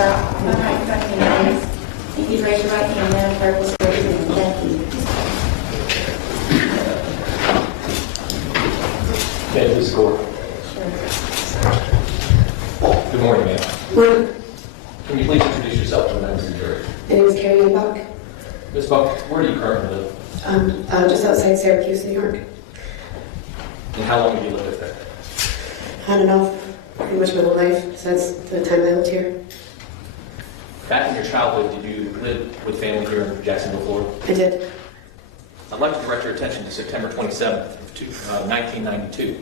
Upright in your hands. Please raise your right hand, Madam Clerk, will swear you in. Thank you. May it please the court. Good morning, ma'am. Morning. Can you please introduce yourself to the members of the jury? My name is Carrie Buck. Ms. Buck, where do you currently live? Just outside Syracuse, New York. And how long have you lived there? I don't know, pretty much my whole life since the time I lived here. Back in your childhood, did you live with family here in Jacksonville, Florida? I did. I'd like to direct your attention to September 27th, 1992.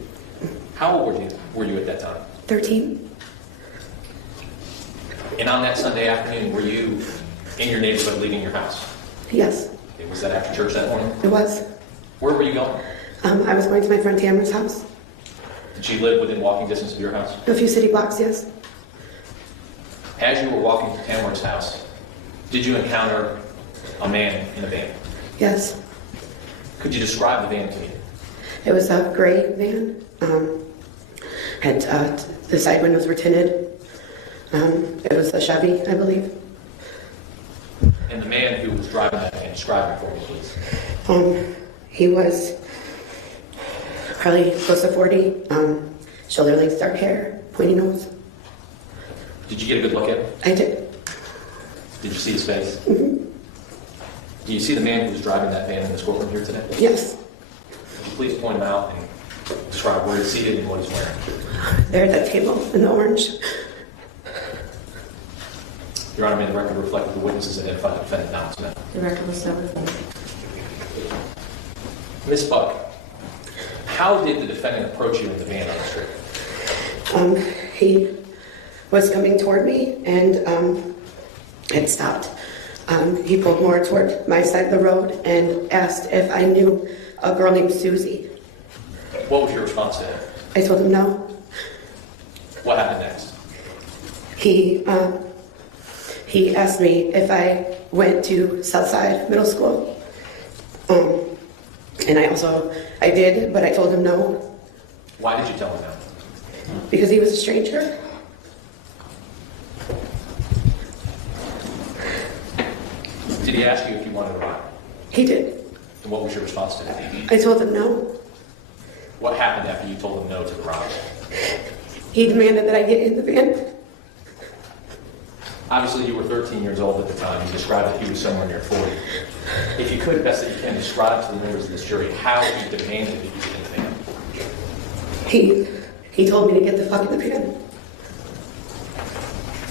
How old were you at that time? 13. And on that Sunday afternoon, were you in your neighborhood leaving your house? Yes, Was that after church that morning? it was. Where were you going? I was going to my friend Tamara's house. Did she live within walking distance of your house? A few city blocks, yes. As you were walking to Tamara's house, did you encounter a man in a van? Yes. Could you describe the van to me? It was a gray van. Had the side windows were tinted. It was a Chevy, I believe. And the man who was driving that van, describe him for me, please. He was probably close to 40, shoulder length, dark hair, pointy nose. Did you get a good look at him? I did. Did you see his face? Mm-hmm. Do you see the man who was driving that van in this courtroom here today? Yes. Could you please point him out and describe where he's seated and what he's wearing? There at that table in the orange. Your Honor, may the record reflect that the witnesses identified the defendant now. The record will so reflect. Ms. Buck, how did the defendant approach you in the van on the street? He was coming toward me and had stopped. He pulled more toward my side of the road and asked if I knew a girl named Susie. What was your response to him? I told him no. What happened next? He asked me if I went to Southside Middle School. And I did, but I told him no. Why did you tell him no? Because he was a stranger. Did he ask you if you wanted a ride? He did. And what was your response to that? I told him no. What happened after you told him no to the ride? He demanded that I get in the van. Obviously, you were 13 years old at the time. You described that he was somewhere near 40. If you could, best that you can describe to the members of this jury how you demanded that you get in the van. He told me to get the fuck in the van.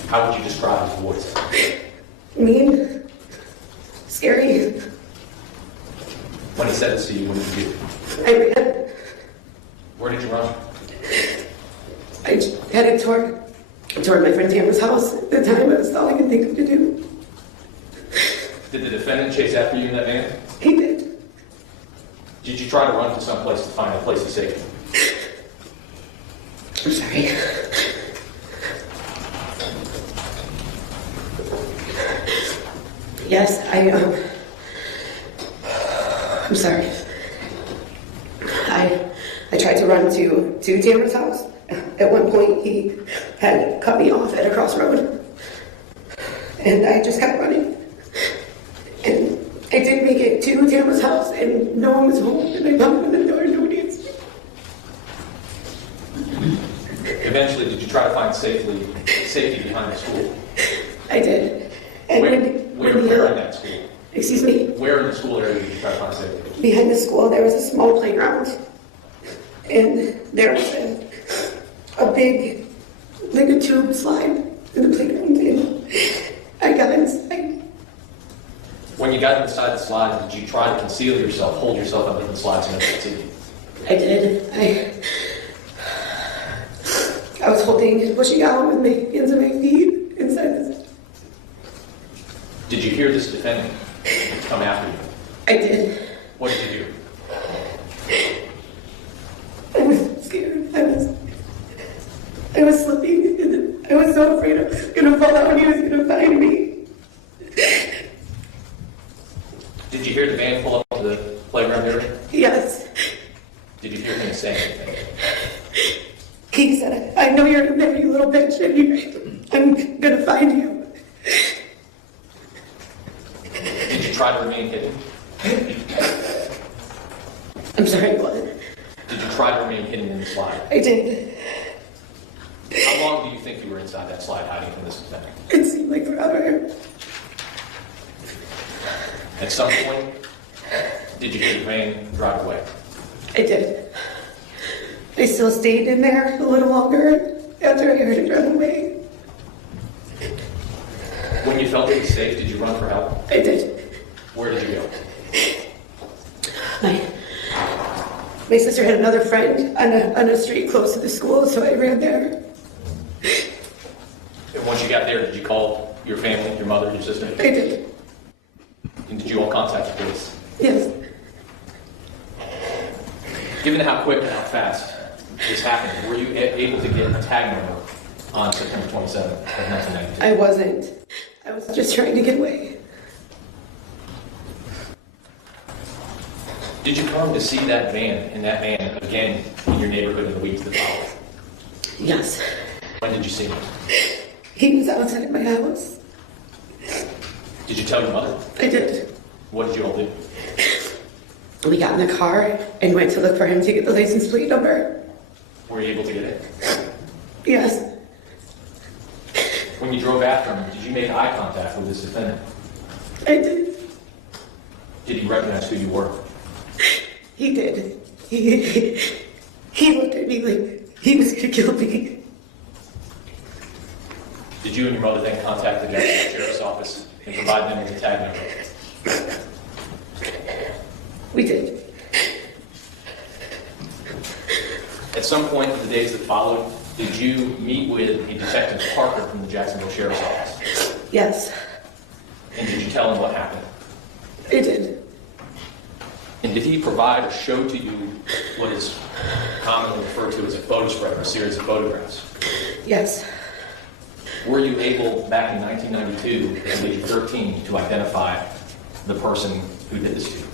How would you describe his voice? Mean. Scary. When he said this to you, what did you do? I ran. Where did you run? I headed toward my friend Tamara's house at the time. That's all I could think of to do. Did the defendant chase after you in that van? He did. Did you try to run to some place to find a place of safety? I'm sorry. Yes, I'm sorry. I tried to run to Tamara's house. At one point, he had cut me off at a crossroad. And I just kept running. And I did make it to Tamara's house, and no one was home. And I knocked on the door, and nobody answered. Eventually, did you try to find safety behind the school? I did. And Where in when that school? excuse me? Where in the school area did you try to find safety? Behind the school, there was a small playground. And there was a big, like a tube slide in the playground. And I got inside. When you got inside the slide, did you try to conceal yourself, hold yourself under the slides and everything to you? I did. I was pushing out with my hands and my feet inside this. Did you hear this defendant come after you? I did. What did you do? I was scared. I was slipping. And I was so afraid I was going to fall out and he was going to find me. Did you hear the van pull up to the playground area? Yes. Did you hear him say anything? He said, I know you're in there, you little bitch, and I'm going to find you. I'm sorry, what? Did you try to remain hidden in the slide? I did. How long do you think you were inside that slide hiding from this defendant? It seemed like forever. At some point, did you hear the van drive away? I did. I still stayed in there a little longer after I heard it run away. When you felt it was safe, did you run for help? I did. Where did you go? My sister had another friend on a street close to the school, so I ran there. And once you got there, did you call your family, your mother, your sister? I did. And did you all contact the police? Yes. Given how quick and how fast this happened, were you able to get a tag number on September 27th of 1992? I wasn't. I was just trying to get away. Did you come to see that van again in your neighborhood in the weeks that followed? Yes. When did you see him? He was outside my house. Did you tell your mother? I did. What did you all do? We got in the car and went to look for him to get the license plate number. Were you able to get it? Yes. When you drove after him, did you make eye contact with this defendant? I did. Did he recognize who you were? He did. He looked at me like he was going to kill me. Did you and your mother then contact the Jacksonville Sheriff's Office and provide them with the tag number? We did. At some point in the days that followed, did you meet with a Detective Parker from the Jacksonville Sheriff's Office? Yes. And did you tell him what happened? I did. And did he provide or show to you what is commonly referred to as a photo spread, or a series of photographs? Yes. Were you able, back in 1992, at the age of 13, to identify the person who did this to you?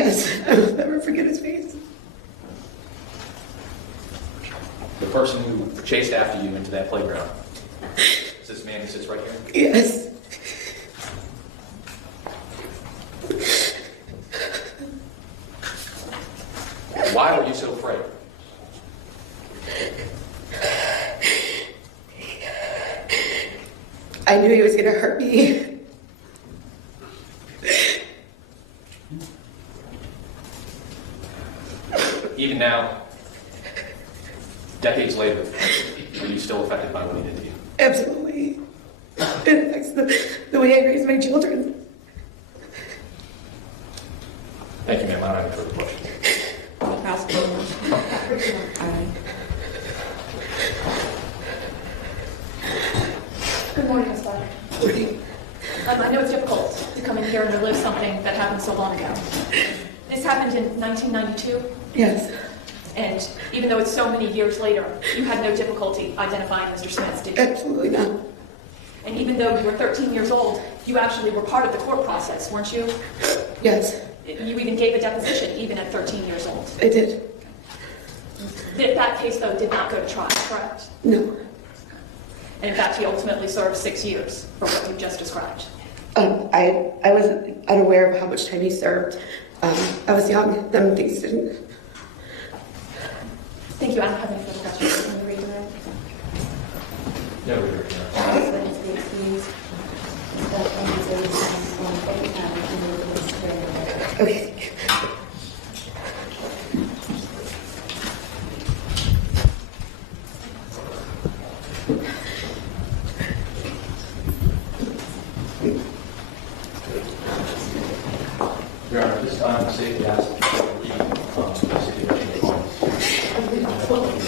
Yes. I will never forget his face. The person who chased after you into that playground? Is this man who sits right here? Yes. Why were you so afraid? I knew he was going to hurt me. Even now, decades later, are you still affected by what he did to you? Absolutely. It affects the way I raise my children. Thank you, ma'am. I don't have any further questions. Good morning, Ms. Black. I know it's difficult to come in here and relive something that happened so long ago. This happened in 1992, Yes. and even though it's so many years later, you had no difficulty identifying Mr. Smith, did you? Absolutely not. And even though you were 13 years old, you actually were part of the court process, weren't you? Yes, You even gave a deposition, even at 13 years old. I did. That case, though, did not go to trial, correct? No. And in fact, he ultimately served 6 years for what you just described. I was unaware of how much time he served. I was young. Them things didn't. Thank you. I don't have any further questions. Can you read the room? No, we're here. Okay. Your Honor, this time, the safety asked you to read the stipulation of funds.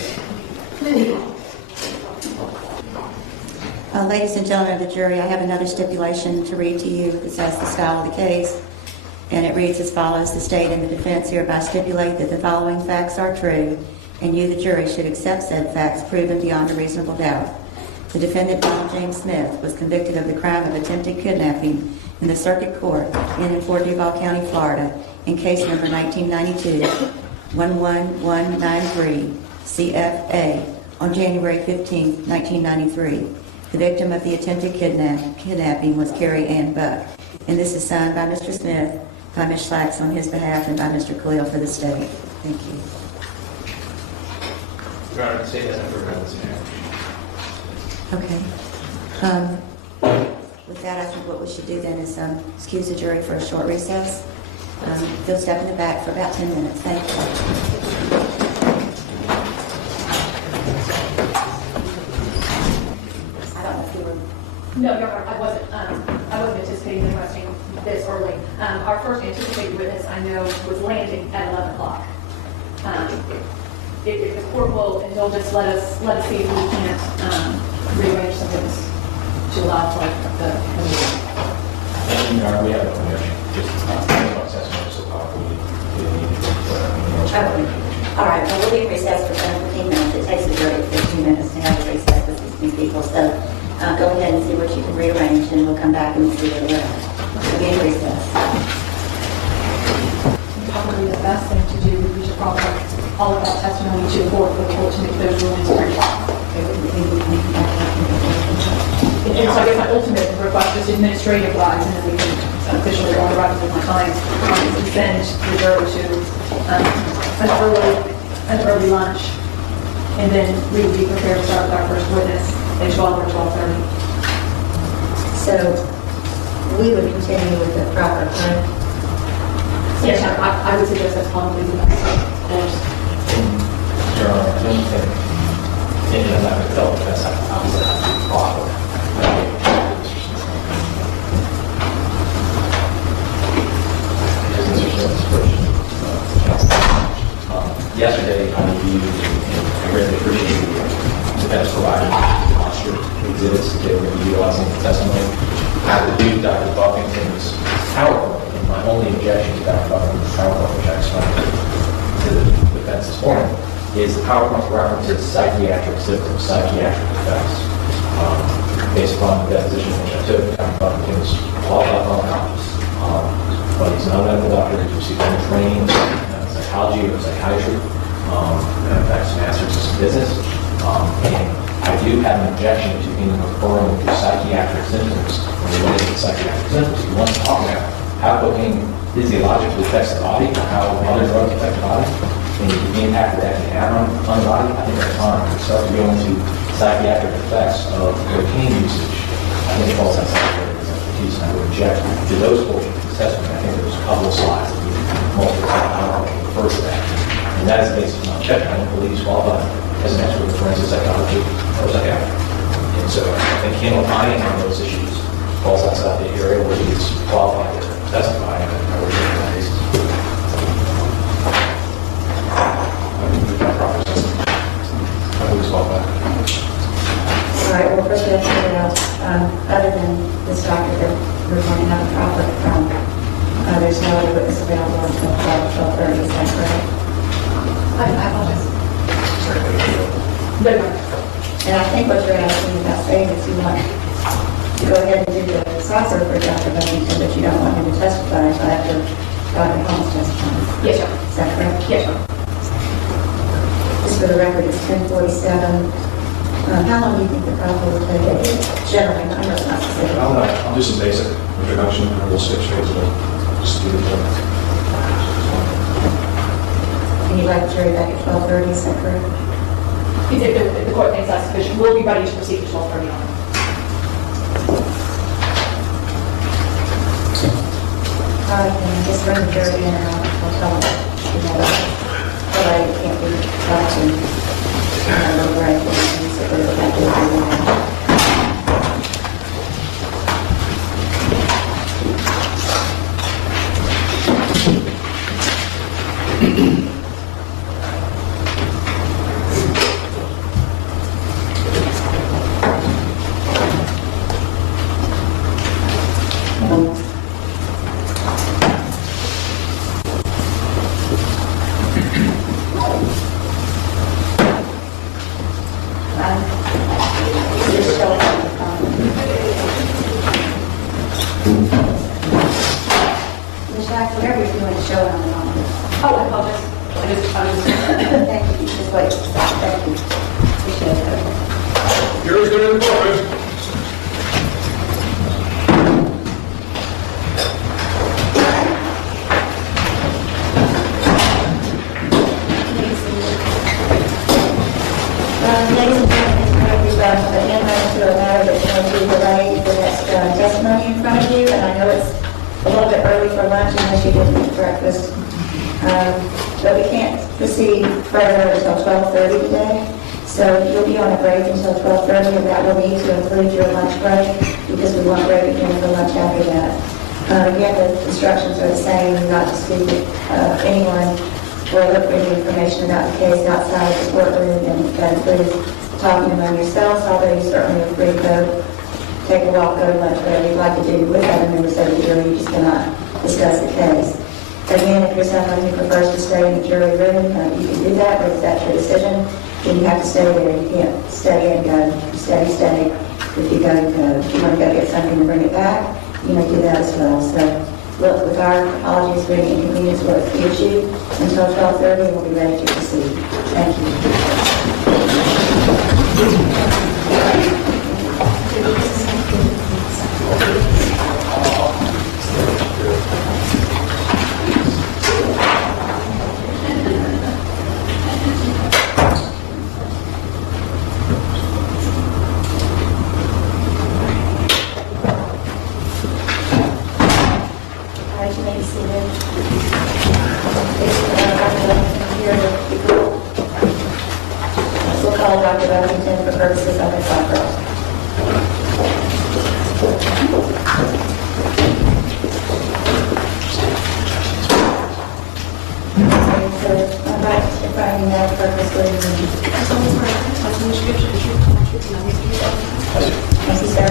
Ladies and gentlemen of the jury, I have another stipulation to read to you. This has the style of the case, and it reads as follows. The state and the defense hereby stipulate that the following facts are true, and you, the jury, should accept said facts proven beyond a reasonable doubt. The defendant, Donald James Smith, was convicted of the crime of attempted kidnapping in the Circuit Court in and for Duval County, Florida, in case number 1992-11193 CFA on January 15, 1993. The victim of the attempted kidnapping was Carrie Ann Buck, and this is signed by Mr. Smith, by Ms. Schlax on his behalf and by Mr. Khalil for the state. Thank you. Your Honor, the state hasn't heard this yet. Okay. With that, I think what we should do then is excuse the jury for a short recess. They'll step in the back for about 10 minutes. Thank you. I don't know if you were... No, Your Honor, I wasn't anticipating requesting this early. Our first anticipated witness, I know, was landing at 11 o'clock. If the court will indulge us, let us see if we can't rearrange some things to allow for the meeting. Your Honor, we have no objection. Just testimony so powerful. All right, well, we'll be recessed for 15 minutes. It takes the jury 15 minutes to have a recess with these new people. So go ahead and see what you can rearrange, and we'll come back and see where we're at. We'll be in recess. Probably the best thing to do would be to proffer all of that testimony to the court for the court to make those rulings. And so I guess my ultimate request is administrative wise, and then we can officially authorize with my clients to send the jury to an early lunch, and then we would be prepared to start with our first witness at 12 or 12:30. So we would continue with the proper time. Yes, I would suggest that's probably the best course. Your Honor, I don't think any of that would felt that's obviously not proper. Yesterday, I reviewed and I really appreciate the defense provided posture exhibits that they were utilizing in testimony. I reviewed Dr. Buffington's PowerPoint, and my only objection to Dr. Buffington's PowerPoint, which I explained to the defense this morning, is the PowerPoint references psychiatric symptoms, psychiatric effects. Based upon the deposition which I took, Dr. Buffington is qualified pharmacologist, but he's not a medical doctor. He's received no training in psychology or psychiatry. In fact, his master's in business. And I do have an objection to him referring to psychiatric symptoms when he looks at psychiatric symptoms. He wants to talk about how cocaine physiologically affects the body, how other drugs affect the body, and the impact that can have on the body. I think that's fine. We start to go into psychiatric effects of cocaine usage. I think it falls outside of his expertise, and I would object to those portions of the testimony. I think there was a couple of slides that we multiple times. I don't think refer to that. And that is based on check. I don't believe he's qualified as an expert in forensic psychology or psychiatry. And so I think him opining on those issues falls outside the area where he's qualified to testify, and I would reject that basis. I believe he's qualified. All right, well, first we have to figure out, other than this doctor that we're going to have a profit from, there's no other witness available until 12:30, is that correct? I apologize. No, And I think what you're asking about saying is you want to go ahead and do the saucer for Dr. Buffington, but you don't want him to testify until after Dr. Holmes testifies. yes, sir. Is that correct? Yes, sir. Just for the record, it's 10:47. How long do you think the profit will take? Generally, I know it's not specific. I'll do some basic introduction, and we'll switch phase, but just do the And you'd like the jury back at 12:30, is that correct? If the court thinks that's sufficient, we'll be ready to proceed at 12:30 on. All right, then just bring the jury in and I'll tell them, you know, that it can't be left to, little break and things that we're going to do. Whatever you're doing, show it on the monitor. Oh, I apologize. Thank you. Just wait. Thank you. Appreciate it. Jury's going to the courtroom. to delay the next testimony in front of you, and I know it's a little bit early for lunch unless you didn't eat breakfast. But we can't proceed further until 12:30 today. So you'll be on a break until 12:30, and that will need to include your lunch break because we won't break again for lunch after that. Again, the instructions are the same, not to speak to anyone or look for any information about the case outside the courtroom, and that includes talking among yourselves, although you certainly are free to go take a walk, go to lunch, whatever you'd like to do with other members of the jury. You just cannot discuss the case. Again, if you're someone who prefers to stay in the jury room, you can do that, but if that's your decision, then you have to stay there. You can't stay and go. Stay. If you go, if you want to go get something and bring it back, you may do that as well. So, look, with our apologies for any inconvenience we'll excuse you until 12:30, and we'll be ready to proceed. Thank you. We'll call Dr. Buffington for purposes of the conference. So, I'm back to finding that purposely. Thank you, sir.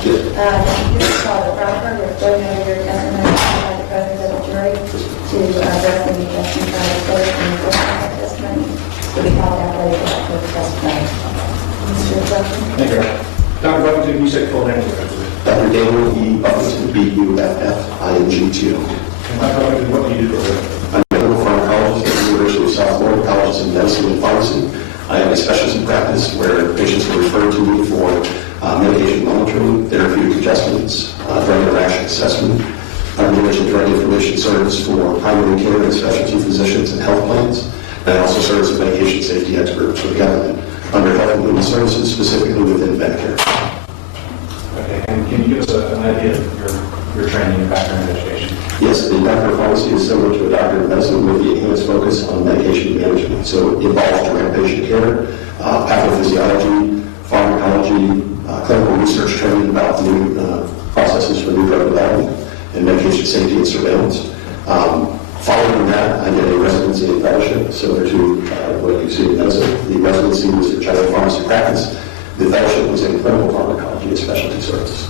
You call the proper, you're going over your testimony by the president of the jury to address any questions by the court and the testimony. So we call that later for the testimony. Mr. Buffington? Thank you. Dr. Buffington, you say full name. Dr. Daniel E. Buffington, B-U-F-F-I-N-G-T-O. And Dr. Buffington, what do you do for a living? I'm a medical pharmacologist at the University of South Florida College in Medicine and Pharmacy. I am a specialist in practice where patients are referred to me for medication monitoring, therapeutic adjustments, drug interaction assessment, underwritten drug information service for primary care and specialty physicians and health plans. And I also serve as a medication safety expert for the government under Health and Human Services, specifically within Medicare. Okay, and can you give us an idea of your training and background in education? Yes, the doctor of pharmacy is similar to a doctor of medicine with the enhanced focus on medication management. So it involves direct patient care, pathophysiology, pharmacology, clinical research training about new processes for new drug development, and medication safety and surveillance. Following that, I did a residency and fellowship, similar to what you see in medicine. The residency was for general pharmacy practice. The fellowship was in clinical pharmacology and specialty services.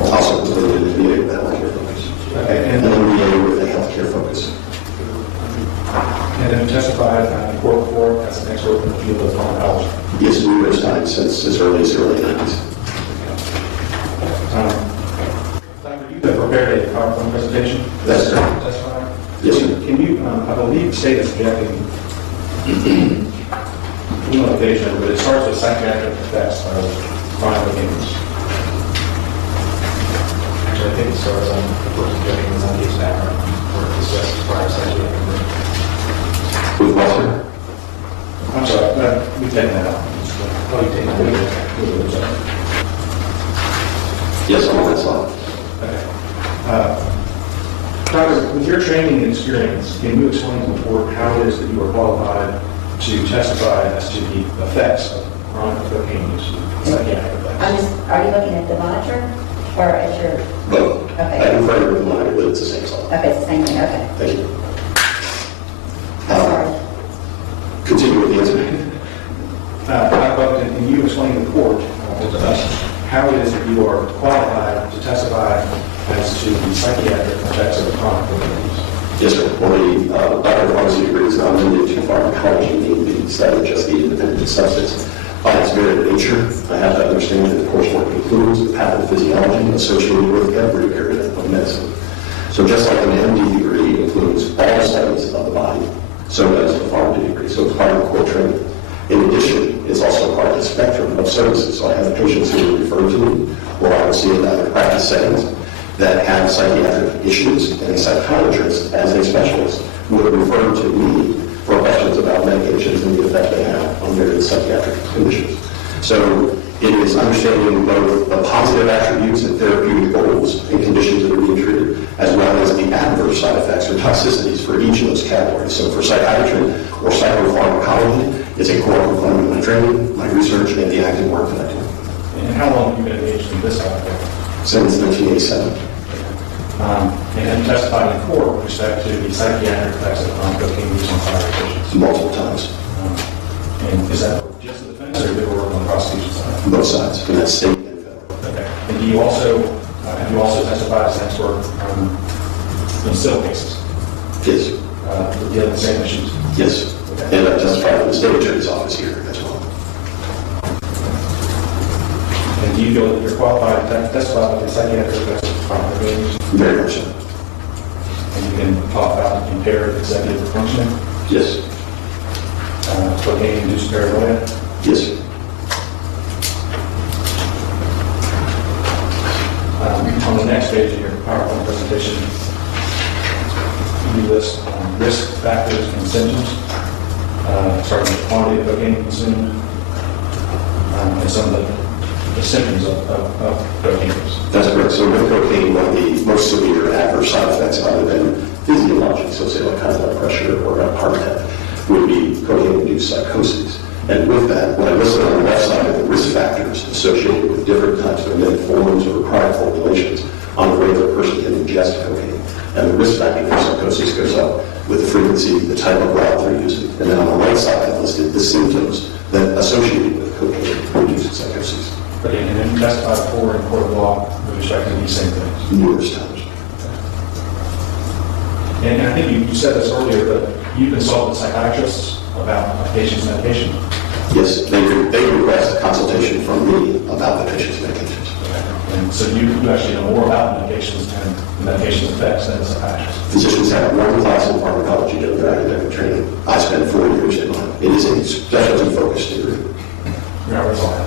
Also completed an MBA with a healthcare focus. Okay, And an MBA with a healthcare focus. and then you testified in court before as an expert in the field of pharmacology. Yes, numerous times since as early as the early 90s. Doctor, you have prepared a PowerPoint presentation? That's correct. Testify? Yes, sir. Can you, I believe the state is objecting rehabilitation, but it starts with psychiatric effects of chronic illness. Actually, I think it starts on the first objecting is on his background, or discusses prior psychiatric. With what, sir? I'm sorry, we take that out. Oh, you take it. Yes, I'm on that slide. Okay. Doctor, with your training and experience, can you explain to the board how it is that you are qualified to testify as to the effects of chronic cocaine use, psychiatric effects? Are you looking at the monitor or at your? Both. Okay. I confirm with the monitor, but it's the same slide. Okay, it's the same thing, okay. Thank you. Sorry. Continue with the answer. Can you explain to the court, to us, how it is that you are qualified to testify as to the psychiatric effects of chronic cocaine use? Yes, sir. Well, the doctor of pharmacy degree is not limited to pharmacology, meaning the study of just the independent substance. By its very nature, I have to understand that the coursework includes the pathophysiology associated with every area of medicine. So just like an MD degree includes all studies of the body, so does the pharmacy degree. So it's part of the core training. In addition, it's also part of the spectrum of services. So I have patients who are referred to me, or I will see in other practice settings, that have psychiatric issues, and a psychiatrist, as a specialist, would refer to me for questions about medications and the effect they have on various psychiatric conditions. So it is understanding both the positive attributes and therapeutic goals and conditions that are being treated, as well as the adverse side effects or toxicities for each of those categories. So for psychiatry or psychopharmacology, it's a core component of my training, my research, and the active work that I do. And how long have you been engaged in this topic? Since 1987. And have you testified in court with respect to the psychiatric effects of cocaine use on prior patients? Multiple times. And is that just the defense or do you work on the prosecution side? Both sides, and that's state and federal. Okay. And do you also, have you also testified as an expert in civil cases? Yes. Dealing with the same issues? Yes. Okay. And I testified in the state attorney's office here as well. And do you feel that you're qualified to testify with the psychiatric effects of chronic cocaine use? Very much so. And you can talk about impaired executive functioning, Yes. cocaine-induced paranoia? Yes. On the next page of your PowerPoint presentation, you list risk factors and symptoms, starting with quantity of cocaine consumed, and some of the symptoms of cocaine use. That's correct. So with cocaine, one of the most severe adverse side effects, other than physiologic, so say like high blood pressure or a heart attack, would be cocaine-induced psychosis. And with that, what I listed on the left side are the risk factors associated with different types of metformins or chronic formulations on the way that a person can ingest cocaine. And the risk factor for psychosis goes up with the frequency, the type of route they're using. And then on the right side, I listed the symptoms that associated with cocaine-induced psychosis. Okay, and then you testified before in court of law with respect to these same things. Numerous times. And I think you said this earlier, but you consulted psychiatrists about a patient's medication. Yes, they request a consultation from me about the patient's medications. And so you actually know more about medications and the medication's effects than a psychiatrist. Physicians have one class in pharmacology during their academic training. I spent 4 years in mine. It is a specialty-focused degree. Yeah, that's all I have.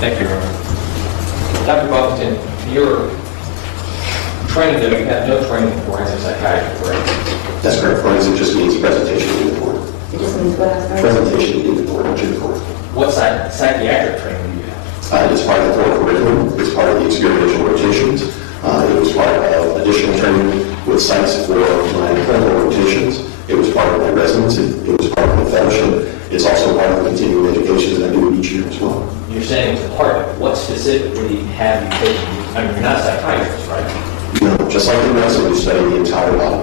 Thank you, Dr. Buffington, your training, though, you have no training in forensic psychiatry, correct? That's correct. Forensic just means presentation in the court. It just means what I'm sorry? Presentation in the court, not in the court. What psychiatric training do you have? It's part of the core curriculum. It's part of the experiential rotations. It was part of additional training with sites for my clinical rotations. It was part of my residency. It was part of my fellowship. It's also part of the continuing education that I do each year as well. You're saying it's a part of it. What specifically have you taken? I mean, you're not a psychiatrist, right? No, just like in medicine, we study the entire body.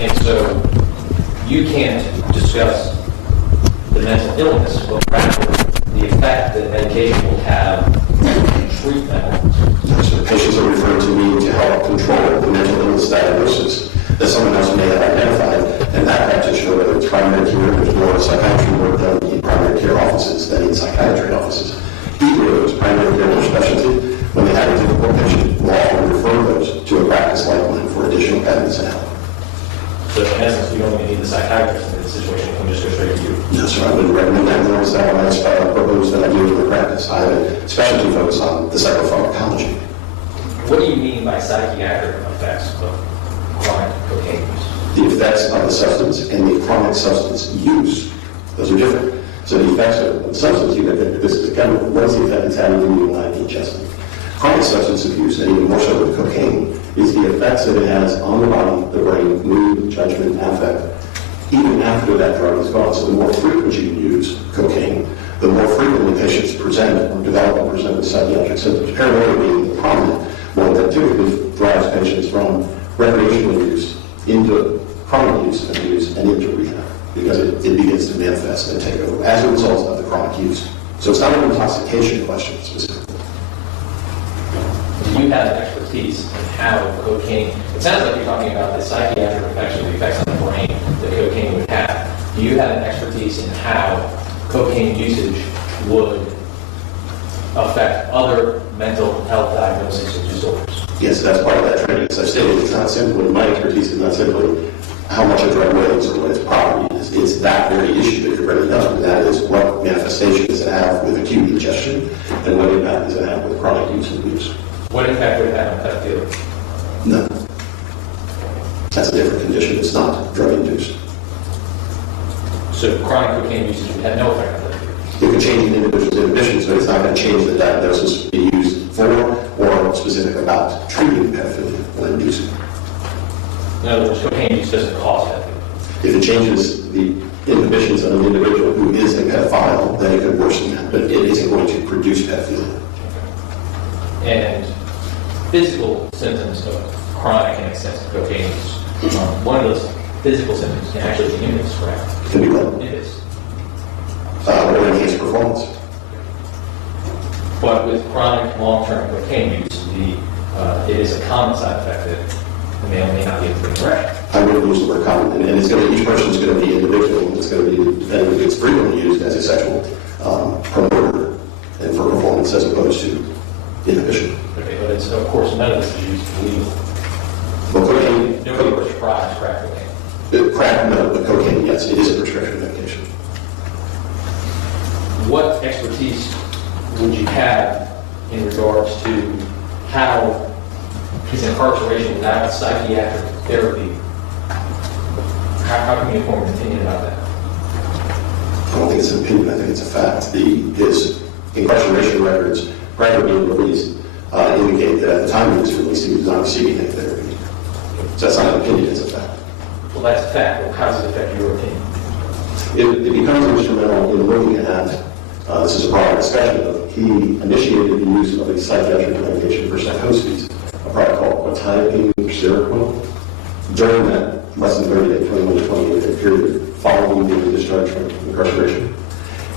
And so you can't discuss the mental illness, but rather the effect that medication will have to treat mental illness. So the patients are referred to me to help control the mental illness diagnosis that someone else may have identified, and that practitioner, whether it's primary care, there's more psychiatry work done in primary care offices than in psychiatry offices. Either of those, primary care or specialty, when they have a difficult patient, will often refer those to a practice like mine for additional guidance and help. So in essence, you don't even need the psychiatrist in this situation. You can just go straight to you. No, sir, I wouldn't recommend that, nor is that what I propose that I do in my practice. I have a specialty focus on the psychopharmacology. What do you mean by psychiatric effects of chronic cocaine use? The effects of the substance and the chronic substance use, those are different. So the effects of the substance, this is kind of what is the effect it's having on you and I ingesting. Chronic substance abuse, and even more so with cocaine, is the effects that it has on the body, the brain, mood, judgment, affect, even after that drug is gone. So the more frequent you use cocaine, the more frequently patients present or develop and present with psychiatric symptoms. Paranoia being the prominent one that typically drives patients from recreational use into chronic use and abuse and into rehab, because it begins to manifest and take over as a result of the chronic use. So it's not an intoxication question specifically. Do you have expertise in how cocaine, it sounds like you're talking about the psychiatric effects or the effects on the brain that cocaine would have. Do you have an expertise in how cocaine usage would affect other mental health diagnoses or disorders? Yes, that's part of that training. As I stated, it's not simply, my expertise is not simply how much a drug weighs or what its property is. It's that very issue that you're bringing up, and that is what manifestation does it have with acute ingestion and what impact does it have with chronic use and abuse. What impact would it have on pedophilia? None. That's a different condition. It's not drug-induced. So chronic cocaine usage would have no effect on that. It could change an individual's inhibitions, but it's not going to change the diagnosis be used for or specific about treating pedophilia when using. In other words, cocaine use doesn't cause pedophilia. If it changes the inhibitions of an individual who is a pedophile, then it could worsen that, but it isn't going to produce pedophilia. And physical symptoms of chronic and excessive cocaine use, one of those physical symptoms can actually be imminence, correct? It can be done. It is. Or enhance performance. But with chronic long-term cocaine use, it is a common side effect that may or may not be able to correct. I wouldn't use the word common, and it's going to, each person is going to be individual. It's going to be, and it's frequently used as a sexual promoter and for performance as opposed to inhibition. Okay, but it's, of course, none of this is used legally. Well, cocaine, Nobody prescribes crack cocaine. crack, no, but cocaine, yes, it is a prescription medication. What expertise would you have in regards to how his incarceration without psychiatric therapy, how can you form an opinion about that? I don't think it's an opinion, I think it's a fact. His incarceration records, prior to being released, indicate that at the time he was released, he was not receiving any therapy. So that's not an opinion, it's a fact. Well, that's a fact. Well, how does it affect your opinion? It becomes instrumental in looking at, this is a broader discussion, of he initiated the use of a psychiatric medication for psychosis, a product called quetiapine or Seroquel, during that less than 30-day, 21 to 28-day period following being discharged from incarceration.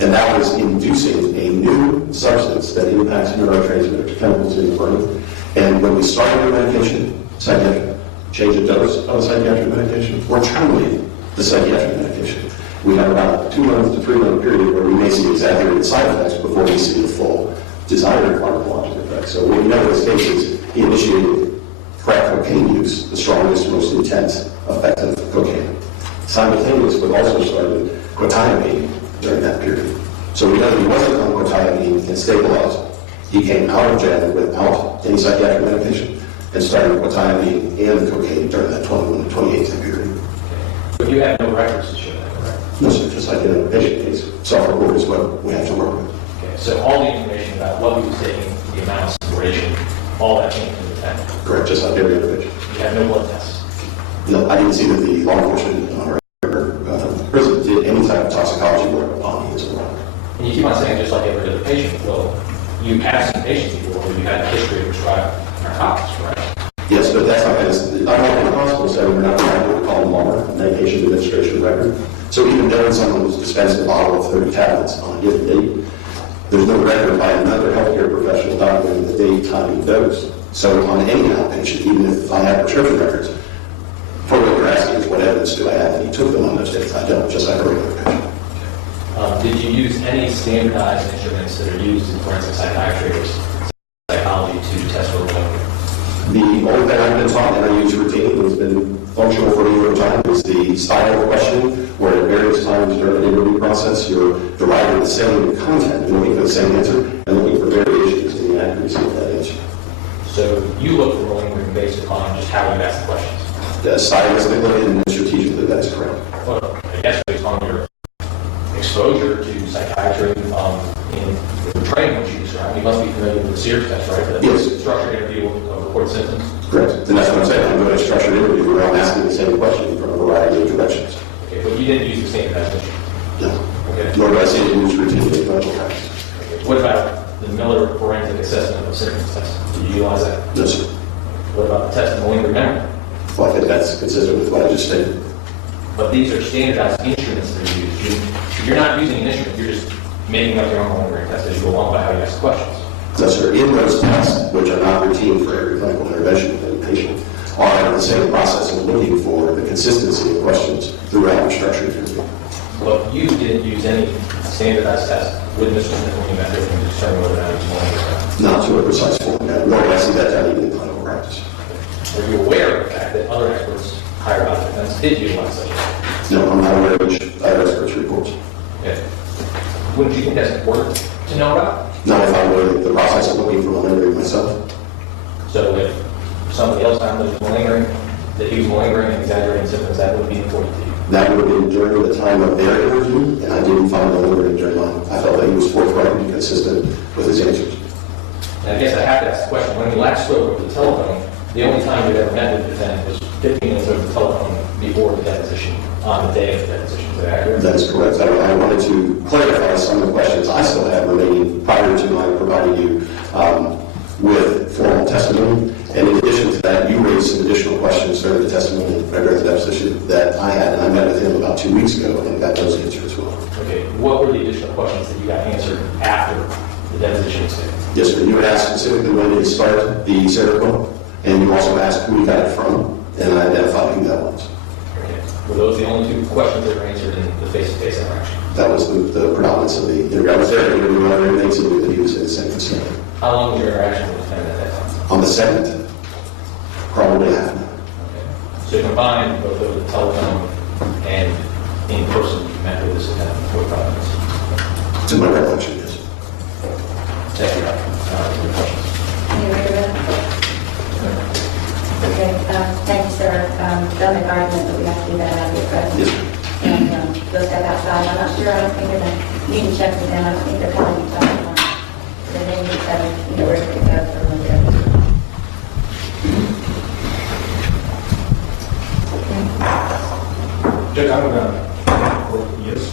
And that was inducing a new substance that impacts neurotransmitter chemicals in the brain. And when we started the medication, psychiatric, change the dose of a psychiatric medication, or terminate the psychiatric medication, we have about a 2 month to 3 month period where we may see exaggerated side effects before we see the full desired pharmacologic effect. So what we know in this case is he initiated crack cocaine use, the strongest, most intense effect of cocaine. Simultaneous, but also started quetiapine during that period. So we know that he wasn't on quetiapine and stabilized. He came out of jail without any psychiatric medication and started quetiapine and the cocaine during that 21 to 28 day period. But you have no records to show that, correct? No, sir, just like in a patient case. Self-report is what we have to work with. Okay, so all the information about what he was taking, the amounts, the duration, all that came from the defendant. Correct, just like every other patient. You have no blood tests. No, I didn't see that the law enforcement or prison did any type of toxicology work on me as well. And you keep on saying just like every other patient. Well, you have seen patients before where you had a history of prescribed narcotics, right? Yes, but that's not going to, I'm not in the hospital setting, we're not going to call them LAMR, medication administration record. So even though someone was dispensed a bottle of 30 tablets on a given date, there's no record by another healthcare professional documenting the date, time, and dose. So on any outpatient, even if I have prescription records, for what you're asking is what evidence do I have that he took them on those dates? I don't, just like a regular patient. Did you use any standardized instruments that are used in forensic psychiatry or psychology to test for malingering? The only thing I've been taught and I use routinely has been functional for me over time is the style question, where at various times during the interview process, you're deriving the same content, you're looking for the same answer, and looking for variations in the accuracy of that answer. So you look for malingering based upon just how you ask the questions? Stylistically and strategically, that is correct. Well, I guess based on your exposure to psychiatry in the training which you described, you must be familiar with the SEER test, right? The Yes. Structured interview of reported symptoms. Correct. And that's what I'm saying. I'm doing a structured interview where I'm asking the same question from a variety of directions. Okay, but you didn't use the same definition. No. Okay. Nor do I see it used routinely in clinical practice. Okay. What about the Miller forensic assessment of symptoms test? Did you utilize that? No, sir. What about the test of malingering memory? Well, I think that's consistent with what I just stated. But these are standardized instruments that are used. You're not using an instrument, you're just making up your own malingering test as you go along by how you ask questions. No, sir. In those tests, which are not routine for every clinical intervention with any patient, are the same process of looking for the consistency of questions throughout your structured interview. But you didn't use any standardized test with Mr. Smith when you met with him to determine whether or not he was malingering. Not to a precise form. Nor do I see that done even in clinical practice. Are you aware of the fact that other experts hired by the defense did utilize such a test? No, I'm not aware of which experts' reports. Okay. Wouldn't you think that's important to know about? Not if I'm aware of the process of looking for malingering myself. So if somebody else found that he was malingering and exaggerating symptoms, that would be important to you? That would have been during the time of their interview, and I didn't find the lawyer during mine. I felt that he was forthright and consistent with his answers. And I guess I have to ask the question, when we last spoke over the telephone, the only time we'd ever met with the defendant was 15 minutes over the telephone before the deposition, on the day of the deposition. Is that accurate? That is correct. I wanted to clarify some of the questions I still have remaining prior to my providing you with formal testimony. And in addition to that, you raised some additional questions during the testimony, during the deposition that I had, and I met with him about 2 weeks ago and got those answered as well. Okay, what were the additional questions that you got answered after the deposition was taken? Yes, sir. You had asked specifically when did he start the Cereco, and you also asked who he got it from, and I identified who that was. Okay. Were those the only two questions that were answered in the face-to-face interaction? That was the predominance of the interview. I was there to interview other inmates and knew that he was in the same facility. How long was your interaction with the defendant at that time? On the 7th, probably half an hour. Okay. So you combined both over the telephone and in person, you met with this defendant for 45 minutes? To my recollection, yes. Thank you. Any questions? You ready to go? Okay, thank you, sir. Don't make argument that we have to do that out of your presence. Yes, sir. And go step outside. I'm not sure, I don't think they're going to, you can check with them, I don't think they're calling you talking. Then they need to, where to go for a little bit. Judge, I'm going to, yes,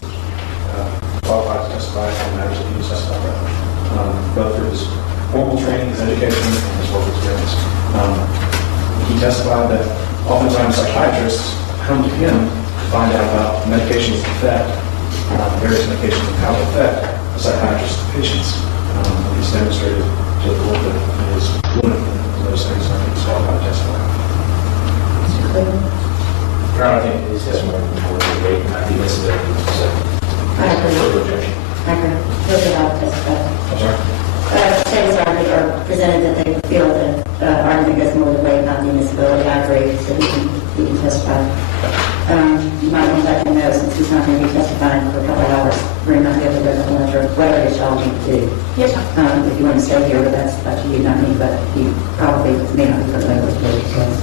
qualified to testify on matters that he was testifying about, both for his formal training, his education, and his work experience. He testified that oftentimes psychiatrists come to him to find out about medications' effect, various medications and how they affect the psychiatrist's patients. He's demonstrated to the court that he is fluent in those things, and I think he's qualified to testify. Your Honor, I think his testimony before the debate might be listed as I agree. further objection. I agree. Those are all testify. I'm sorry? States argued or presented that they feel that argument goes more the way about the admissibility. I agree, so he can testify. You might want to let him know, since he's not going to be testifying for a couple of hours, we're not going to be able to go to lunch or whatever it y'all need to do. Yes, ma'am. If you want to stay here, but that's up to you, not me, but you probably may not be familiar with the details.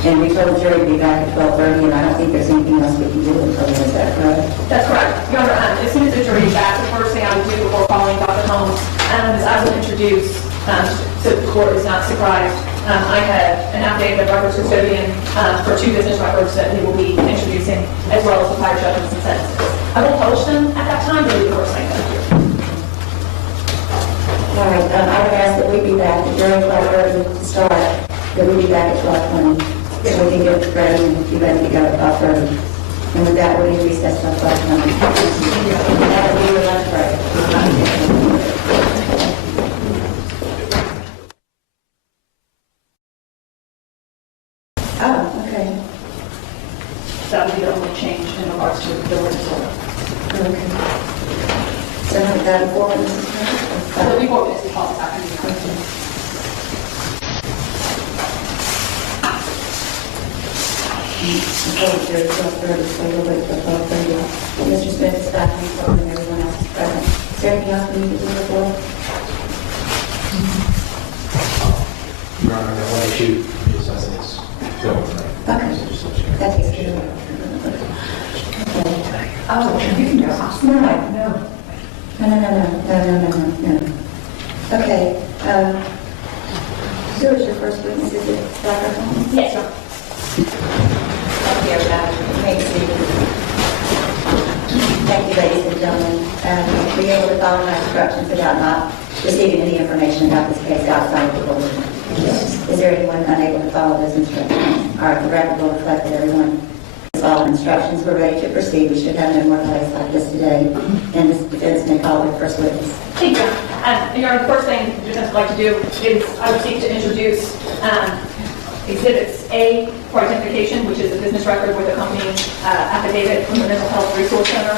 And we told the jury to be back at 12:30, and I don't think there's anything else we can do until then. Is that correct? That's correct. Your Honor, as soon as the jury is back, the first thing I would do before calling Dr. Holmes is I will introduce, so the court is not surprised, I have an affidavit of records custodian for 2 business records that we will be introducing, as well as the prior judgments and sentences. I will publish them at that time, but it'll be the first thing that I do. All right, I would ask that we be back, the jury 12:30 to start, that we be back at 12:20. So we can get ready and be ready to go at 12:30. And with that, we're going to recess till 12:20. That will be your lunch break. Oh, okay. That would be the only change in regards to the word disorder. Okay. So now we've got 4 minutes. So we will miss the call this afternoon. Mr. Smith is back and forth and everyone else is present. Is there anything else we need to do before? Your Honor, that one issue is, I think, it's going tonight. Okay. So just let you know. That takes care of it. Okay. Oh, you can go. No. Okay. Who is your first witness? Is it Dr. Holmes? Yes, sir. Thank you, ladies and gentlemen. Were you able to follow my instructions about not receiving any information about this case outside of the building? Yes. Is there anyone unable to follow those instructions? All right, the record will reflect that everyone has followed instructions. We're ready to proceed. We should have no more delays like this today. And this defense may call their first witness. Thank you. Your Honor, the first thing the defense would like to do is I would seek to introduce Exhibits A for identification, which is a business record with accompanying affidavit from the Mental Health Resource Center.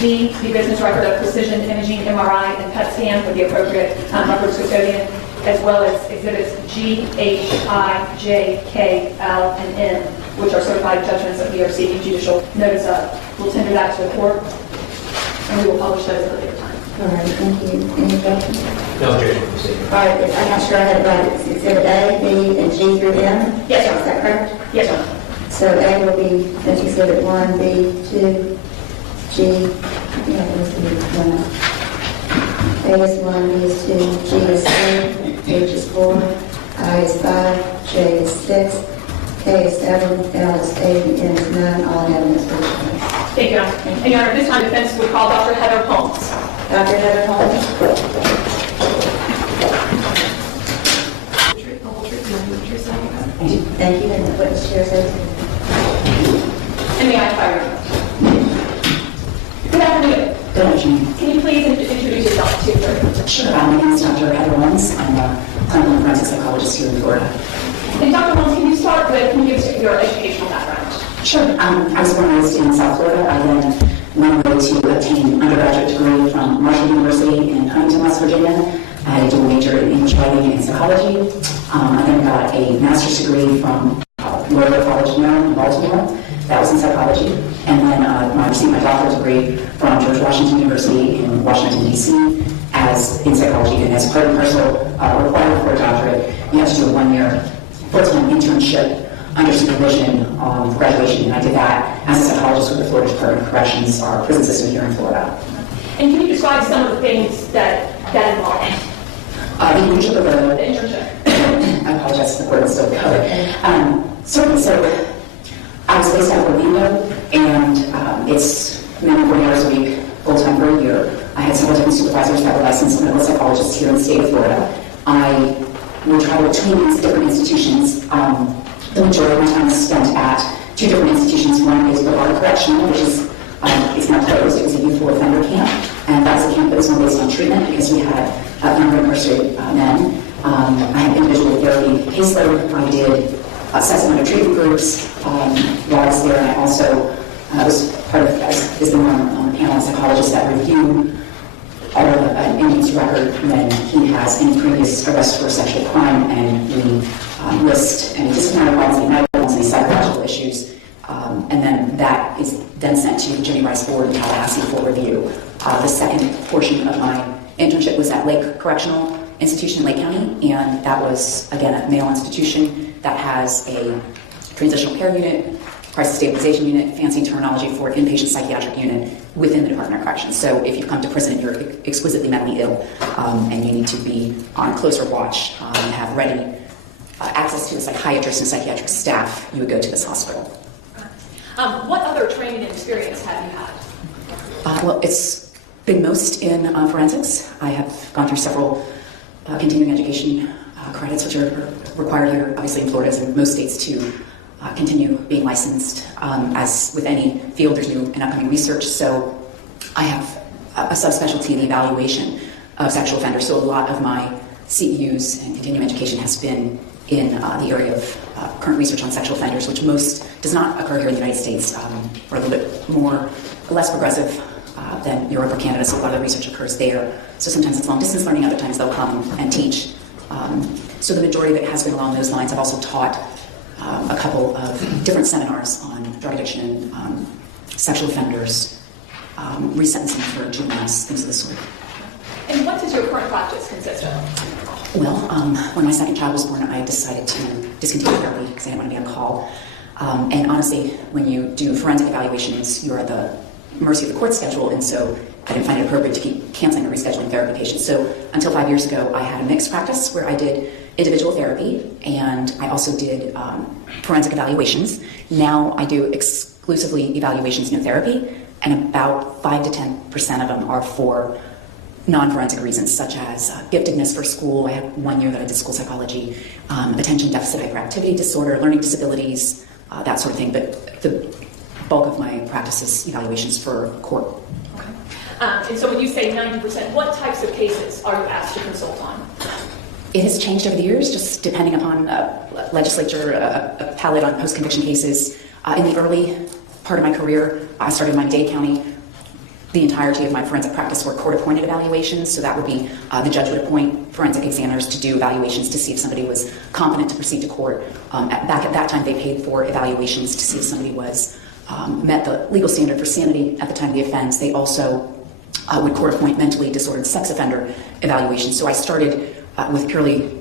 B, the business record of precision imaging, MRI, and PET scan with the appropriate records custodian, as well as Exhibits G, H, I, J, K, L, and N, which are certified judgments that we are seeking judicial notice of. We'll tender that to the court, and we will publish those at a later time. All right, thank you. Any questions? No objection, proceed. All right, I'm not sure I had it right. It's Exhibit A, B, and G through M? Yes, sir. Is that correct? Yes, sir. So A will be that's Exhibit 1, B 2, G. Yeah, A is 1, B is 2, G is 3, H is 4, I is 5, J is 6, K is 7, L is 8, and N is 9. All in evidence for the defense. Thank you, Your Honor. And Your Honor, this time defense would call Dr. Heather Holmes. Dr. Heather Holmes. Thank you, and the witness chair says. And may I fire you? Good afternoon. Good afternoon. Can you please introduce yourself to the Sure. My name is Dr. Heather Holmes. I'm a clinical forensic psychologist here in Florida. And Dr. Holmes, can you start with, can you give us your educational background? Sure. I was born and raised in South Florida. I then went away to obtain an undergraduate degree from Marshall University in Huntington, West Virginia. I had a dual major in English writing and psychology. I then got a master's degree from Loyola College in Maryland in Baltimore. That was in psychology. And then I received my doctoral degree from George Washington University in Washington, D.C. in psychology. And as part and parcel required for a doctorate, you have to do a 1-year full-time internship under supervision for graduation. And I did that as a psychologist with the Florida Department of Corrections, our prison system here in Florida. And can you describe some of the things that involved? The internship of The internship. I apologize if the word is still covered. Certainly, so I was based out of Orlando, and it's minimum 40 hours a week, full-time for a year. I had several different supervisors that were licensed medical psychologists here in the state of Florida. I would travel between these different institutions. The majority of my time was spent at 2 different institutions. One is Brevard Correctional, which is it's not closed. It was a youthful offender camp, and that was a camp that was more based on treatment because we had younger incarcerated men. I had individual therapy caseload. I did assessment of treatment groups while I was there, and I also was part of is the one on the panel of psychologists that review all of an inmate's record when he has any previous arrest for sexual crime, and we list any disciplinary ones, any medical ones, any psychological issues, and then that is then sent to Jimmy Rice Board in Tallahassee for review. The second portion of my internship was at Lake Correctional Institution in Lake County, and that was, again, a male institution that has a transitional care unit, crisis stabilization unit, fancy terminology for inpatient psychiatric unit within the Department of Corrections. So if you come to prison and you're exquisitely mentally ill and you need to be on closer watch and have ready access to the psychiatrist and psychiatric staff, you would go to this hospital. What other training and experience have you had? Well, it's been most in forensics. I have gone through several continuing education credits, which are required here, obviously in Florida, as in most states, to continue being licensed. As with any field, there's new and upcoming research. So I have a subspecialty in the evaluation of sexual offenders. So a lot of my CEUs and continuing education has been in the area of current research on sexual offenders, which most does not occur here in the United States. We're a little bit less progressive than Europe or Canada, so a lot of the research occurs there. So sometimes it's long distance learning, other times they'll come and teach. So the majority of it has been along those lines. I've also taught a couple of different seminars on drug addiction, sexual offenders, resentencing for juveniles, things of the sort. And what does your current practice consist of? Well, when my second child was born, I decided to discontinue therapy because I didn't want to be on call. And honestly, when you do forensic evaluations, you're at the mercy of the court schedule, and so I didn't find it appropriate to keep canceling or rescheduling therapy patients. So until 5 years ago, I had a mixed practice where I did individual therapy, and I also did forensic evaluations. Now I do exclusively evaluations, no therapy, and about 5 to 10% of them are for non-forensic reasons, such as giftedness for school. I had 1 year that I did school psychology, attention deficit hyperactivity disorder, learning disabilities, that sort of thing. But the bulk of my practice is evaluations for court. Okay. And so when you say 90%, what types of cases are you asked to consult on? It has changed over the years, just depending upon legislature, a palette on post-conviction cases. In the early part of my career, I started in Miami-Dade County. The entirety of my forensic practice were court-appointed evaluations, so that would be the judge would appoint forensic examiners to do evaluations to see if somebody was competent to proceed to court. Back at that time, they paid for evaluations to see if somebody was met the legal standard for sanity at the time of the offense. They also would court-appoint mentally disordered sex offender evaluations. So I started with purely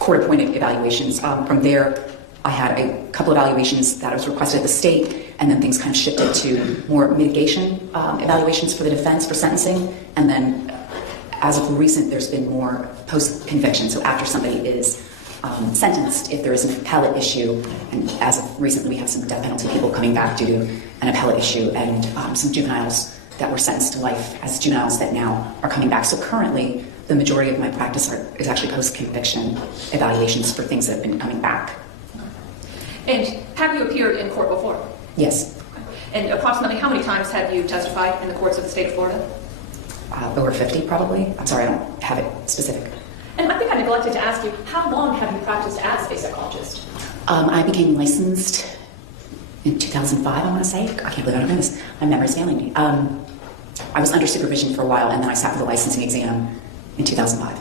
court-appointed evaluations. From there, I had a couple evaluations that was requested at the state, and then things kind of shifted to more mitigation evaluations for the defense for sentencing. And then as of recent, there's been more post-conviction. So after somebody is sentenced, if there is an appellate issue, and as of recently we have some death penalty people coming back due to an appellate issue, and some juveniles that were sentenced to life as juveniles that now are coming back. So currently, the majority of my practice is actually post-conviction evaluations for things that have been coming back. And have you appeared in court before? Yes. And approximately how many times have you testified in the courts of the state of Florida? Over 50, probably. I'm sorry, I don't have it specific. And I think I neglected to ask you, how long have you practiced as a psychologist? I became licensed in 2005, I want to say. I can't believe I don't know this. My memory's failing me. I was under supervision for a while, and then I sat for the licensing exam in 2005.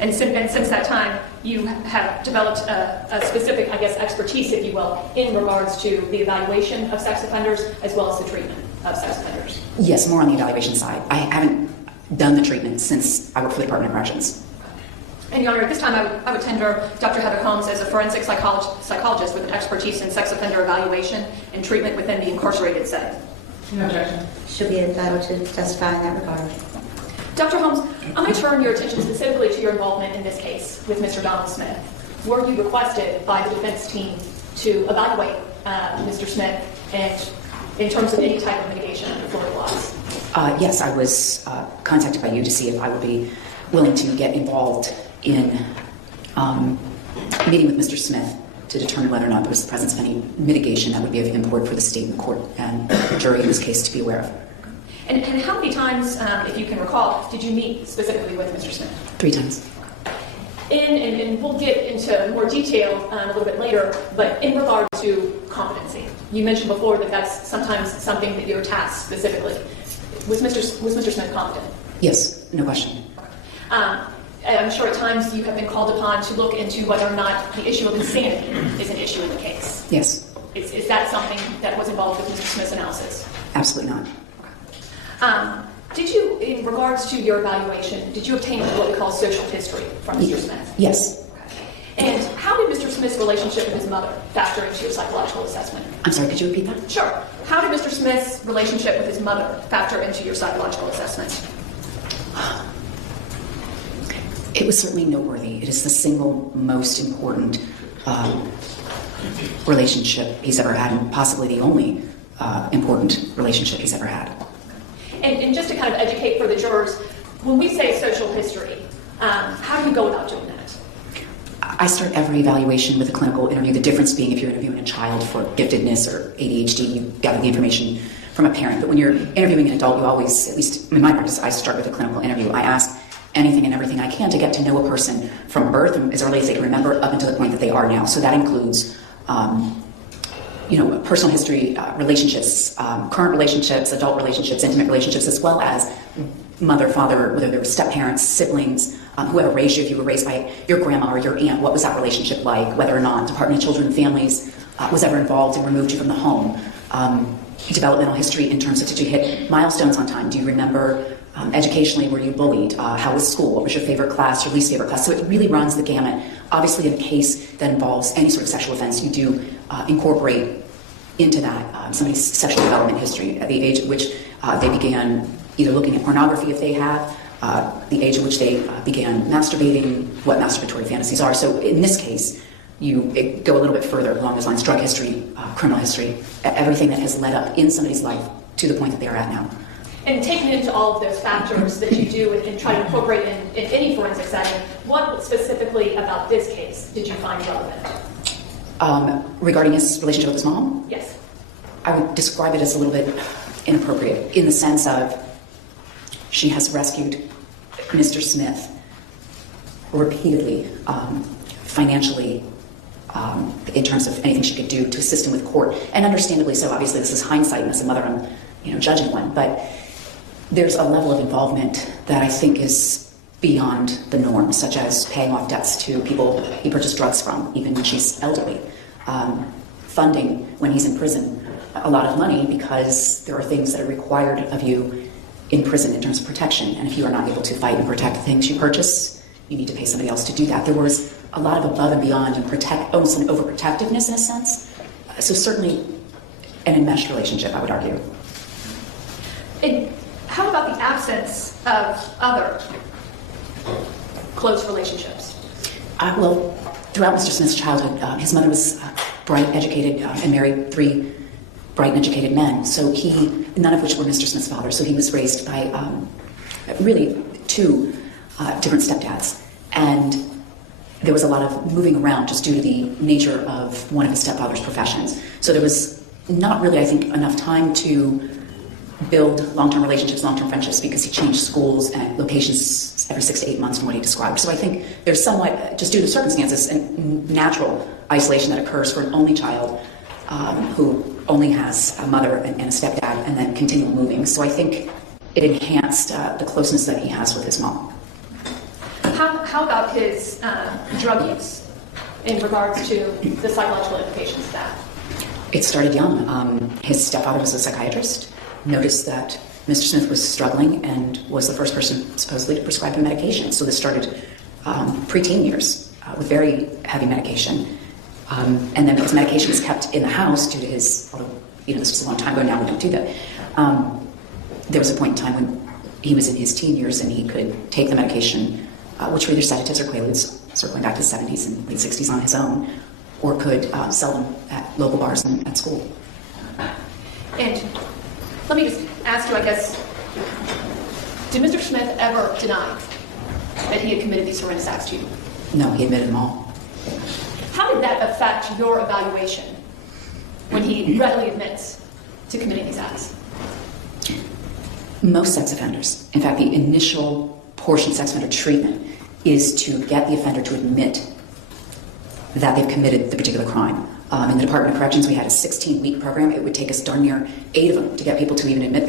And since that time, you have developed a specific, I guess, expertise, if you will, in regards to the evaluation of sex offenders as well as the treatment of sex offenders. Yes, more on the evaluation side. I haven't done the treatment since I worked for the Department of Corrections. And Your Honor, at this time I would tender Dr. Heather Holmes as a forensic psychologist with an expertise in sex offender evaluation and treatment within the incarcerated setting. No objection. She'll be entitled to testify in that regard. Dr. Holmes, I'm going to turn your attention specifically to your involvement in this case with Mr. Donald Smith. Were you requested by the defense team to evaluate Mr. Smith and in terms of any type of mitigation under Florida laws? Yes, I was contacted by you to see if I would be willing to get involved in meeting with Mr. Smith to determine whether or not there was the presence of any mitigation that would be of import for the state and the court and the jury in this case to be aware of. And how many times, if you can recall, did you meet specifically with Mr. Smith? 3 times. And we'll get into more detail a little bit later, but in regard to competency, you mentioned before that that's sometimes something that you're tasked specifically. Was Mr. Smith competent? Yes, no question. I'm sure at times you have been called upon to look into whether or not the issue of insanity is an issue in the case. Yes. Is that something that was involved with Mr. Smith's analysis? Absolutely not. Did you, in regards to your evaluation, did you obtain what we call social history from Mr. Smith? Yes. And how did Mr. Smith's relationship with his mother factor into your psychological assessment? I'm sorry, could you repeat that? Sure. How did Mr. Smith's relationship with his mother factor into your psychological assessment? It was certainly noteworthy. It is the single most important relationship he's ever had, and possibly the only important relationship he's ever had. And just to kind of educate for the jurors, when we say social history, how do you go about doing that? I start every evaluation with a clinical interview. The difference being if you're interviewing a child for giftedness or ADHD, you gather the information from a parent. But when you're interviewing an adult, you always, at least in my practice, I start with a clinical interview. I ask anything and everything I can to get to know a person from birth and as early as they can remember up until the point that they are now. So that includes personal history, relationships, current relationships, adult relationships, intimate relationships, as well as mother, father, whether they were step-parents, siblings, whoever raised you, if you were raised by your grandma or your aunt, what was that relationship like, whether or not Department of Children and Families was ever involved and removed you from the home. Developmental history in terms of did you hit milestones on time? Do you remember educationally, were you bullied? How was school? What was your favorite class, your least favorite class? So it really runs the gamut. Obviously, in a case that involves any sort of sexual offense, you do incorporate into that somebody's sexual development history at the age at which they began either looking at pornography if they have, the age at which they began masturbating, what masturbatory fantasies are. So in this case, you go a little bit further along those lines, drug history, criminal history, everything that has led up in somebody's life to the point that they are at now. And taking into all of those factors that you do and try to incorporate in any forensic setting, what specifically about this case did you find relevant? Regarding his relationship with his mom? Yes. I would describe it as a little bit inappropriate in the sense of she has rescued Mr. Smith repeatedly, financially, in terms of anything she could do to assist him with court, and understandably so. Obviously, this is hindsight, and as a mother, I'm judging one, but there's a level of involvement that I think is beyond the norm, such as paying off debts to people he purchased drugs from, even when she's elderly, funding when he's in prison a lot of money because there are things that are required of you in prison in terms of protection, and if you are not able to fight and protect the things you purchase, you need to pay somebody else to do that. There was a lot of above and beyond and almost an overprotectiveness in a sense. So certainly an enmeshed relationship, I would argue. And how about the absence of other close relationships? Well, throughout Mr. Smith's childhood, his mother was bright, educated, and married 3 bright and educated men. So none of which were Mr. Smith's father. So he was raised by really 2 different stepdads. And there was a lot of moving around just due to the nature of one of his stepfather's professions. So there was not really, I think, enough time to build long-term relationships, long-term friendships, because he changed schools and locations every 6 to 8 months from what he described. So I think there's somewhat, just due to circumstances, and natural isolation that occurs for an only child who only has a mother and a stepdad, and then continual moving. So I think it enhanced the closeness that he has with his mom. How about his drug use in regards to the psychological implications of that? It started young. His stepfather was a psychiatrist, noticed that Mr. Smith was struggling, and was the first person supposedly to prescribe him medication. So this started preteen years with very heavy medication. And then because medication was kept in the house due to his, although this was a long time ago, now we don't do that, there was a point in time when he was in his teen years and he could take the medication, which were either sedatives or quaaludes, circling back to the 70s and late 60s on his own, or could sell them at local bars and at school. And let me just ask you, I guess, did Mr. Smith ever deny that he had committed these horrendous acts to you? No, he admitted them all. How did that affect your evaluation when he readily admits to committing these acts? Most sex offenders, in fact, the initial portion of sex offender treatment is to get the offender to admit that they've committed the particular crime. In the Department of Corrections, we had a 16-week program. It would take us darn near 8 of them to get people to even admit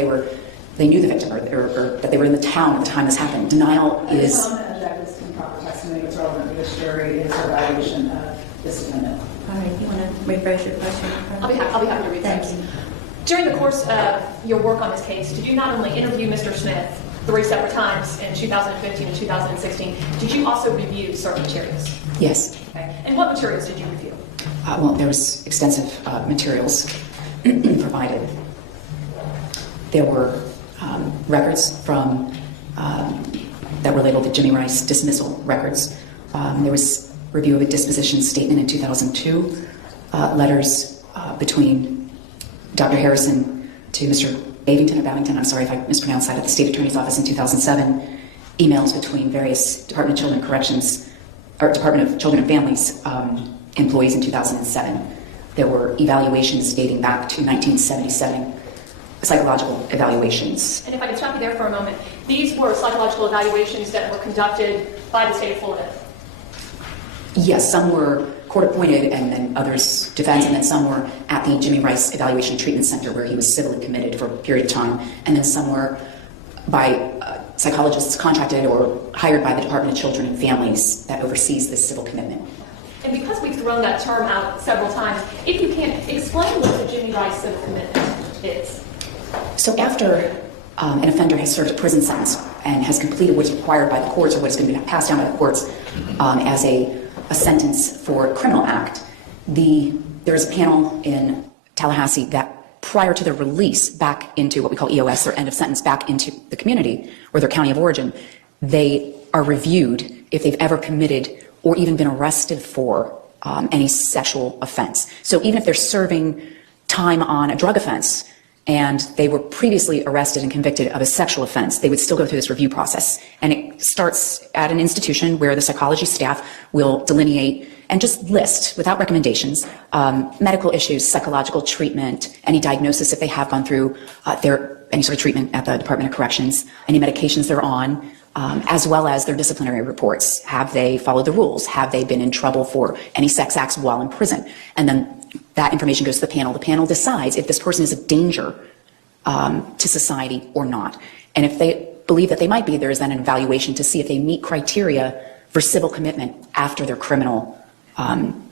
they knew the victim or that they were in the town at the time this happened. Denial is... The comment of Douglas improper testimony was relevant to this jury is evaluation of this defendant. All right, you want to rephrase your question? I'll be happy to read Thank those. you. During the course of your work on this case, did you not only interview Mr. Smith 3 separate times in 2015 and 2016, did you also review certain materials? Yes. Okay. And what materials did you review? Well, there was extensive materials provided. There were records from that were labeled the Jimmy Rice dismissal records. There was review of a disposition statement in 2002, letters between Dr. Harrison to Mr. Babington, I'm sorry if I mispronounced that, at the State Attorney's Office in 2007, emails between various Department of Children and Corrections, or Department of Children and Families employees in 2007. There were evaluations dating back to 1977, psychological evaluations. And if I can stop you there for a moment, these were psychological evaluations that were conducted by the state of Florida. Yes, some were court-appointed and then others defense, and then some were at the Jimmy Rice Evaluation Treatment Center where he was civilly committed for a period of time, and then some were by psychologists contracted or hired by the Department of Children and Families that oversees this civil commitment. And because we've thrown that term out several times, if you can explain what the Jimmy Rice civil commitment is. So after an offender has served a prison sentence and has completed what's required by the courts or what's going to be passed down by the courts as a sentence for a criminal act, there is a panel in Tallahassee that prior to their release back into what we call EOS, or end of sentence, back into the community or their county of origin, they are reviewed if they've ever committed or even been arrested for any sexual offense. So even if they're serving time on a drug offense and they were previously arrested and convicted of a sexual offense, they would still go through this review process. And it starts at an institution where the psychology staff will delineate and just list, without recommendations, medical issues, psychological treatment, any diagnosis if they have gone through any sort of treatment at the Department of Corrections, any medications they're on, as well as their disciplinary reports. Have they followed the rules? Have they been in trouble for any sex acts while in prison? And then that information goes to the panel. The panel decides if this person is a danger to society or not. And if they believe that they might be, there is then an evaluation to see if they meet criteria for civil commitment after their criminal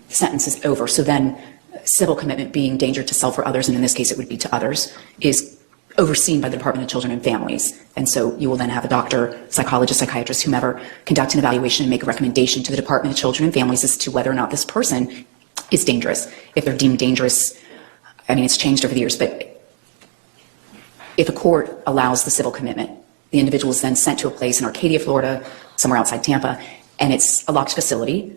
sentence is over. So then civil commitment, being danger to self or others, and in this case it would be to others, is overseen by the Department of Children and Families. And so you will then have a doctor, psychologist, psychiatrist, whomever, conduct an evaluation and make a recommendation to the Department of Children and Families as to whether or not this person is dangerous. If they're deemed dangerous, I mean, it's changed over the years, but if a court allows the civil commitment, the individual is then sent to a place in Arcadia, Florida, somewhere outside Tampa, and it's a locked facility,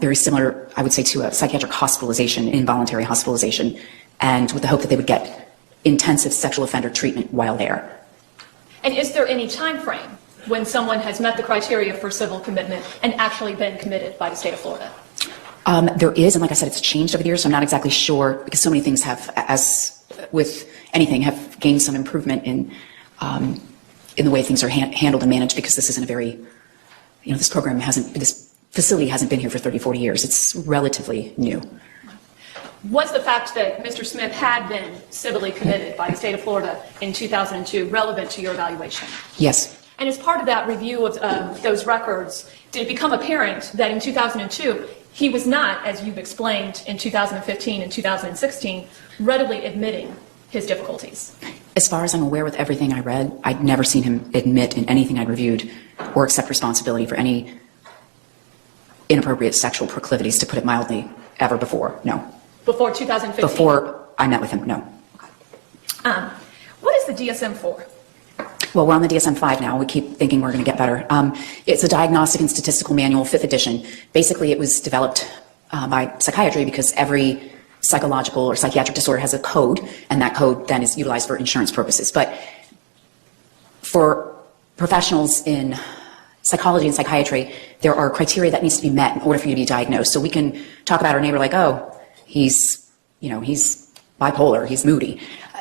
very similar, I would say, to a psychiatric hospitalization, involuntary hospitalization, and with the hope that they would get intensive sexual offender treatment while there. And is there any time frame when someone has met the criteria for civil commitment and actually been committed by the state of Florida? There is, and like I said, it's changed over the years, so I'm not exactly sure, because so many things have, as with anything, have gained some improvement in the way things are handled and managed, because this isn't a very, this program hasn't, this facility hasn't been here for 30, 40 years. It's relatively new. Was the fact that Mr. Smith had been civilly committed by the state of Florida in 2002 relevant to your evaluation? Yes. And as part of that review of those records, did it become apparent that in 2002, he was not, as you've explained in 2015 and 2016, readily admitting his difficulties? As far as I'm aware, with everything I read, I'd never seen him admit in anything I'd reviewed or accept responsibility for any inappropriate sexual proclivities, to put it mildly, ever before. No. Before 2015? Before I met with him, no. What is the DSM for? Well, we're on the DSM-5 now. We keep thinking we're going to get better. It's a Diagnostic and Statistical Manual, 5th edition. Basically, it was developed by psychiatry, because every psychological or psychiatric disorder has a code, and that code then is utilized for insurance purposes. But for professionals in psychology and psychiatry, there are criteria that needs to be met in order for you to be diagnosed. So we can talk about our neighbor like, oh, he's bipolar, he's moody.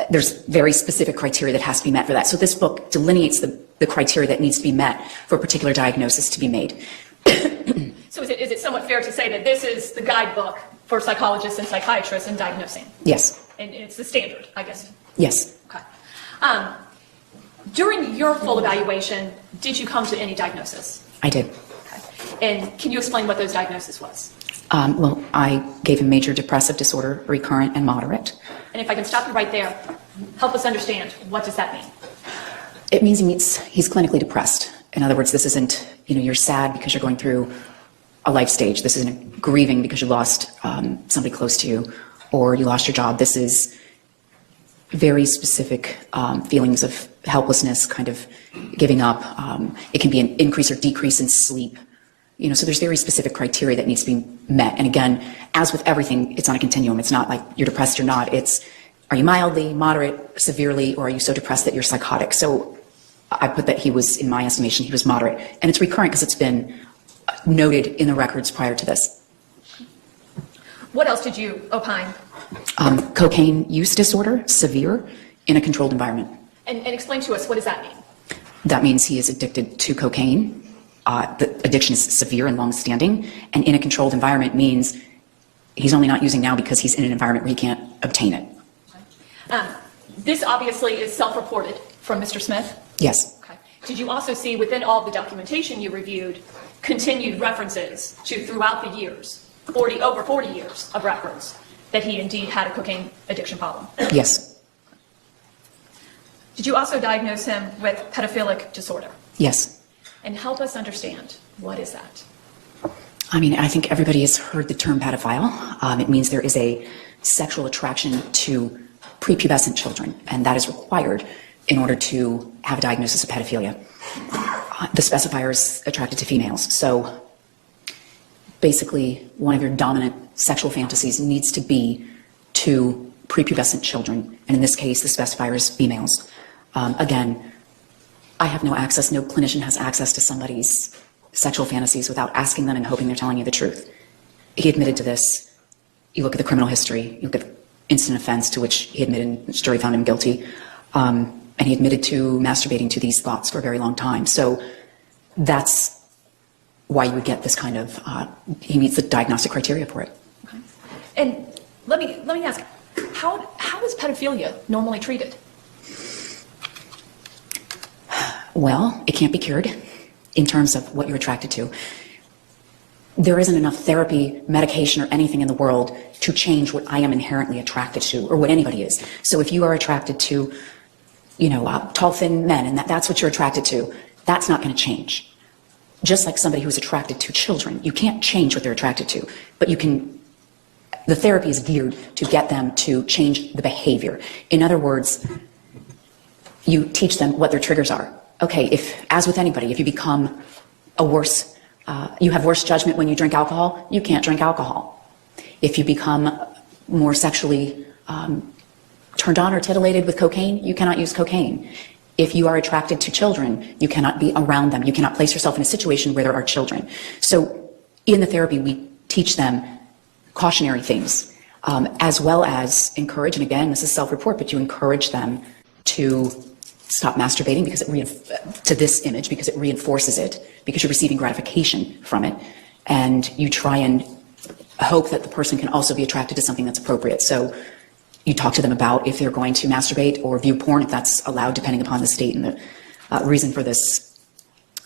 There's very specific criteria that has to be met for that. So this book delineates the criteria that needs to be met for a particular diagnosis to be made. So is it somewhat fair to say that this is the guidebook for psychologists and psychiatrists in diagnosing? Yes. And it's the standard, I guess? Yes. Okay. During your full evaluation, did you come to any diagnosis? I did. Okay. And can you explain what those diagnoses was? Well, I gave him major depressive disorder, recurrent and moderate. And if I can stop you right there, help us understand, what does that mean? It means he's clinically depressed. In other words, this isn't, you're sad because you're going through a life stage. This isn't grieving because you lost somebody close to you or you lost your job. This is very specific feelings of helplessness, kind of giving up. It can be an increase or decrease in sleep. So there's very specific criteria that needs to be met. And again, as with everything, it's on a continuum. It's not like you're depressed or not. It's, are you mildly, moderate, severely, or are you so depressed that you're psychotic? So I put that he was, in my estimation, he was moderate. And it's recurrent because it's been noted in the records prior to this. What else did you opine? Cocaine use disorder, severe, in a controlled environment. And explain to us, what does that mean? That means he is addicted to cocaine. The addiction is severe and long-standing, and in a controlled environment means he's only not using now because he's in an environment where he can't obtain it. This obviously is self-reported from Mr. Smith? Yes. Okay. Did you also see within all the documentation you reviewed continued references to, throughout the years, over 40 years of records, that he indeed had a cocaine addiction problem? Yes. Did you also diagnose him with pedophilic disorder? Yes. And help us understand, what is that? I mean, I think everybody has heard the term pedophile. It means there is a sexual attraction to prepubescent children, and that is required in order to have a diagnosis of pedophilia. The specifier is attracted to females. So basically, one of your dominant sexual fantasies needs to be to prepubescent children, and in this case, the specifier is females. Again, I have no access, no clinician has access to somebody's sexual fantasies without asking them and hoping they're telling you the truth. He admitted to this. You look at the criminal history, you look at the instant offense to which he admitted, which jury found him guilty, and he admitted to masturbating to these thoughts for a very long time. So that's why you would get this kind of, he meets the diagnostic criteria for it. Okay. And let me ask, how is pedophilia normally treated? Well, it can't be cured in terms of what you're attracted to. There isn't enough therapy, medication, or anything in the world to change what I am inherently attracted to, or what anybody is. So if you are attracted to tall, thin men, and that's what you're attracted to. That's not going to change. Just like somebody who's attracted to children, you can't change what they're attracted to, but you can. The therapy is geared to get them to change the behavior. In other words, you teach them what their triggers are. Okay, as with anybody, if you become you have worse judgment when you drink alcohol, you can't drink alcohol. If you become more sexually turned on or titillated with cocaine, you cannot use cocaine. If you are attracted to children, you cannot be around them. You cannot place yourself in a situation where there are children. So in the therapy, we teach them cautionary things, as well as encourage, and again, this is self-report, but you encourage them to stop masturbating to this image because it reinforces it, because you're receiving gratification from it. And you try and hope that the person can also be attracted to something that's appropriate. So you talk to them about if they're going to masturbate or view porn, if that's allowed, depending upon the state and the reason for this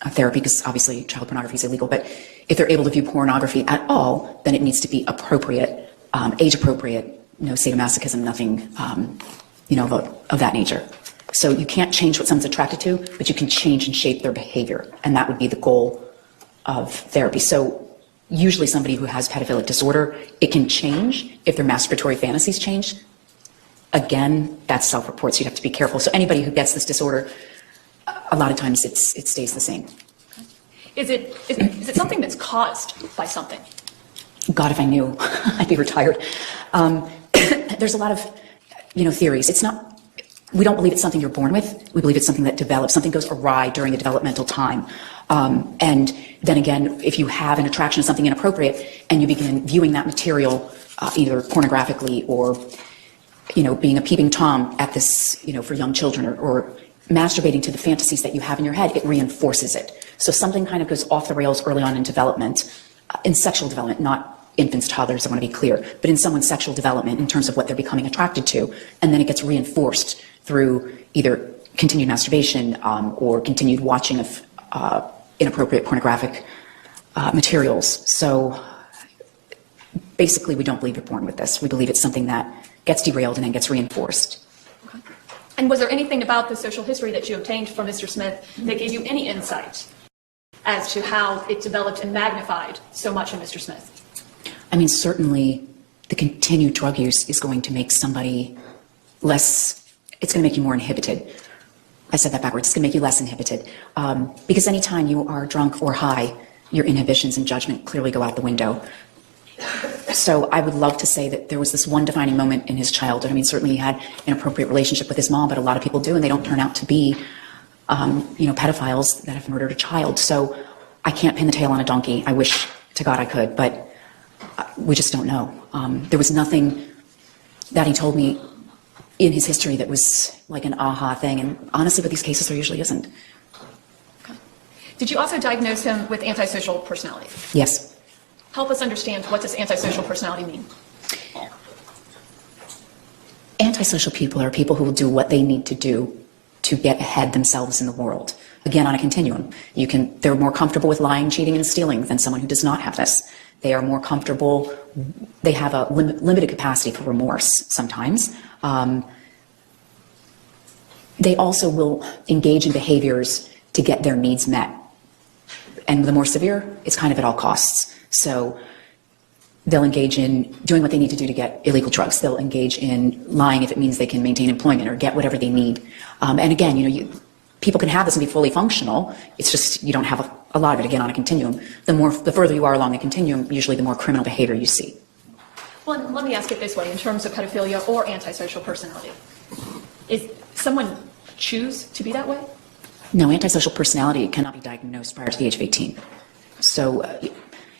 therapy, because obviously child pornography is illegal. But if they're able to view pornography at all, then it needs to be appropriate, age appropriate, no sadomasochism, nothing, of that nature. So you can't change what someone's attracted to, but you can change and shape their behavior. And that would be the goal of therapy. So usually somebody who has pedophilic disorder, it can change if their masturbatory fantasies change. Again, that's self-reports. You'd have to be careful. So anybody who gets this disorder, a lot of times it stays the same. Is it something that's caused by something? God, if I knew, I'd be retired. There's a lot of, theories. We don't believe it's something you're born with. We believe it's something that develops. Something goes awry during the developmental time. And then again, if you have an attraction to something inappropriate and you begin viewing that material either pornographically or, being a peeping Tom at this, for young children or masturbating to the fantasies that you have in your head, it reinforces it. So something kind of goes off the rails early on in development, in sexual development, not infants, toddlers, I want to be clear, but in someone's sexual development in terms of what they're becoming attracted to. And then it gets reinforced through either continued masturbation or continued watching of inappropriate pornographic materials. So basically, we don't believe you're born with this. We believe it's something that gets derailed and then gets reinforced. Okay. And was there anything about the social history that you obtained from Mr. Smith that gave you any insight as to how it developed and magnified so much in Mr. Smith? I mean, certainly the continued drug use is going to make somebody less, it's going to make you more inhibited. I said that backwards. It's going to make you less inhibited. Because anytime you are drunk or high, your inhibitions and judgment clearly go out the window. So I would love to say that there was this one defining moment in his childhood. I mean, certainly he had an appropriate relationship with his mom, but a lot of people do, and they don't turn out to be, pedophiles that have murdered a child. So I can't pin the tail on a donkey. I wish to God I could, but we just don't know. There was nothing that he told me in his history that was like an aha thing. And honestly, with these cases, there usually isn't. Okay. Did you also diagnose him with antisocial personality? Yes. Help us understand, what does antisocial personality mean? Antisocial people are people who will do what they need to do to get ahead themselves in the world. Again, on a continuum. They're more comfortable with lying, cheating, and stealing than someone who does not have this. They are more comfortable, they have a limited capacity for remorse sometimes. They also will engage in behaviors to get their needs met. And the more severe, it's kind of at all costs. So they'll engage in doing what they need to do to get illegal drugs. They'll engage in lying if it means they can maintain employment or get whatever they need. And again, people can have this and be fully functional. It's just you don't have a lot of it, again, on a continuum. The further you are along the continuum, usually the more criminal behavior you see. Well, let me ask it this way, in terms of pedophilia or antisocial personality. Is someone choose to be that way? No, antisocial personality cannot be diagnosed prior to the age of 18. So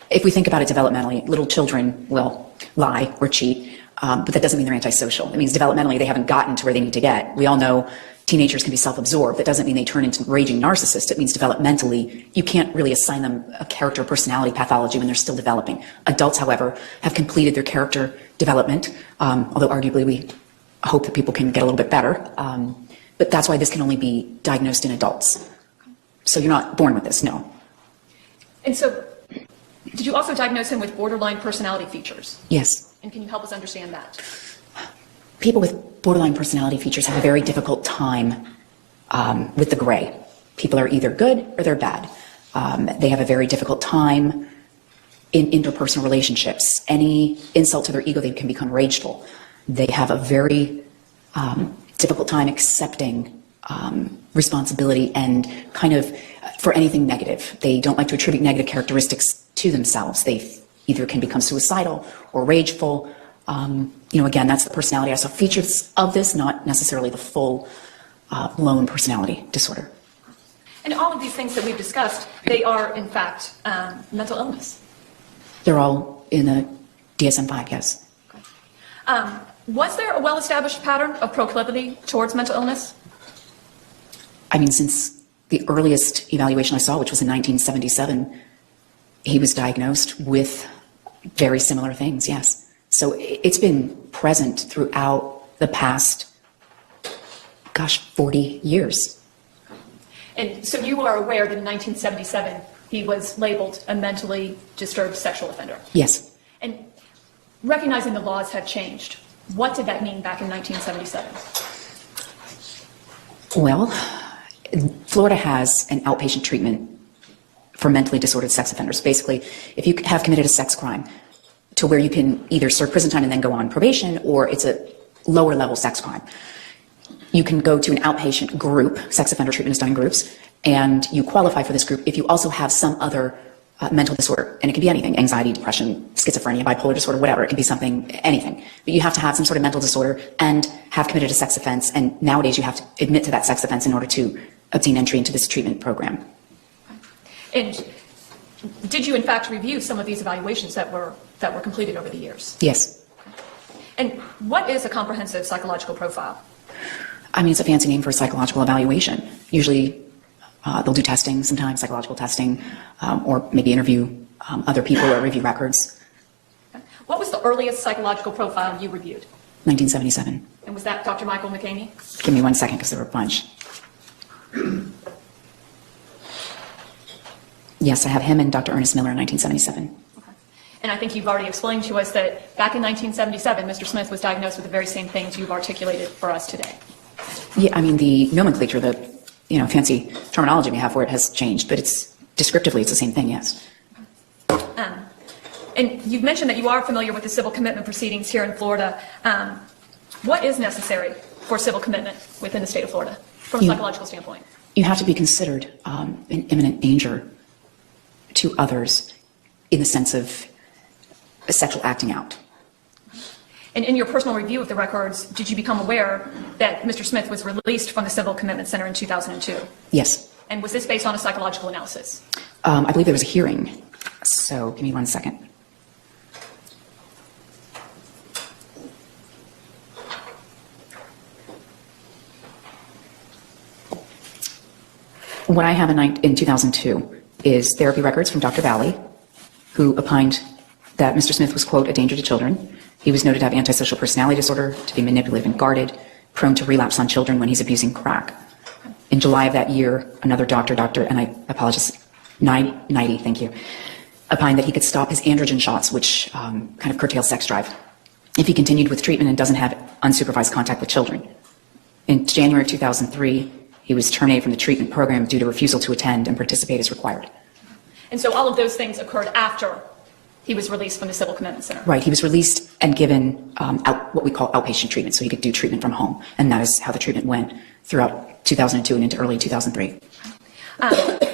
if we think about it developmentally, little children will lie or cheat, but that doesn't mean they're antisocial. It means developmentally they haven't gotten to where they need to get. We all know teenagers can be self-absorbed. That doesn't mean they turn into raging narcissists. It means developmentally, you can't really assign them a character or personality pathology when they're still developing. Adults, however, have completed their character development, although arguably we hope that people can get a little bit better. But that's why this can only be diagnosed in adults. So you're not born with this, no. And so, did you also diagnose him with borderline personality features? Yes. And can you help us understand that? People with borderline personality features have a very difficult time with the gray. People are either good or they're bad. They have a very difficult time in interpersonal relationships. Any insult to their ego, they can become rageful. They have a very difficult time accepting responsibility and kind of for anything negative. They don't like to attribute negative characteristics to themselves. They either can become suicidal or rageful. Again, that's the personality. I saw features of this, not necessarily the full blown personality disorder. And all of these things that we've discussed, they are, in fact, mental illness. They're all in the DSM-5, yes. Was there a well-established pattern of proclivity towards mental illness? I mean, since the earliest evaluation I saw, which was in 1977, he was diagnosed with very similar things, yes. So it's been present throughout the past, 40 years. And so you are aware that in 1977, he was labeled a mentally disturbed sexual offender. Yes. And recognizing the laws have changed, what did that mean back in 1977? Well, Florida has an outpatient treatment for mentally disordered sex offenders. Basically, if you have committed a sex crime, to where you can either serve prison time and then go on probation, or it's a lower level sex crime. You can go to an outpatient group, sex offender treatment is done in groups, and you qualify for this group if you also have some other mental disorder. And it can be anything, anxiety, depression, schizophrenia, bipolar disorder, whatever. It can be something, anything. But you have to have some sort of mental disorder and have committed a sex offense. And nowadays you have to admit to that sex offense in order to obtain entry into this treatment program. And did you in fact review some of these evaluations that were completed over the years? Yes. And what is a comprehensive psychological profile? I mean, it's a fancy name for a psychological evaluation. Usually they'll do testing, sometimes psychological testing, or maybe interview other people or review records. What was the earliest psychological profile you reviewed? 1977. And was that Dr. Michael McCamey? Give me 1 second because there were a bunch. Yes, I have him and Dr. Ernest Miller in 1977. Okay. And I think you've already explained to us that back in 1977, Mr. Smith was diagnosed with the very same things you've articulated for us today. Yeah, I mean, the nomenclature, the fancy terminology we have for it has changed, but it's descriptively, it's the same thing, yes. And you've mentioned that you are familiar with the civil commitment proceedings here in Florida. What is necessary for civil commitment within the state of Florida from a psychological standpoint? You have to be considered an imminent danger to others in the sense of a sexual acting out. And in your personal review of the records, did you become aware that Mr. Smith was released from the Civil Commitment Center in 2002? Yes. And was this based on a psychological analysis? I believe there was a hearing, so give me 1 second. What I have in 2002 is therapy records from Dr. Valley, who opined that Mr. Smith was, quote, a danger to children. He was noted to have antisocial personality disorder, to be manipulative and guarded, prone to relapse on children when he's abusing crack. In July of that year, another doctor, and I apologize, Nighty, thank you, opined that he could stop his androgen shots, which kind of curtails sex drive, if he continued with treatment and doesn't have unsupervised contact with children. In January of 2003, he was terminated from the treatment program due to refusal to attend and participate as required. And so all of those things occurred after he was released from the Civil Commitment Center? Right, he was released and given what we call outpatient treatment, so he could do treatment from home. And that is how the treatment went throughout 2002 and into early 2003.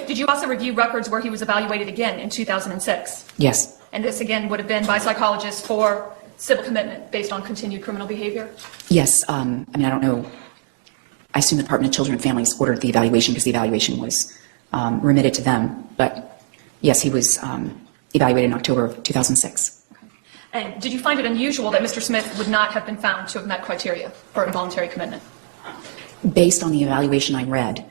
Did you also review records where he was evaluated again in 2006? Yes. And this again would have been by psychologists for civil commitment based on continued criminal behavior? Yes, I mean, I don't know. I assume the Department of Children and Families ordered the evaluation because the evaluation was remitted to them. But yes, he was evaluated in October of 2006. And did you find it unusual that Mr. Smith would not have been found to have met criteria for involuntary commitment? Based on the evaluation I read,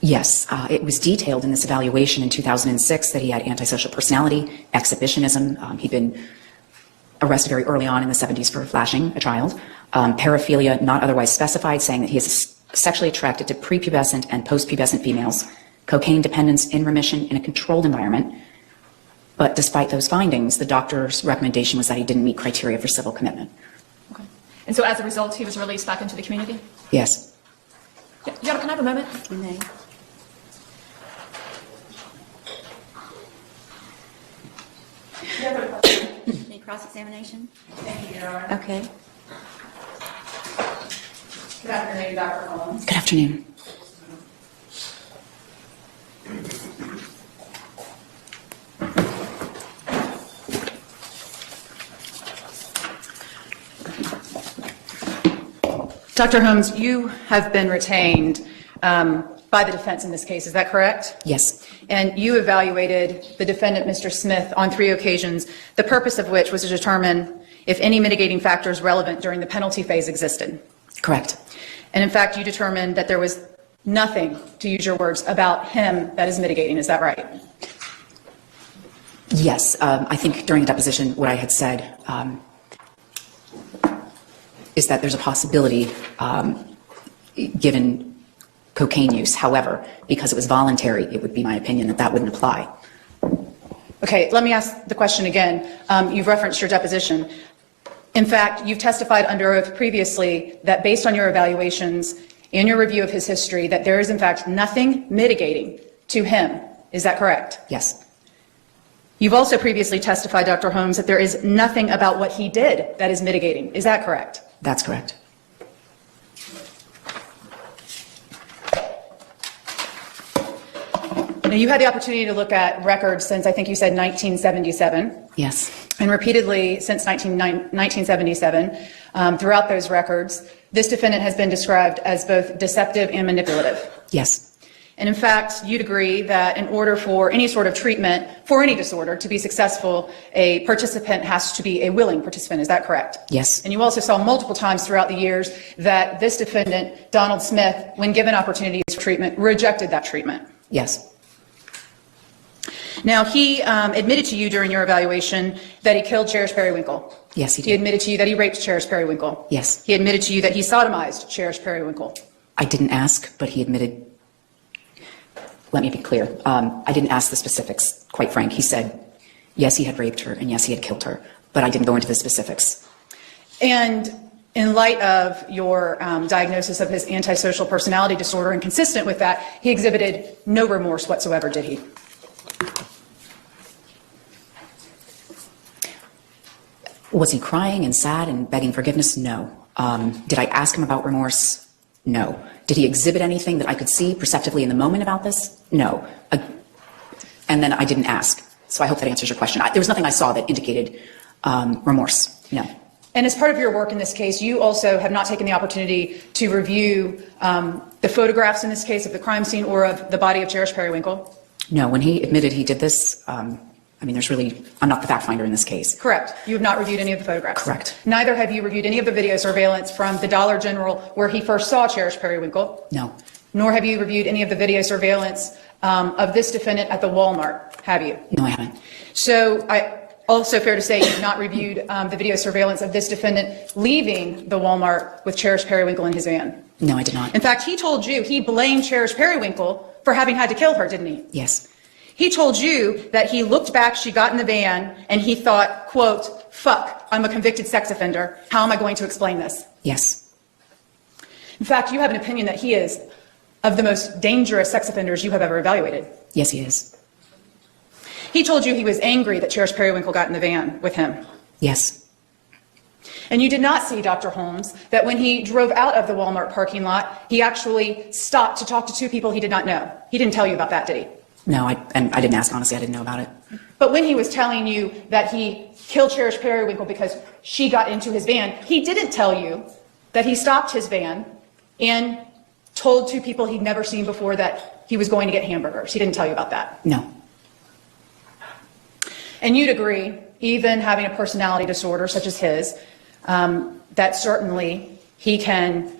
yes, it was detailed in this evaluation in 2006 that he had antisocial personality, exhibitionism. He'd been arrested very early on in the 70s for flashing a child. Paraphilia not otherwise specified, saying that he is sexually attracted to prepubescent and postpubescent females, cocaine dependence in remission in a controlled environment. But despite those findings, the doctor's recommendation was that he didn't meet criteria for civil commitment. Okay. And so as a result, he was released back into the community? Yes. Can I have a moment? You may. Any cross-examination? Thank you, Your Honor. Okay. Good afternoon, Dr. Holmes. Good afternoon. Dr. Holmes, you have been retained by the defense in this case, is that correct? Yes. And you evaluated the defendant, Mr. Smith, on 3 occasions, the purpose of which was to determine if any mitigating factors relevant during the penalty phase existed. Correct. And in fact, you determined that there was nothing, to use your words, about him that is mitigating. Is that right? Yes. I think during the deposition, what I had said is that there's a possibility, given cocaine use. However, because it was voluntary, it would be my opinion that that wouldn't apply. Okay, let me ask the question again. You've referenced your deposition. In fact, you've testified under oath previously that based on your evaluations and your review of his history, that there is in fact nothing mitigating to him. Is that correct? Yes. You've also previously testified, Dr. Holmes, that there is nothing about what he did that is mitigating. Is that correct? That's correct. Now, you had the opportunity to look at records since, I think you said 1977. Yes. And repeatedly since 1977, throughout those records, this defendant has been described as both deceptive and manipulative. Yes. And in fact, you'd agree that in order for any sort of treatment for any disorder to be successful, a participant has to be a willing participant. Is that correct? Yes. And you also saw multiple times throughout the years that this defendant, Donald Smith, when given opportunities for treatment, rejected that treatment. Yes. Now, he admitted to you during your evaluation that he killed Cherish Periwinkle. Yes, he He did. admitted to you that he raped Cherish Periwinkle. Yes. He admitted to you that he sodomized Cherish Periwinkle. I didn't ask, but he admitted. Let me be clear. I didn't ask the specifics, quite frank. He said, yes, he had raped her, and yes, he had killed her, but I didn't go into the specifics. And in light of your diagnosis of his antisocial personality disorder, and consistent with that, he exhibited no remorse whatsoever, did he? Was he crying and sad and begging forgiveness? No. Did I ask him about remorse? No. Did he exhibit anything that I could see perceptively in the moment about this? No. And then I didn't ask. So I hope that answers your question. There was nothing I saw that indicated remorse. No. And as part of your work in this case, you also have not taken the opportunity to review the photographs in this case of the crime scene or of the body of Cherish Periwinkle? No. When he admitted he did this, I mean, I'm not the fact finder in this case. Correct. You have not reviewed any of the photographs. Correct. Neither have you reviewed any of the video surveillance from the Dollar General where he first saw Cherish Periwinkle. No. Nor have you reviewed any of the video surveillance of this defendant at the Walmart, have you? No, I haven't. So also fair to say you've not reviewed the video surveillance of this defendant leaving the Walmart with Cherish Periwinkle in his van. No, I did not. In fact, he told you he blamed Cherish Periwinkle for having had to kill her, didn't he? Yes. He told you that he looked back, she got in the van, and he thought, quote, fuck, I'm a convicted sex offender. How am I going to explain this? Yes. In fact, you have an opinion that he is of the most dangerous sex offenders you have ever evaluated. Yes, he is. He told you he was angry that Cherish Periwinkle got in the van with him. Yes. And you did not see, Dr. Holmes, that when he drove out of the Walmart parking lot, he actually stopped to talk to 2 people he did not know. He didn't tell you about that, did he? No, and I didn't ask, honestly. I didn't know about it. But when he was telling you that he killed Cherish Periwinkle because she got into his van, he didn't tell you that he stopped his van and told 2 people he'd never seen before that he was going to get hamburgers. He didn't tell you about that. No. And you'd agree, even having a personality disorder such as his, that certainly he can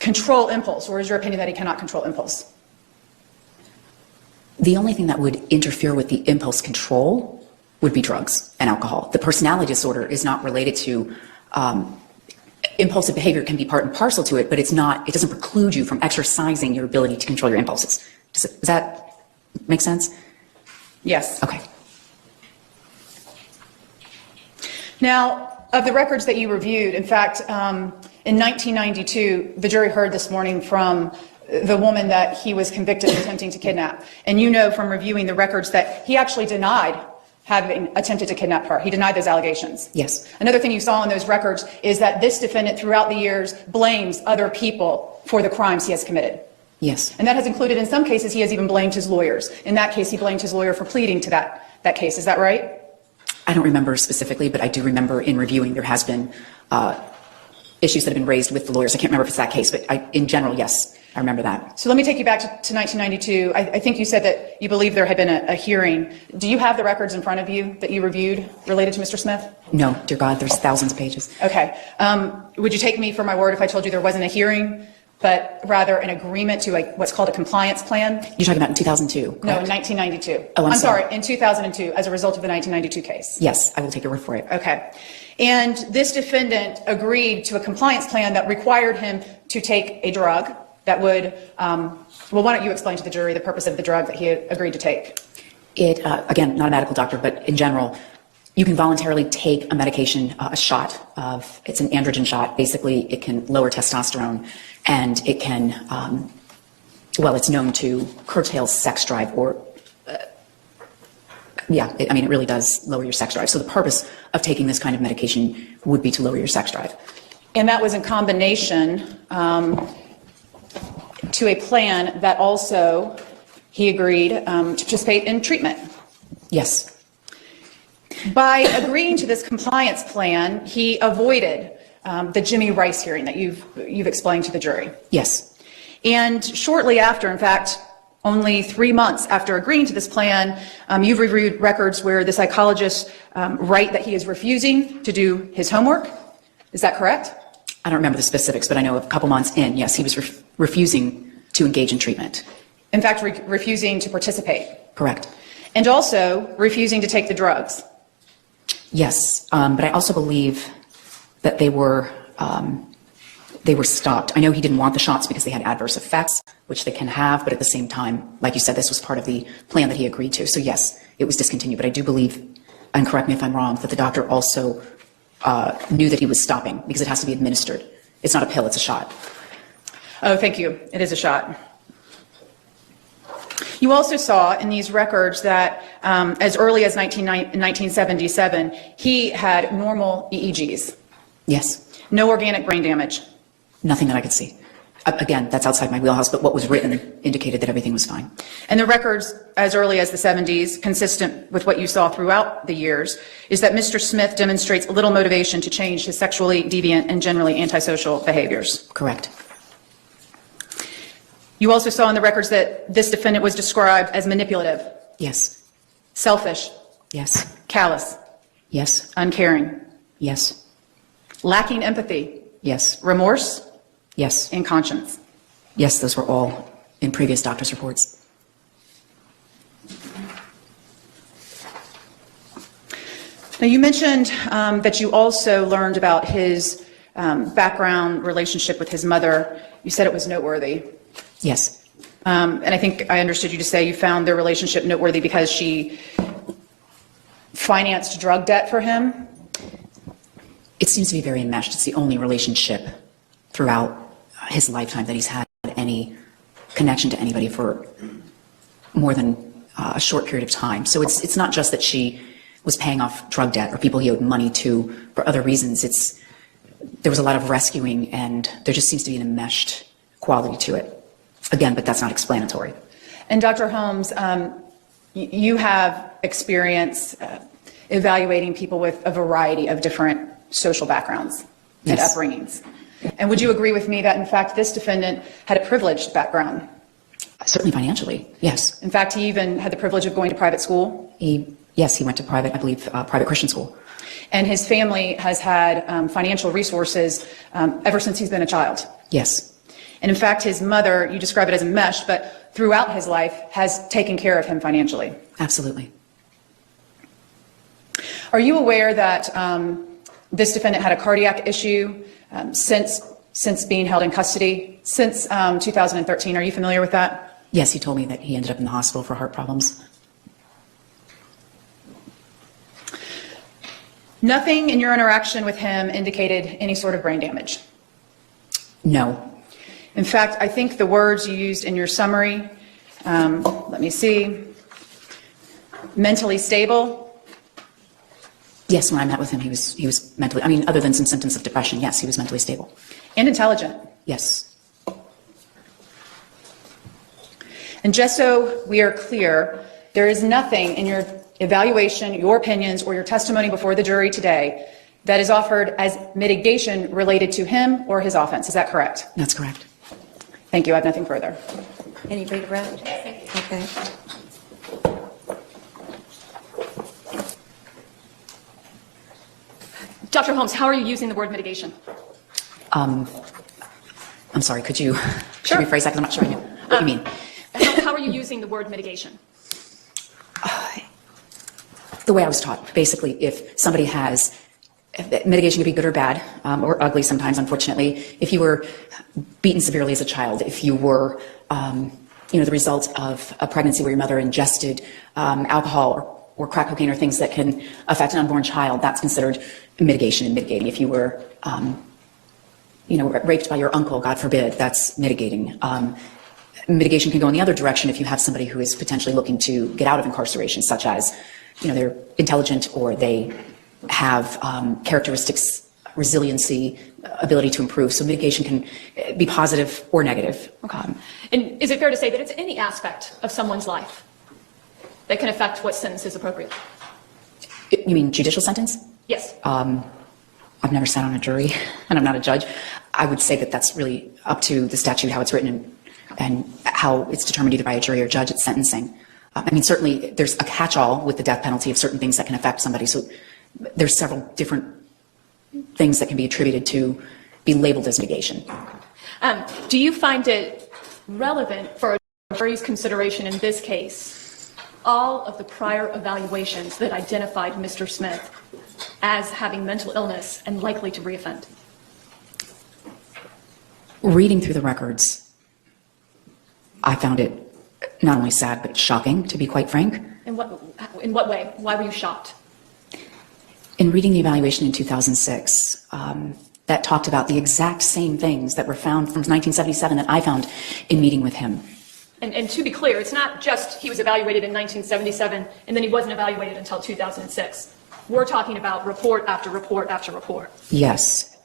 control impulse, or is your opinion that he cannot control impulse? The only thing that would interfere with the impulse control would be drugs and alcohol. The personality disorder is not related to impulsive behavior. Can be part and parcel to it, but it doesn't preclude you from exercising your ability to control your impulses. Does that make sense? Yes. Okay. Now, of the records that you reviewed, in fact, In 1992, the jury heard this morning from the woman that he was convicted of attempting to kidnap. And you know from reviewing the records that he actually denied having attempted to kidnap her. He denied those allegations. Yes. Another thing you saw in those records is that this defendant throughout the years blames other people for the crimes he has committed. Yes. And that has included, in some cases, he has even blamed his lawyers. In that case, he blamed his lawyer for pleading to that case. Is that right? I don't remember specifically, but I do remember in reviewing there has been issues that have been raised with the lawyers. I can't remember if it's that case, but in general, yes, I remember that. So let me take you back to 1992. I think you said that you believe there had been a hearing. Do you have the records in front of you that you reviewed related to Mr. Smith? No, dear God, there's thousands of pages. Okay. Would you take me for my word if I told you there wasn't a hearing, but rather an agreement to what's called a compliance plan? You're talking about in 2002, correct? No, in 1992. Oh, I'm sorry. In 2002, as a result of the 1992 case. Yes, I will take your word for it. Okay. And this defendant agreed to a compliance plan that required him to take a drug that would, well, why don't you explain to the jury the purpose of the drug that he had agreed to take? It, again, not a medical doctor, but in general, you can voluntarily take a medication, a shot of, it's an androgen shot. Basically, it can lower testosterone and it can, well, it's known to curtail sex drive or, I mean, it really does lower your sex drive. So the purpose of taking this kind of medication would be to lower your sex drive. And that was in combination to a plan that also he agreed to participate in treatment. Yes. By agreeing to this compliance plan, he avoided the Jimmy Rice hearing that you've explained to the jury. Yes. And shortly after, in fact, only 3 months after agreeing to this plan, you've reviewed records where the psychologists write that he is refusing to do his homework. Is that correct? I don't remember the specifics, but I know a couple months in, yes, he was refusing to engage in treatment. In fact, refusing to participate. Correct. And also refusing to take the drugs. Yes, but I also believe that they were stopped. I know he didn't want the shots because they had adverse effects, which they can have, but at the same time, like you said, this was part of the plan that he agreed to. So yes, it was discontinued, but I do believe, and correct me if I'm wrong, that the doctor also knew that he was stopping because it has to be administered. It's not a pill, it's a shot. Oh, thank you. It is a shot. You also saw in these records that as early as 1977, he had normal EEGs. Yes. No organic brain damage. Nothing that I could see. Again, that's outside my wheelhouse, but what was written indicated that everything was fine. And the records as early as the 70s, consistent with what you saw throughout the years, is that Mr. Smith demonstrates little motivation to change his sexually deviant and generally antisocial behaviors. Correct. You also saw in the records that this defendant was described as manipulative, Yes. selfish, Yes. callous, Yes. uncaring, Yes. lacking empathy, Yes. remorse, Yes. and conscience. Yes, those were all in previous doctor's reports. Now, you mentioned that you also learned about his background relationship with his mother. You said it was noteworthy. Yes. And I think I understood you to say you found their relationship noteworthy because she financed drug debt for him. It seems to be very enmeshed. It's the only relationship throughout his lifetime that he's had any connection to anybody for more than a short period of time. So it's not just that she was paying off drug debt or people he owed money to for other reasons. There was a lot of rescuing, and there just seems to be an enmeshed quality to it. Again, but that's not explanatory. And Dr. Holmes, you have experience evaluating people with a variety of different social backgrounds and Yes. upbringings. And would you agree with me that, in fact, this defendant had a privileged background? Certainly financially, yes. In fact, he even had the privilege of going to private school. Yes, he went to private, I believe, private Christian school. And his family has had financial resources ever since he's been a child. Yes. And in fact, his mother, you describe it as enmeshed, but throughout his life has taken care of him financially. Absolutely. Are you aware that this defendant had a cardiac issue since being held in custody since 2013? Are you familiar with that? Yes, he told me that he ended up in the hospital for heart problems. Nothing in your interaction with him indicated any sort of brain damage. No. In fact, I think the words you used in your summary, let me see, mentally stable. Yes, when I met with him, he was mentally, I mean, other than some symptoms of depression, yes, he was mentally stable. And intelligent. Yes. And just so we are clear, there is nothing in your evaluation, your opinions, or your testimony before the jury today that is offered as mitigation related to him or his offense. Is that correct? That's correct. Thank you. I have nothing further. Any redirect? Okay. Dr. Holmes, how are you using the word mitigation? I'm sorry, could you Sure. rephrase that, because I'm not sure I know what you mean. How are you using the word mitigation? The way I was taught, basically, if somebody has, mitigation can be good or bad, or ugly sometimes, unfortunately. If you were beaten severely as a child, if you were, the result of a pregnancy where your mother ingested alcohol or crack cocaine or things that can affect an unborn child, that's considered mitigation and mitigating. If you were, raped by your uncle, God forbid, that's mitigating. Mitigation can go in the other direction if you have somebody who is potentially looking to get out of incarceration, such as, they're intelligent or they have characteristics, resiliency, ability to improve. So mitigation can be positive or negative. And is it fair to say that it's any aspect of someone's life that can affect what sentence is appropriate? You mean judicial sentence? Yes. I've never sat on a jury, and I'm not a judge. I would say that that's really up to the statute, how it's written, and how it's determined either by a jury or judge at sentencing. Certainly there's a catch-all with the death penalty of certain things that can affect somebody. So there's several different things that can be attributed to be labeled as mitigation. Do you find it relevant for a jury's consideration in this case, all of the prior evaluations that identified Mr. Smith as having mental illness and likely to reoffend? Reading through the records, I found it not only sad, but shocking, to be quite frank. In what way? Why were you shocked? In reading the evaluation in 2006, that talked about the exact same things that were found from 1977 that I found in meeting with him. And to be clear, it's not just he was evaluated in 1977 and then he wasn't evaluated until 2006. We're talking about report after report after report. Yes.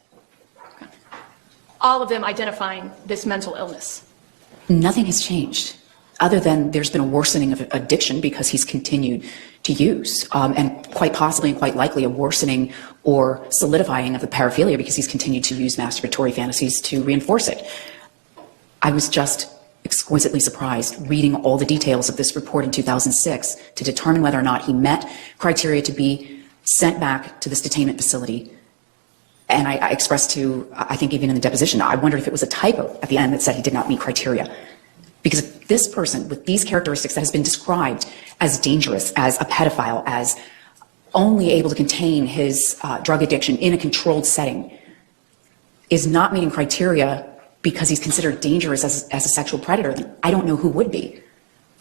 All of them identifying this mental illness. Nothing has changed, other than there's been a worsening of addiction because he's continued to use, and quite possibly and quite likely a worsening or solidifying of the paraphilia because he's continued to use masturbatory fantasies to reinforce it. I was just exquisitely surprised reading all the details of this report in 2006 to determine whether or not he met criteria to be sent back to this detainment facility. And I expressed to, I think even in the deposition, I wondered if it was a typo at the end that said he did not meet criteria. Because if this person with these characteristics that has been described as dangerous, as a pedophile, as only able to contain his drug addiction in a controlled setting, is not meeting criteria because he's considered dangerous as a sexual predator, then I don't know who would be.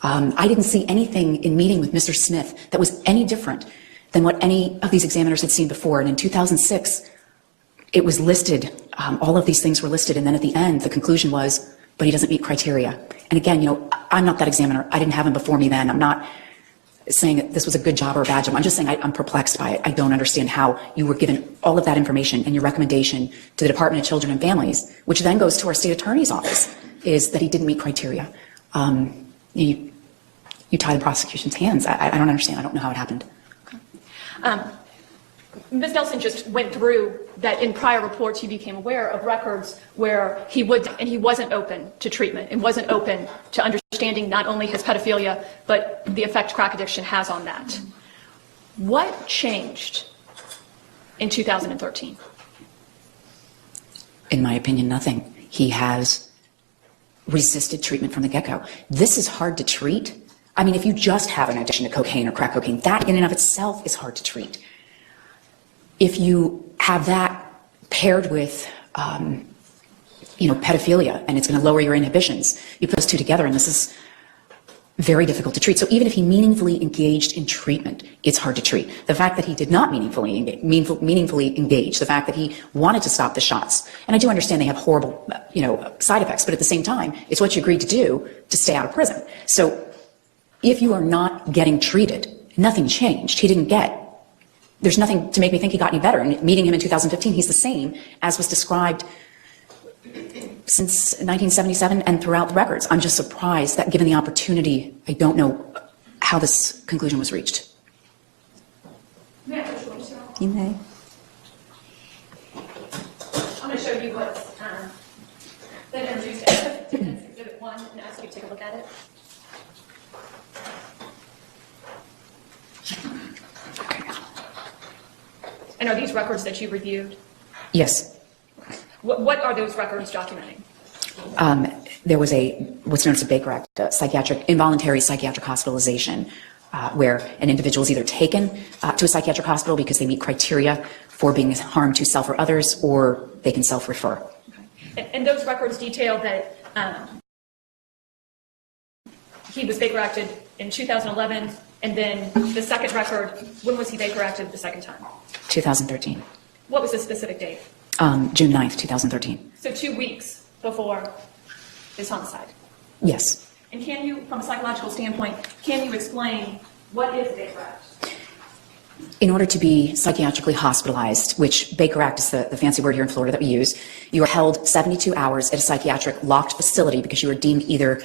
I didn't see anything in meeting with Mr. Smith that was any different than what any of these examiners had seen before. And in 2006, it was listed, all of these things were listed, and then at the end, the conclusion was, but he doesn't meet criteria. And again, I'm not that examiner. I didn't have him before me then. I'm not saying that this was a good job or a bad job. I'm just saying I'm perplexed by it. I don't understand how you were given all of that information and your recommendation to the Department of Children and Families, which then goes to our state attorney's office, is that he didn't meet criteria. You tie the prosecution's hands. I don't understand. I don't know how it happened. Ms. Nelson just went through that in prior reports you became aware of records where he wasn't open to treatment and wasn't open to understanding not only his pedophilia, but the effect crack addiction has on that. What changed in 2013? In my opinion, nothing. He has resisted treatment from the get-go. This is hard to treat. I mean, if you just have an addiction to cocaine or crack cocaine, that in and of itself is hard to treat. If you have that paired with, pedophilia, and it's going to lower your inhibitions, you put those two together, and this is very difficult to treat. So even if he meaningfully engaged in treatment, it's hard to treat. The fact that he did not meaningfully engage, the fact that he wanted to stop the shots, and I do understand they have horrible, side effects, but at the same time, it's what you agreed to do to stay out of prison. So if you are not getting treated, nothing changed. There's nothing to make me think he got any better. And meeting him in 2015, he's the same as was described since 1977 and throughout the records. I'm just surprised that given the opportunity, I don't know how this conclusion was reached. You may. I'm going to show you what's been introduced as Exhibit 1 and ask you to take a look at it. And are these records that you reviewed? Yes. What are those records documenting? There was what's known as a Baker Act, involuntary psychiatric hospitalization, where an individual is either taken to a psychiatric hospital because they meet criteria for being harm to self or others, or they can self-refer. Okay. And those records detail that he was Baker Acted in 2011, and then the second record, when was he Baker Acted the second time? 2013. What was the specific date? June 9th, 2013. So 2 weeks before his homicide. Yes. And can you, from a psychological standpoint, can you explain what is Baker Act? In order to be psychiatrically hospitalized, which Baker Act is the fancy word here in Florida that we use, you are held 72 hours at a psychiatric locked facility because you are deemed either,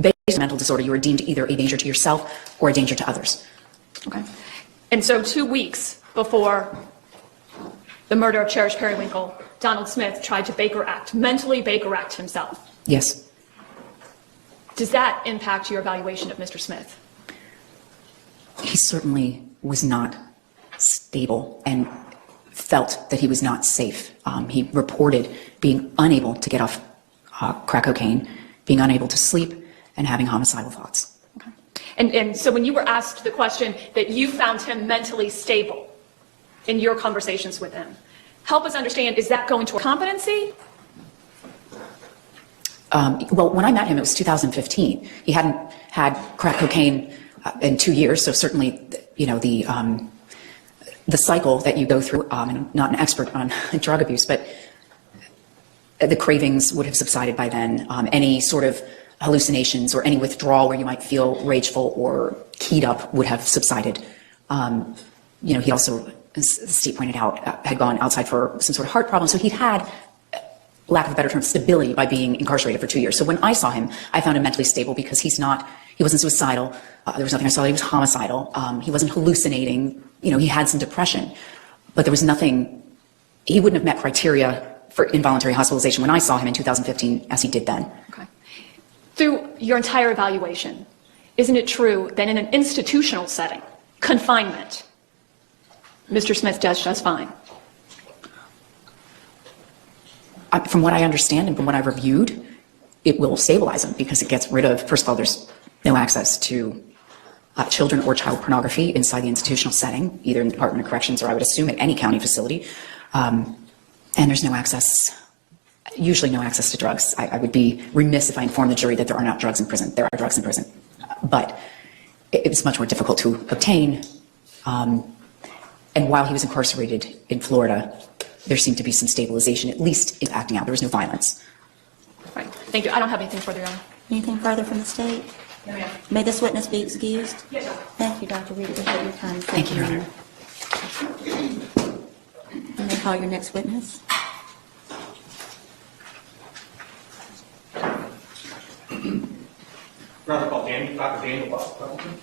based on mental disorder, you are deemed either a danger to yourself or a danger to others. Okay. And so 2 weeks before the murder of Cherish Periwinkle, Donald Smith tried to mentally Baker Act himself. Yes. Does that impact your evaluation of Mr. Smith? He certainly was not stable and felt that he was not safe. He reported being unable to get off crack cocaine, being unable to sleep, and having homicidal thoughts. Okay. And so when you were asked the question that you found him mentally stable in your conversations with him, help us understand, is that going to competency? Well, when I met him, it was 2015. He hadn't had crack cocaine in 2 years, so certainly, the cycle that you go through, I'm not an expert on drug abuse, but the cravings would have subsided by then. Any sort of hallucinations or any withdrawal where you might feel rageful or keyed up would have subsided. He also, as Steve pointed out, had gone outside for some sort of heart problem, so he'd had, lack of a better term, stability by being incarcerated for 2 years. So when I saw him, I found him mentally stable because he wasn't suicidal. There was nothing I saw that he was homicidal. He wasn't hallucinating. He had some depression, but there was nothing, he wouldn't have met criteria for involuntary hospitalization when I saw him in 2015 as he did then. Okay. Through your entire evaluation, isn't it true that in an institutional setting, confinement, Mr. Smith does just fine? From what I understand and from what I reviewed, it will stabilize him because it gets rid of, first of all, there's no access to children or child pornography inside the institutional setting, either in the Department of Corrections or I would assume at any county facility. And there's no access, usually no access to drugs. I would be remiss if I informed the jury that there are not drugs in prison. There are drugs in prison, but it's much more difficult to obtain. And while he was incarcerated in Florida, there seemed to be some stabilization, at least in acting out. There was no violence. Right. Thank you. I don't have anything further on. Anything further from the state? No, ma'am. May this witness be excused? Yes, ma'am. Thank you, Dr. Reed, for your time. Thank you, Your Honor. You may call your next witness. Rather call Dr. Daniel Buffington.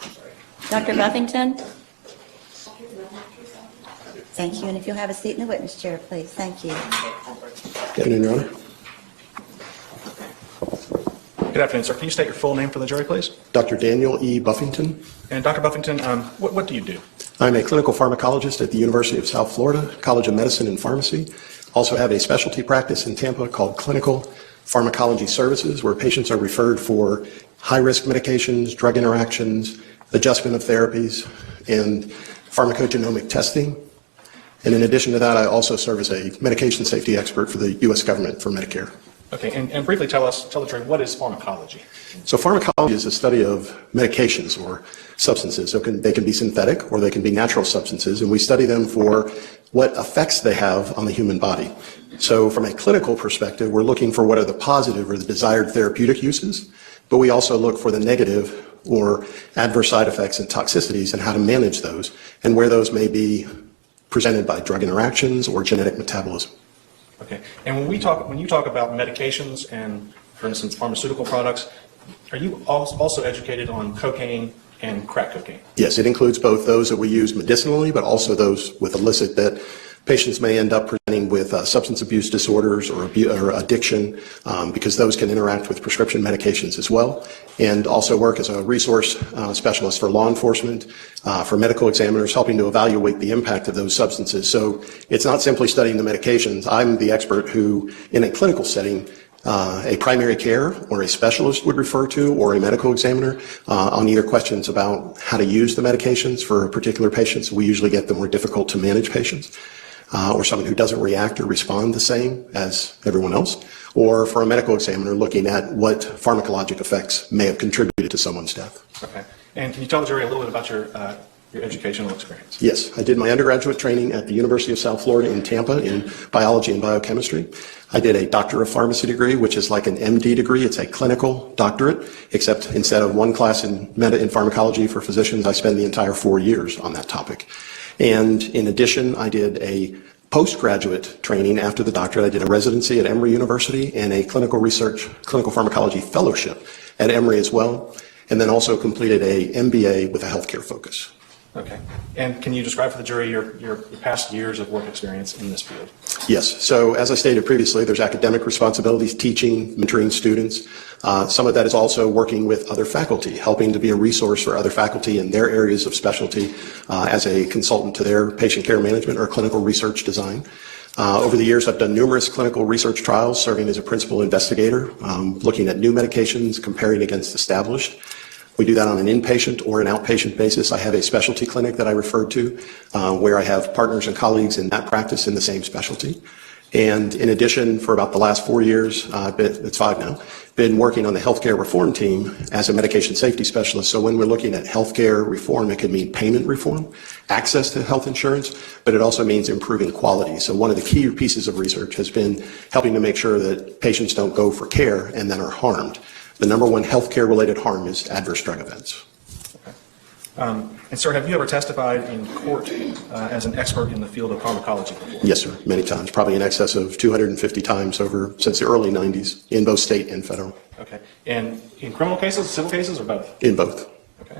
Dr. Buffington? Thank you, and if you'll have a seat in the witness chair, please. Thank you. Good afternoon, Your Honor. Good afternoon, sir. Can you state your full name for the jury, please? Dr. Daniel E. Buffington. And Dr. Buffington, what do you do? I'm a clinical pharmacologist at the University of South Florida, College of Medicine and Pharmacy. Also have a specialty practice in Tampa called Clinical Pharmacology Services, where patients are referred for high-risk medications, drug interactions, adjustment of therapies, and pharmacogenomic testing. And in addition to that, I also serve as a medication safety expert for the U.S. government for Medicare. Okay, and briefly tell the jury, what is pharmacology? So pharmacology is a study of medications or substances. So they can be synthetic or they can be natural substances, and we study them for what effects they have on the human body. So from a clinical perspective, we're looking for what are the positive or the desired therapeutic uses, but we also look for the negative or adverse side effects and toxicities and how to manage those and where those may be presented by drug interactions or genetic metabolism. Okay, and when you talk about medications and, for instance, pharmaceutical products, are you also educated on cocaine and crack cocaine? Yes, it includes both those that we use medicinally, but also those with illicit that patients may end up presenting with substance abuse disorders or addiction, because those can interact with prescription medications as well, and also work as a resource specialist for law enforcement, for medical examiners, helping to evaluate the impact of those substances. So it's not simply studying the medications. I'm the expert who, in a clinical setting, a primary care or a specialist would refer to, or a medical examiner, on either questions about how to use the medications for a particular patient. So we usually get the more difficult to manage patients, or someone who doesn't react or respond the same as everyone else, or for a medical examiner looking at what pharmacologic effects may have contributed to someone's death. Okay, and can you tell the jury a little bit about your educational experience? Yes, I did my undergraduate training at the University of South Florida in Tampa in biology and biochemistry. I did a Doctor of Pharmacy degree, which is like an MD degree. It's a clinical doctorate, except instead of one class in pharmacology for physicians, I spend the entire 4 years on that topic. And in addition, I did a postgraduate training after the doctorate. I did a residency at Emory University and a clinical pharmacology fellowship at Emory as well, and then also completed a MBA with a healthcare focus. Okay, and can you describe for the jury your past years of work experience in this field? Yes, so as I stated previously, there's academic responsibilities, teaching, mentoring students. Some of that is also working with other faculty, helping to be a resource for other faculty in their areas of specialty as a consultant to their patient care management or clinical research design. Over the years, I've done numerous clinical research trials, serving as a principal investigator, looking at new medications, comparing against established. We do that on an inpatient or an outpatient basis. I have a specialty clinic that I referred to, where I have partners and colleagues in that practice in the same specialty. And in addition, for about the last 4 years, it's 5 now, been working on the healthcare reform team as a medication safety specialist. So when we're looking at healthcare reform, it could mean payment reform, access to health insurance, but it also means improving quality. So one of the key pieces of research has been helping to make sure that patients don't go for care and then are harmed. The number one healthcare-related harm is adverse drug events. Okay. And sir, have you ever testified in court as an expert in the field of pharmacology before? Yes, sir, many times, probably in excess of 250 times since the early 90s, in both state and federal. Okay, and in criminal cases, civil cases, or both? In both. Okay.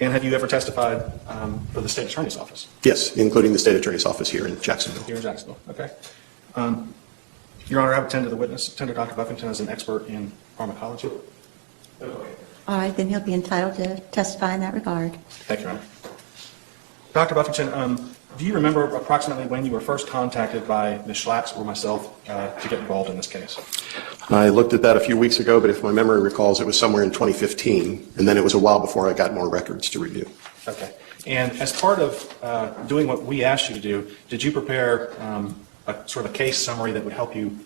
And have you ever testified for the state attorney's office? Yes, including the state attorney's office here in Jacksonville. Here in Jacksonville, okay. Your Honor, I would tender Dr. Buffington as an expert in pharmacology. All right, then he'll be entitled to testify in that regard. Thank you, Your Honor. Dr. Buffington, do you remember approximately when you were first contacted by Ms. Schlax or myself to get involved in this case? I looked at that a few weeks ago, but if my memory recalls, it was somewhere in 2015, and then it was a while before I got more records to review. Okay. And as part of doing what we asked you to do, did you prepare a sort of a case summary that would help you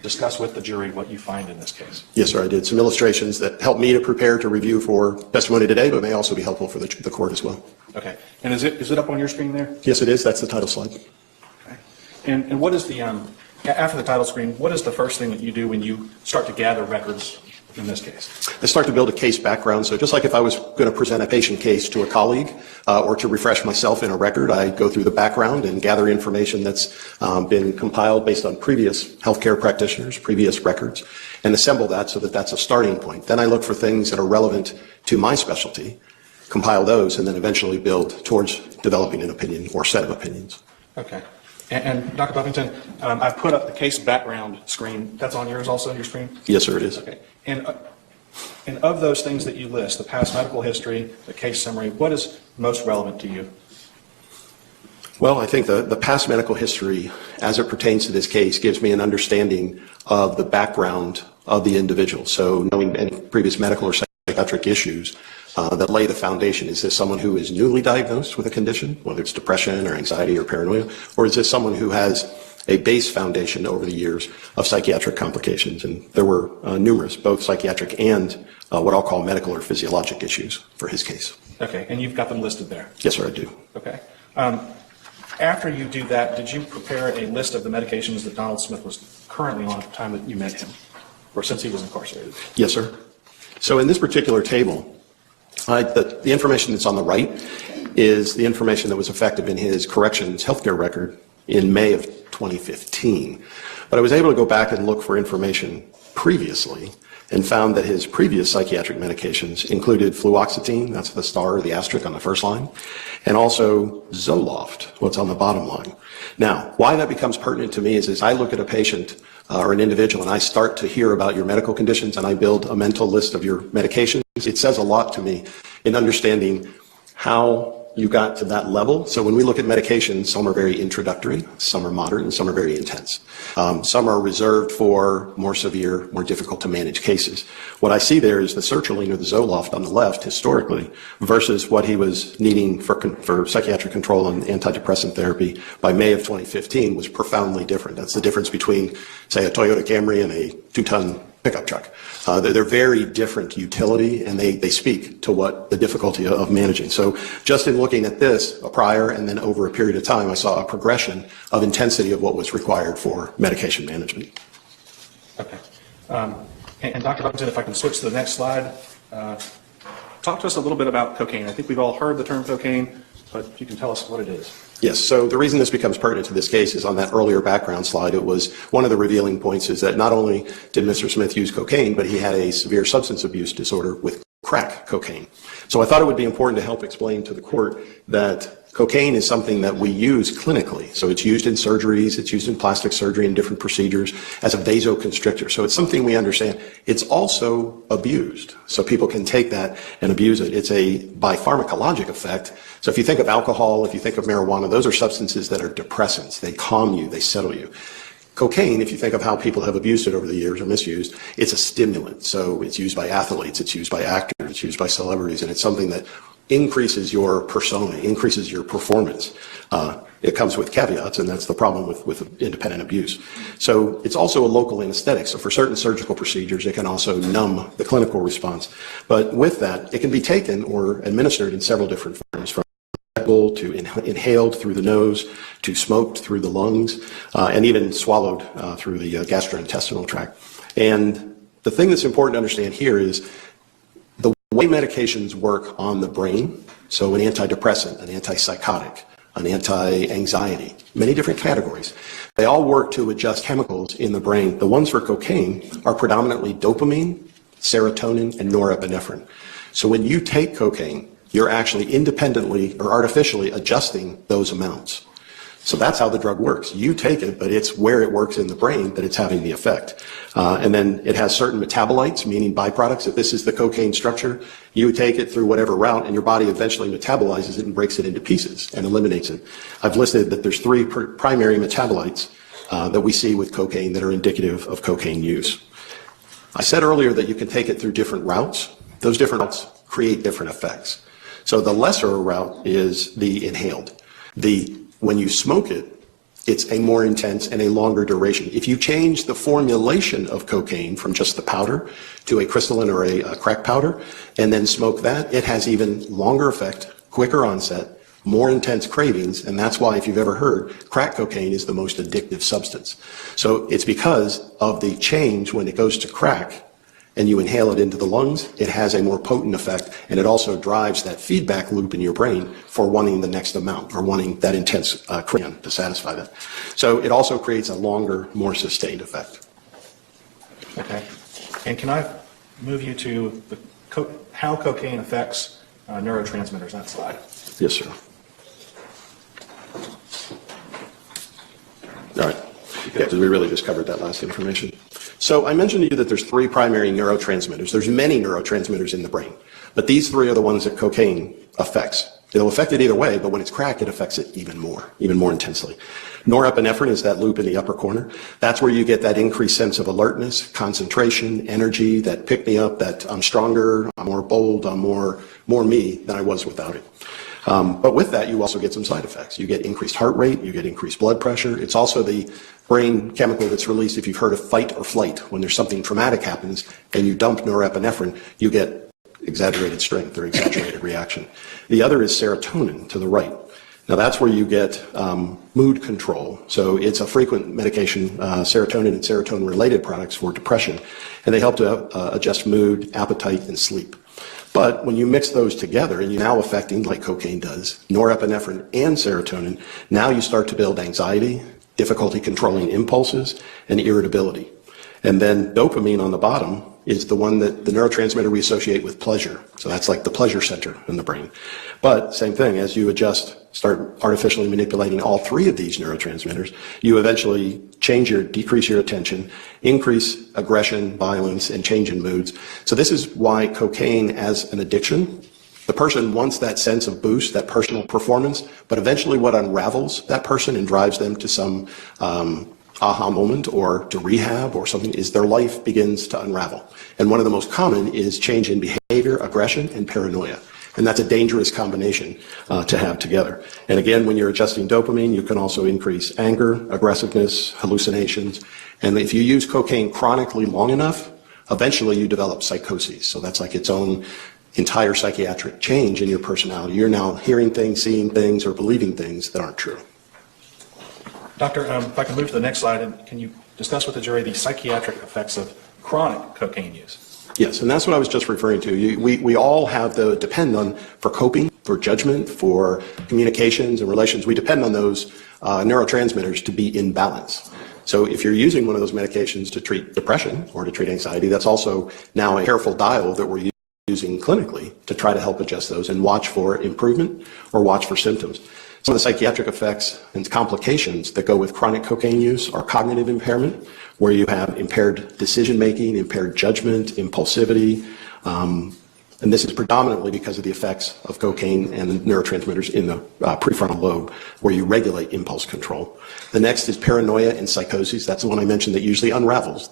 discuss with the jury what you find in this case? Yes, sir, I did. Some illustrations that helped me to prepare to review for testimony today, but may also be helpful for the court as well. Okay. And is it up on your screen there? Yes, it is. That's the title slide. Okay. And what is the, after the title screen, what is the first thing that you do when you start to gather records in this case? I start to build a case background. So just like if I was going to present a patient case to a colleague or to refresh myself in a record, I go through the background and gather information that's been compiled based on previous healthcare practitioners, previous records, and assemble that so that that's a starting point. Then I look for things that are relevant to my specialty, compile those, and then eventually build towards developing an opinion or set of opinions. Okay. And Dr. Buffington, I've put up the case background screen. That's on yours also, your screen? Yes, sir, it is. Okay. And of those things that you list, the past medical history, the case summary, what is most relevant to you? Well, I think the past medical history, as it pertains to this case, gives me an understanding of the background of the individual. So knowing any previous medical or psychiatric issues that lay the foundation. Is this someone who is newly diagnosed with a condition, whether it's depression or anxiety or paranoia, or is this someone who has a base foundation over the years of psychiatric complications. And there were numerous, both psychiatric and what I'll call medical or physiologic issues for his case. Okay, and you've got them listed there? Yes, sir, I do. Okay. After you do that, did you prepare a list of the medications that Donald Smith was currently on at the time that you met him, or since he was incarcerated? Yes, sir. So in this particular table, the information that's on the right is the information that was effective in his corrections healthcare record in May of 2015. But I was able to go back and look for information previously and found that his previous psychiatric medications included fluoxetine, that's the star or the asterisk on the first line, and also Zoloft, what's on the bottom line. Now, why that becomes pertinent to me is as I look at a patient or an individual and I start to hear about your medical conditions and I build a mental list of your medications, it says a lot to me in understanding how you got to that level. So when we look at medications, some are very introductory, some are moderate, and some are very intense. Some are reserved for more severe, more difficult to manage cases. What I see there is the sertraline or the Zoloft on the left, historically, versus what he was needing for psychiatric control and antidepressant therapy by May of 2015 was profoundly different. That's the difference between, say, a Toyota Camry and a 2-ton pickup truck. They're very different utility, and they speak to what the difficulty of managing. So just in looking at this, a prior and then over a period of time, I saw a progression of intensity of what was required for medication management. Okay. And Dr. Buffington, if I can switch to the next slide, talk to us a little bit about cocaine. I think we've all heard the term cocaine, but you can tell us what it is. Yes, so the reason this becomes pertinent to this case is on that earlier background slide, it was one of the revealing points is that not only did Mr. Smith use cocaine, but he had a severe substance abuse disorder with crack cocaine. So I thought it would be important to help explain to the court that cocaine is something that we use clinically. So it's used in surgeries, it's used in plastic surgery and different procedures as a vasoconstrictor. So it's something we understand. It's also abused. So people can take that and abuse it. It's a by pharmacologic effect. So if you think of alcohol, if you think of marijuana, those are substances that are depressants. They calm you, they settle you. Cocaine, if you think of how people have abused it over the years or misused, it's a stimulant. So it's used by athletes, it's used by actors, it's used by celebrities, and it's something that increases your persona, increases your performance. It comes with caveats, and that's the problem with independent abuse. So it's also a local anesthetic. So for certain surgical procedures, it can also numb the clinical response. But with that, it can be taken or administered in several different forms, from to inhaled through the nose, to smoked through the lungs, and even swallowed through the gastrointestinal tract. And the thing that's important to understand here is the way medications work on the brain. So an antidepressant, an antipsychotic, an anti-anxiety, many different categories. They all work to adjust chemicals in the brain. The ones for cocaine are predominantly dopamine, serotonin, and norepinephrine. So when you take cocaine, you're actually independently or artificially adjusting those amounts. So that's how the drug works. You take it, but it's where it works in the brain that it's having the effect. And then it has certain metabolites, meaning byproducts. If this is the cocaine structure, you take it through whatever route, and your body eventually metabolizes it and breaks it into pieces and eliminates it. I've listed that there's 3 primary metabolites that we see with cocaine that are indicative of cocaine use. I said earlier that you can take it through different routes. Those different routes create different effects. So the lesser route is the inhaled. When you smoke it, it's a more intense and a longer duration. If you change the formulation of cocaine from just the powder to a crystalline or a crack powder and then smoke that, it has even longer effect, quicker onset, more intense cravings, and that's why, if you've ever heard, crack cocaine is the most addictive substance. So it's because of the change when it goes to crack and you inhale it into the lungs, it has a more potent effect, and it also drives that feedback loop in your brain for wanting the next amount or wanting that intense craving to satisfy that. So it also creates a longer, more sustained effect. Okay. And can I move you to how cocaine affects neurotransmitters, that slide? Yes, sir. All right. Yeah, because we really just covered that last information. So I mentioned to you that there's 3 primary neurotransmitters. There's many neurotransmitters in the brain, but these 3 are the ones that cocaine affects. It'll affect it either way, but when it's crack, it affects it even more intensely. Norepinephrine is that loop in the upper corner. That's where you get that increased sense of alertness, concentration, energy, that pick me up, that I'm stronger, I'm more bold, I'm more me than I was without it. But with that, you also get some side effects. You get increased heart rate, you get increased blood pressure. It's also the brain chemical that's released if you've heard of fight or flight. When there's something traumatic happens and you dump norepinephrine, you get exaggerated strength or exaggerated reaction. The other is serotonin to the right. Now that's where you get mood control. So it's a frequent medication, serotonin and serotonin-related products for depression, and they help to adjust mood, appetite, and sleep. But when you mix those together, and you're now affecting, like cocaine does, norepinephrine and serotonin, now you start to build anxiety, difficulty controlling impulses, and irritability. And then dopamine on the bottom is the one that the neurotransmitter we associate with pleasure. So that's like the pleasure center in the brain. But same thing, as you start artificially manipulating all three of these neurotransmitters, you eventually decrease your attention, increase aggression, violence, and change in moods. So this is why cocaine as an addiction, the person wants that sense of boost, that personal performance, but eventually what unravels that person and drives them to some aha moment or to rehab or something is their life begins to unravel. And one of the most common is change in behavior, aggression, and paranoia. And that's a dangerous combination to have together. And again, when you're adjusting dopamine, you can also increase anger, aggressiveness, hallucinations. And if you use cocaine chronically long enough, eventually you develop psychosis. So that's like its own entire psychiatric change in your personality. You're now hearing things, seeing things, or believing things that aren't true. Doctor, if I can move to the next slide, and can you discuss with the jury the psychiatric effects of chronic cocaine use? Yes, and that's what I was just referring to. We all have depend on, for coping, for judgment, for communications and relations, we depend on those neurotransmitters to be in balance. So if you're using one of those medications to treat depression or to treat anxiety, that's also now a careful dial that we're using clinically to try to help adjust those and watch for improvement or watch for symptoms. Some of the psychiatric effects and complications that go with chronic cocaine use are cognitive impairment, where you have impaired decision-making, impaired judgment, impulsivity, and this is predominantly because of the effects of cocaine and the neurotransmitters in the prefrontal lobe, where you regulate impulse control. The next is paranoia and psychosis. That's the one I mentioned that usually unravels.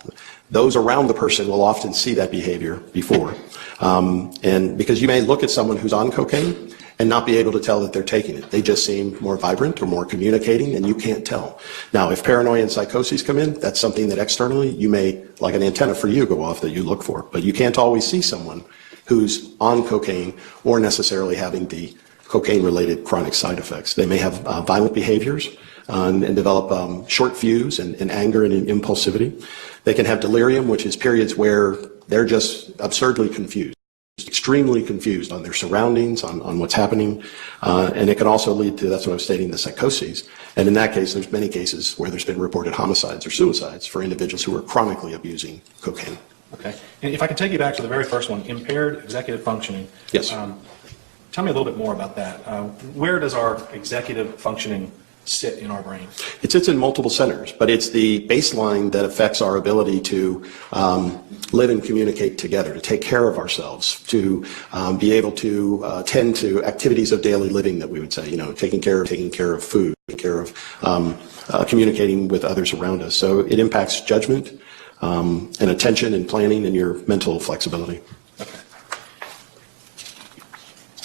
Those around the person will often see that behavior before. And because you may look at someone who's on cocaine and not be able to tell that they're taking it. They just seem more vibrant or more communicating, and you can't tell. Now, if paranoia and psychosis come in, that's something that externally you may, like an antenna for you, go off that you look for. But you can't always see someone who's on cocaine or necessarily having the cocaine-related chronic side effects. They may have violent behaviors and develop short fuse and anger and impulsivity. They can have delirium, which is periods where they're just absurdly confused. Extremely confused on their surroundings, on what's happening, and it can also lead to, that's what I was stating, the psychoses. And in that case, there's many cases where there's been reported homicides or suicides for individuals who are chronically abusing cocaine. Okay. And if I can take you back to the very first one, impaired executive functioning. Yes. Tell me a little bit more about that. Where does our executive functioning sit in our brain? It sits in multiple centers, but it's the baseline that affects our ability to live and communicate together, to take care of ourselves, to be able to tend to activities of daily living that we would say, taking care of food, taking care of communicating with others around us. So it impacts judgment and attention and planning and your mental flexibility. Okay.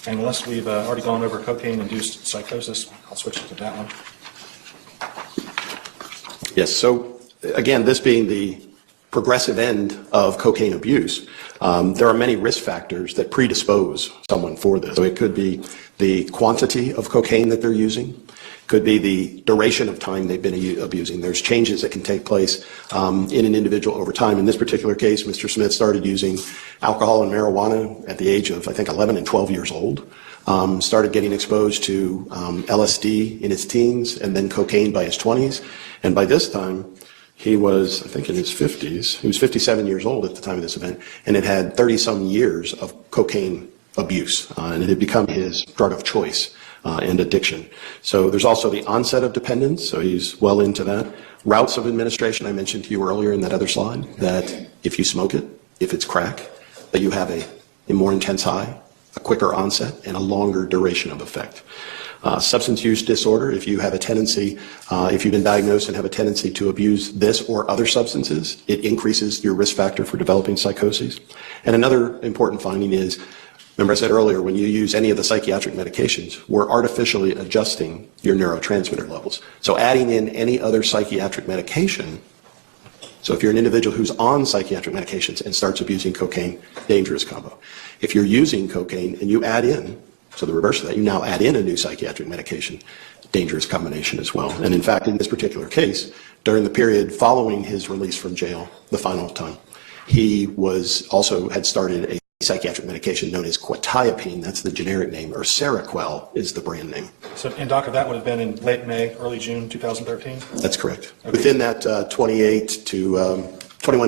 And unless we've already gone over cocaine-induced psychosis, I'll switch to that one. Yes, so again, this being the progressive end of cocaine abuse, there are many risk factors that predispose someone for this. So it could be the quantity of cocaine that they're using, could be the duration of time they've been abusing. There's changes that can take place in an individual over time. In this particular case, Mr. Smith started using alcohol and marijuana at the age of, I think, 11 and 12 years old. Started getting exposed to LSD in his teens and then cocaine by his 20s. And by this time, he was, I think, in his 50s. He was 57 years old at the time of this event and had 30-some years of cocaine abuse. And it had become his drug of choice and addiction. So there's also the onset of dependence. So he's well into that. Routes of administration, I mentioned to you earlier in that other slide, that if you smoke it, if it's crack, that you have a more intense high, a quicker onset, and a longer duration of effect. Substance use disorder, if you have a tendency, if you've been diagnosed and have a tendency to abuse this or other substances, it increases your risk factor for developing psychoses. And another important finding is, remember I said earlier, when you use any of the psychiatric medications, we're artificially adjusting your neurotransmitter levels. So adding in any other psychiatric medication, so if you're an individual who's on psychiatric medications and starts abusing cocaine, dangerous combo. If you're using cocaine and you add in, so the reverse of that, you now add in a new psychiatric medication, dangerous combination as well. And in fact, in this particular case, during the period following his release from jail, the final time, he was also had started a psychiatric medication known as quetiapine, that's the generic name, or Seroquel is the brand name. So, and doctor, that would have been in late May, early June 2013? That's correct. Okay. Within that 21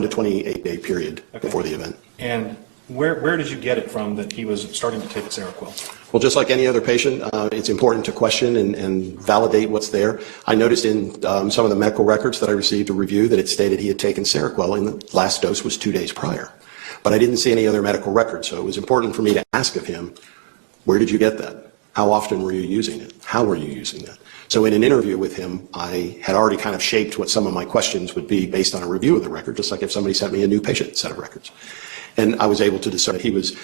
to 28 day period before the event. And where did you get it from that he was starting to take Seroquel? Well, just like any other patient, it's important to question and validate what's there. I noticed in some of the medical records that I received a review that it stated he had taken Seroquel and the last dose was 2 days prior. But I didn't see any other medical records, so it was important for me to ask of him, where did you get that? How often were you using it? How were you using it? So in an interview with him, I had already kind of shaped what some of my questions would be based on a review of the record, just like if somebody sent me a new patient set of records. And I was able to discern that he was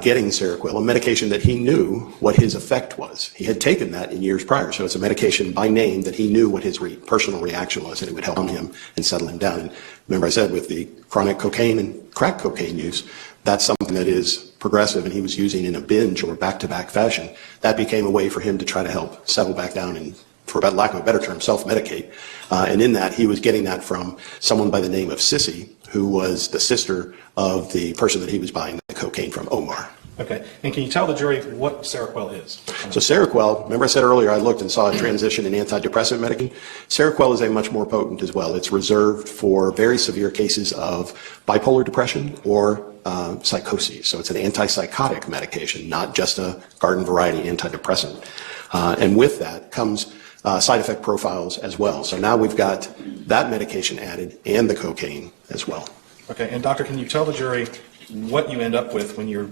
getting Seroquel, a medication that he knew what his effect was. He had taken that in years prior, so it's a medication by name that he knew what his personal reaction was, and it would help him and settle him down. And remember I said with the chronic cocaine and crack cocaine use, that's something that is progressive, and he was using in a binge or back-to-back fashion. That became a way for him to try to help settle back down and, for lack of a better term, self-medicate. And in that, he was getting that from someone by the name of Sissy, who was the sister of the person that he was buying the cocaine from, Omar. Okay. And can you tell the jury what Seroquel is? So Seroquel, remember I said earlier I looked and saw a transition in antidepressant medication. Seroquel is a much more potent as well. It's reserved for very severe cases of bipolar depression or psychoses. So it's an antipsychotic medication, not just a garden variety antidepressant. And with that comes side effect profiles as well. So now we've got that medication added and the cocaine as well. Okay. And doctor, can you tell the jury what you end up with when you're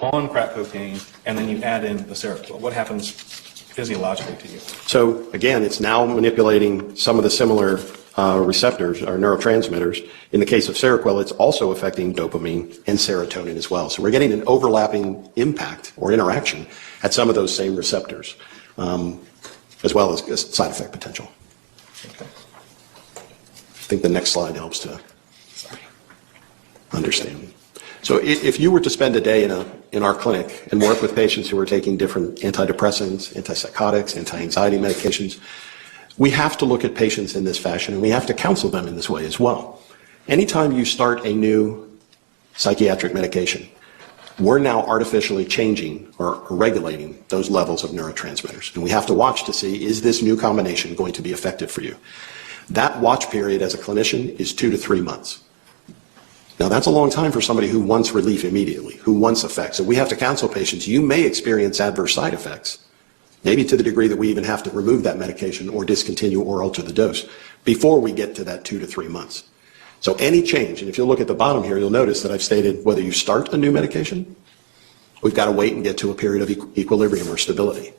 on crack cocaine and then you add in the Seroquel? What happens physiologically to you? So again, it's now manipulating some of the similar receptors or neurotransmitters. In the case of Seroquel, it's also affecting dopamine and serotonin as well. So we're getting an overlapping impact or interaction at some of those same receptors, as well as side effect potential. Okay. I think the next slide helps to understand. So if you were to spend a day in our clinic and work with patients who are taking different antidepressants, antipsychotics, anti-anxiety medications, we have to look at patients in this fashion, and we have to counsel them in this way as well. Anytime you start a new psychiatric medication, we're now artificially changing or regulating those levels of neurotransmitters. And we have to watch to see, is this new combination going to be effective for you? That watch period as a clinician is 2 to 3 months. Now, that's a long time for somebody who wants relief immediately, who wants effects. So we have to counsel patients. You may experience adverse side effects, maybe to the degree that we even have to remove that medication or discontinue or alter the dose before we get to that 2 to 3 months. So any change, and if you look at the bottom here, you'll notice that I've stated whether you start a new medication, we've got to wait and get to a period of equilibrium or stability.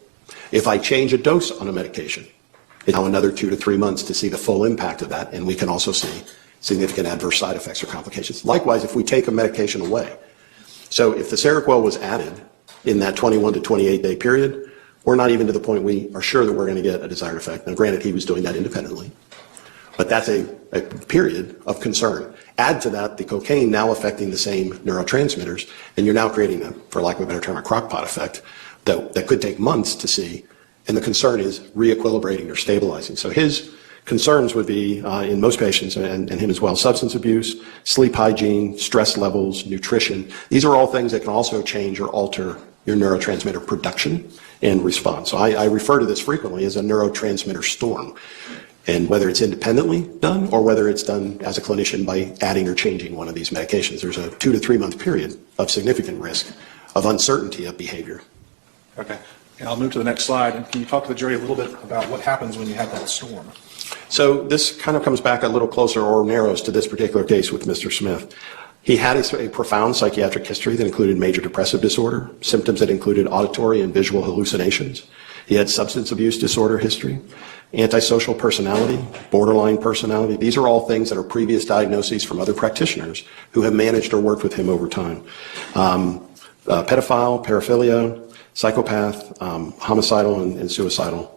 If I change a dose on a medication, it's now another 2 to 3 months to see the full impact of that, and we can also see significant adverse side effects or complications. Likewise, if we take a medication away. So if the Seroquel was added in that 21 to 28 day period, we're not even to the point we are sure that we're going to get a desired effect. Now, granted, he was doing that independently, but that's a period of concern. Add to that the cocaine now affecting the same neurotransmitters, and you're now creating, for lack of a better term, a crockpot effect that could take months to see, and the concern is re-equilibrating or stabilizing. So his concerns would be, in most patients, and him as well, substance abuse, sleep hygiene, stress levels, nutrition. These are all things that can also change or alter your neurotransmitter production and response. So I refer to this frequently as a neurotransmitter storm. And whether it's independently done or whether it's done as a clinician by adding or changing one of these medications, there's a 2 to 3 month period of significant risk of uncertainty of behavior. Okay. And I'll move to the next slide. And can you talk to the jury a little bit about what happens when you have that storm? So this kind of comes back a little closer or narrows to this particular case with Mr. Smith. He had a profound psychiatric history that included major depressive disorder, symptoms that included auditory and visual hallucinations. He had substance abuse disorder history, antisocial personality, borderline personality. These are all things that are previous diagnoses from other practitioners who have managed or worked with him over time. Pedophile, paraphilia, psychopath, homicidal, and suicidal.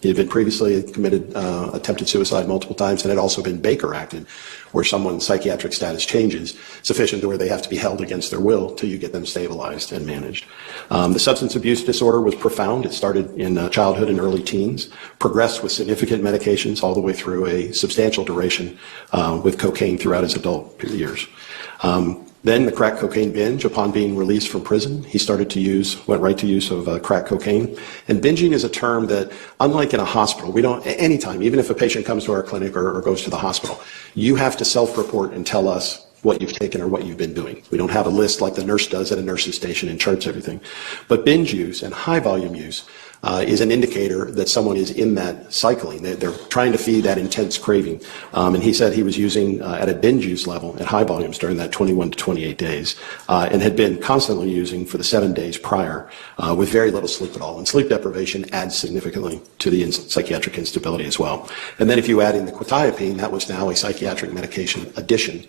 He had been previously committed attempted suicide multiple times and had also been Baker acted, where someone's psychiatric status changes sufficient to where they have to be held against their will till you get them stabilized and managed. The substance abuse disorder was profound. It started in childhood and early teens, progressed with significant medications all the way through a substantial duration with cocaine throughout his adult years. Then the crack cocaine binge. Upon being released from prison, he went right to use of crack cocaine. And binging is a term that, unlike in a hospital, we don't, anytime, even if a patient comes to our clinic or goes to the hospital, you have to self-report and tell us what you've taken or what you've been doing. We don't have a list like the nurse does at a nurse's station and charts everything. But binge use and high volume use is an indicator that someone is in that cycling. They're trying to feed that intense craving. And he said he was using at a binge use level at high volumes during that 21 to 28 days and had been constantly using for the 7 days prior with very little sleep at all. And sleep deprivation adds significantly to the psychiatric instability as well. And then if you add in the quetiapine, that was now a psychiatric medication addition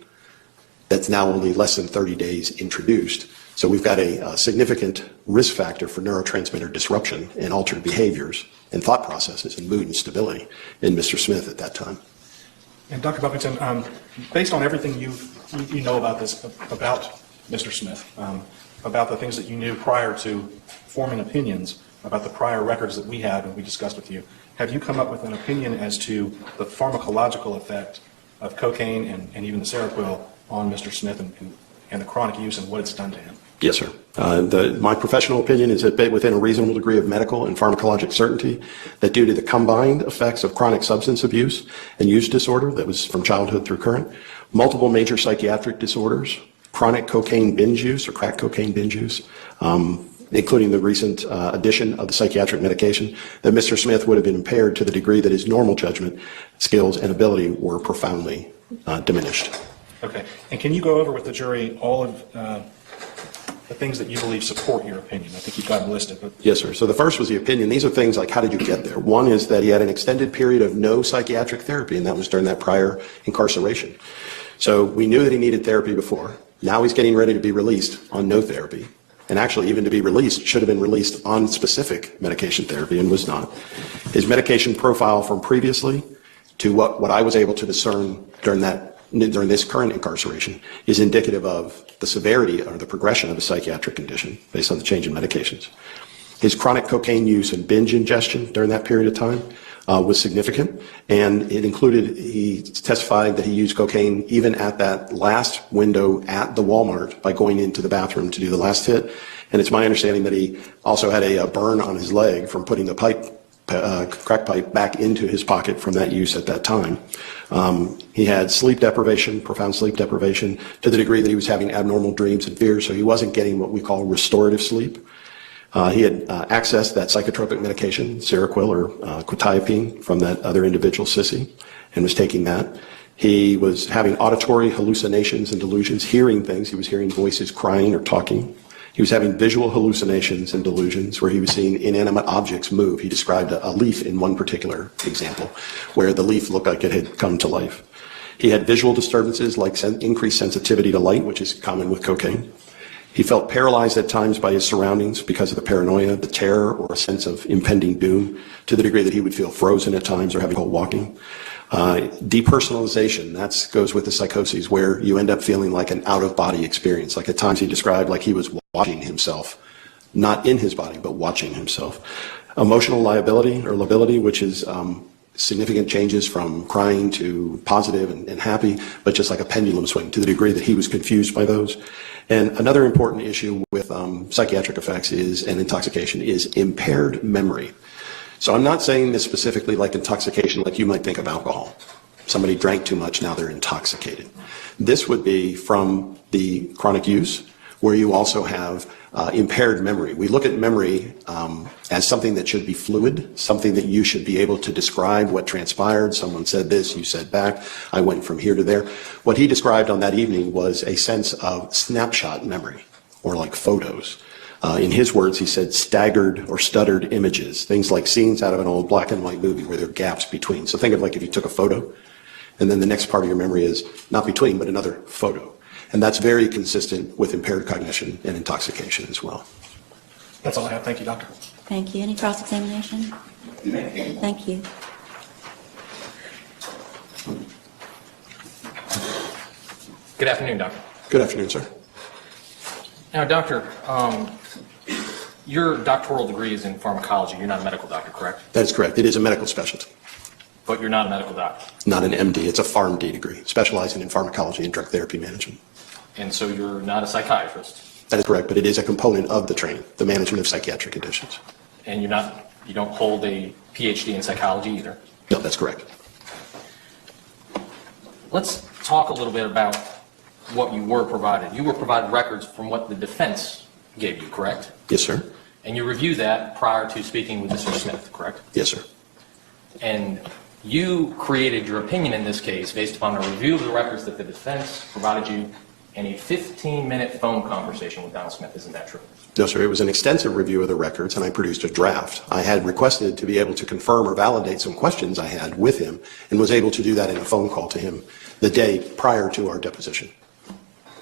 that's now only less than 30 days introduced. So we've got a significant risk factor for neurotransmitter disruption and altered behaviors and thought processes and mood instability in Mr. Smith at that time. And Dr. Buffington, based on everything you know about Mr. Smith, about the things that you knew prior to forming opinions about the prior records that we had and we discussed with you, have you come up with an opinion as to the pharmacological effect of cocaine and even the Seroquel on Mr. Smith and the chronic use and what it's done to him? Yes, sir. My professional opinion is that within a reasonable degree of medical and pharmacologic certainty, that due to the combined effects of chronic substance abuse and use disorder that was from childhood through current, multiple major psychiatric disorders, chronic cocaine binge use or crack cocaine binge use, including the recent addition of the psychiatric medication, that Mr. Smith would have been impaired to the degree that his normal judgment, skills, and ability were profoundly diminished. Okay. And can you go over with the jury all of the things that you believe support your opinion? I think you've got them listed. But... Yes, sir. So the first was the opinion. These are things like, how did you get there? One is that he had an extended period of no psychiatric therapy, and that was during that prior incarceration. So we knew that he needed therapy before. Now he's getting ready to be released on no therapy. And actually, even to be released, should have been released on specific medication therapy and was not. His medication profile from previously to what I was able to discern during this current incarceration is indicative of the severity or the progression of a psychiatric condition based on the change in medications. His chronic cocaine use and binge ingestion during that period of time was significant, and it included, he testified that he used cocaine even at that last window at the Walmart by going into the bathroom to do the last hit. And it's my understanding that he also had a burn on his leg from putting the crack pipe back into his pocket from that use at that time. He had sleep deprivation, profound sleep deprivation, to the degree that he was having abnormal dreams and fears, so he wasn't getting what we call restorative sleep. He had accessed that psychotropic medication, Seroquel or quetiapine, from that other individual, Sissy, and was taking that. He was having auditory hallucinations and delusions, hearing things. He was hearing voices crying or talking. He was having visual hallucinations and delusions where he was seeing inanimate objects move. He described a leaf in one particular example where the leaf looked like it had come to life. He had visual disturbances like increased sensitivity to light, which is common with cocaine. He felt paralyzed at times by his surroundings because of the paranoia, the terror, or a sense of impending doom, to the degree that he would feel frozen at times or having trouble walking. Depersonalization, that goes with the psychoses, where you end up feeling like an out-of-body experience. Like at times he described like he was watching himself, not in his body, but watching himself. Emotional lability, which is significant changes from crying to positive and happy, but just like a pendulum swing, to the degree that he was confused by those. And another important issue with psychiatric effects and intoxication is impaired memory. So I'm not saying this specifically like intoxication, like you might think of alcohol. Somebody drank too much, now they're intoxicated. This would be from the chronic use, where you also have impaired memory. We look at memory as something that should be fluid, something that you should be able to describe what transpired. Someone said this, you said back, I went from here to there. What he described on that evening was a sense of snapshot memory, or like photos. In his words, he said staggered or stuttered images, things like scenes out of an old black and white movie where there are gaps between. So think of like if you took a photo, and then the next part of your memory is not between, but another photo. And that's very consistent with impaired cognition and intoxication as well. That's all I have. Thank you, doctor. Thank you. Any cross-examination? Thank you. Good afternoon, doctor. Good afternoon, sir. Now, doctor, your doctoral degree is in pharmacology. You're not a medical doctor, correct? That is correct. It is a medical specialty, But you're not a medical doctor. not an MD. It's a PharmD degree, specializing in pharmacology and drug therapy management. And so you're not a psychiatrist. That is correct, but it is a component of the training, the management of psychiatric conditions. And you don't hold a PhD in psychology either. No, that's correct. Let's talk a little bit about what you were provided. You were provided records from what the defense gave you, correct? Yes, sir. And you reviewed that prior to speaking with Mr. Smith, correct? Yes, sir. And you created your opinion in this case based upon a review of the records that the defense provided you and a 15-minute phone conversation with Donald Smith. Isn't that true? No, sir. It was an extensive review of the records, and I produced a draft. I had requested to be able to confirm or validate some questions I had with him, and was able to do that in a phone call to him the day prior to our deposition.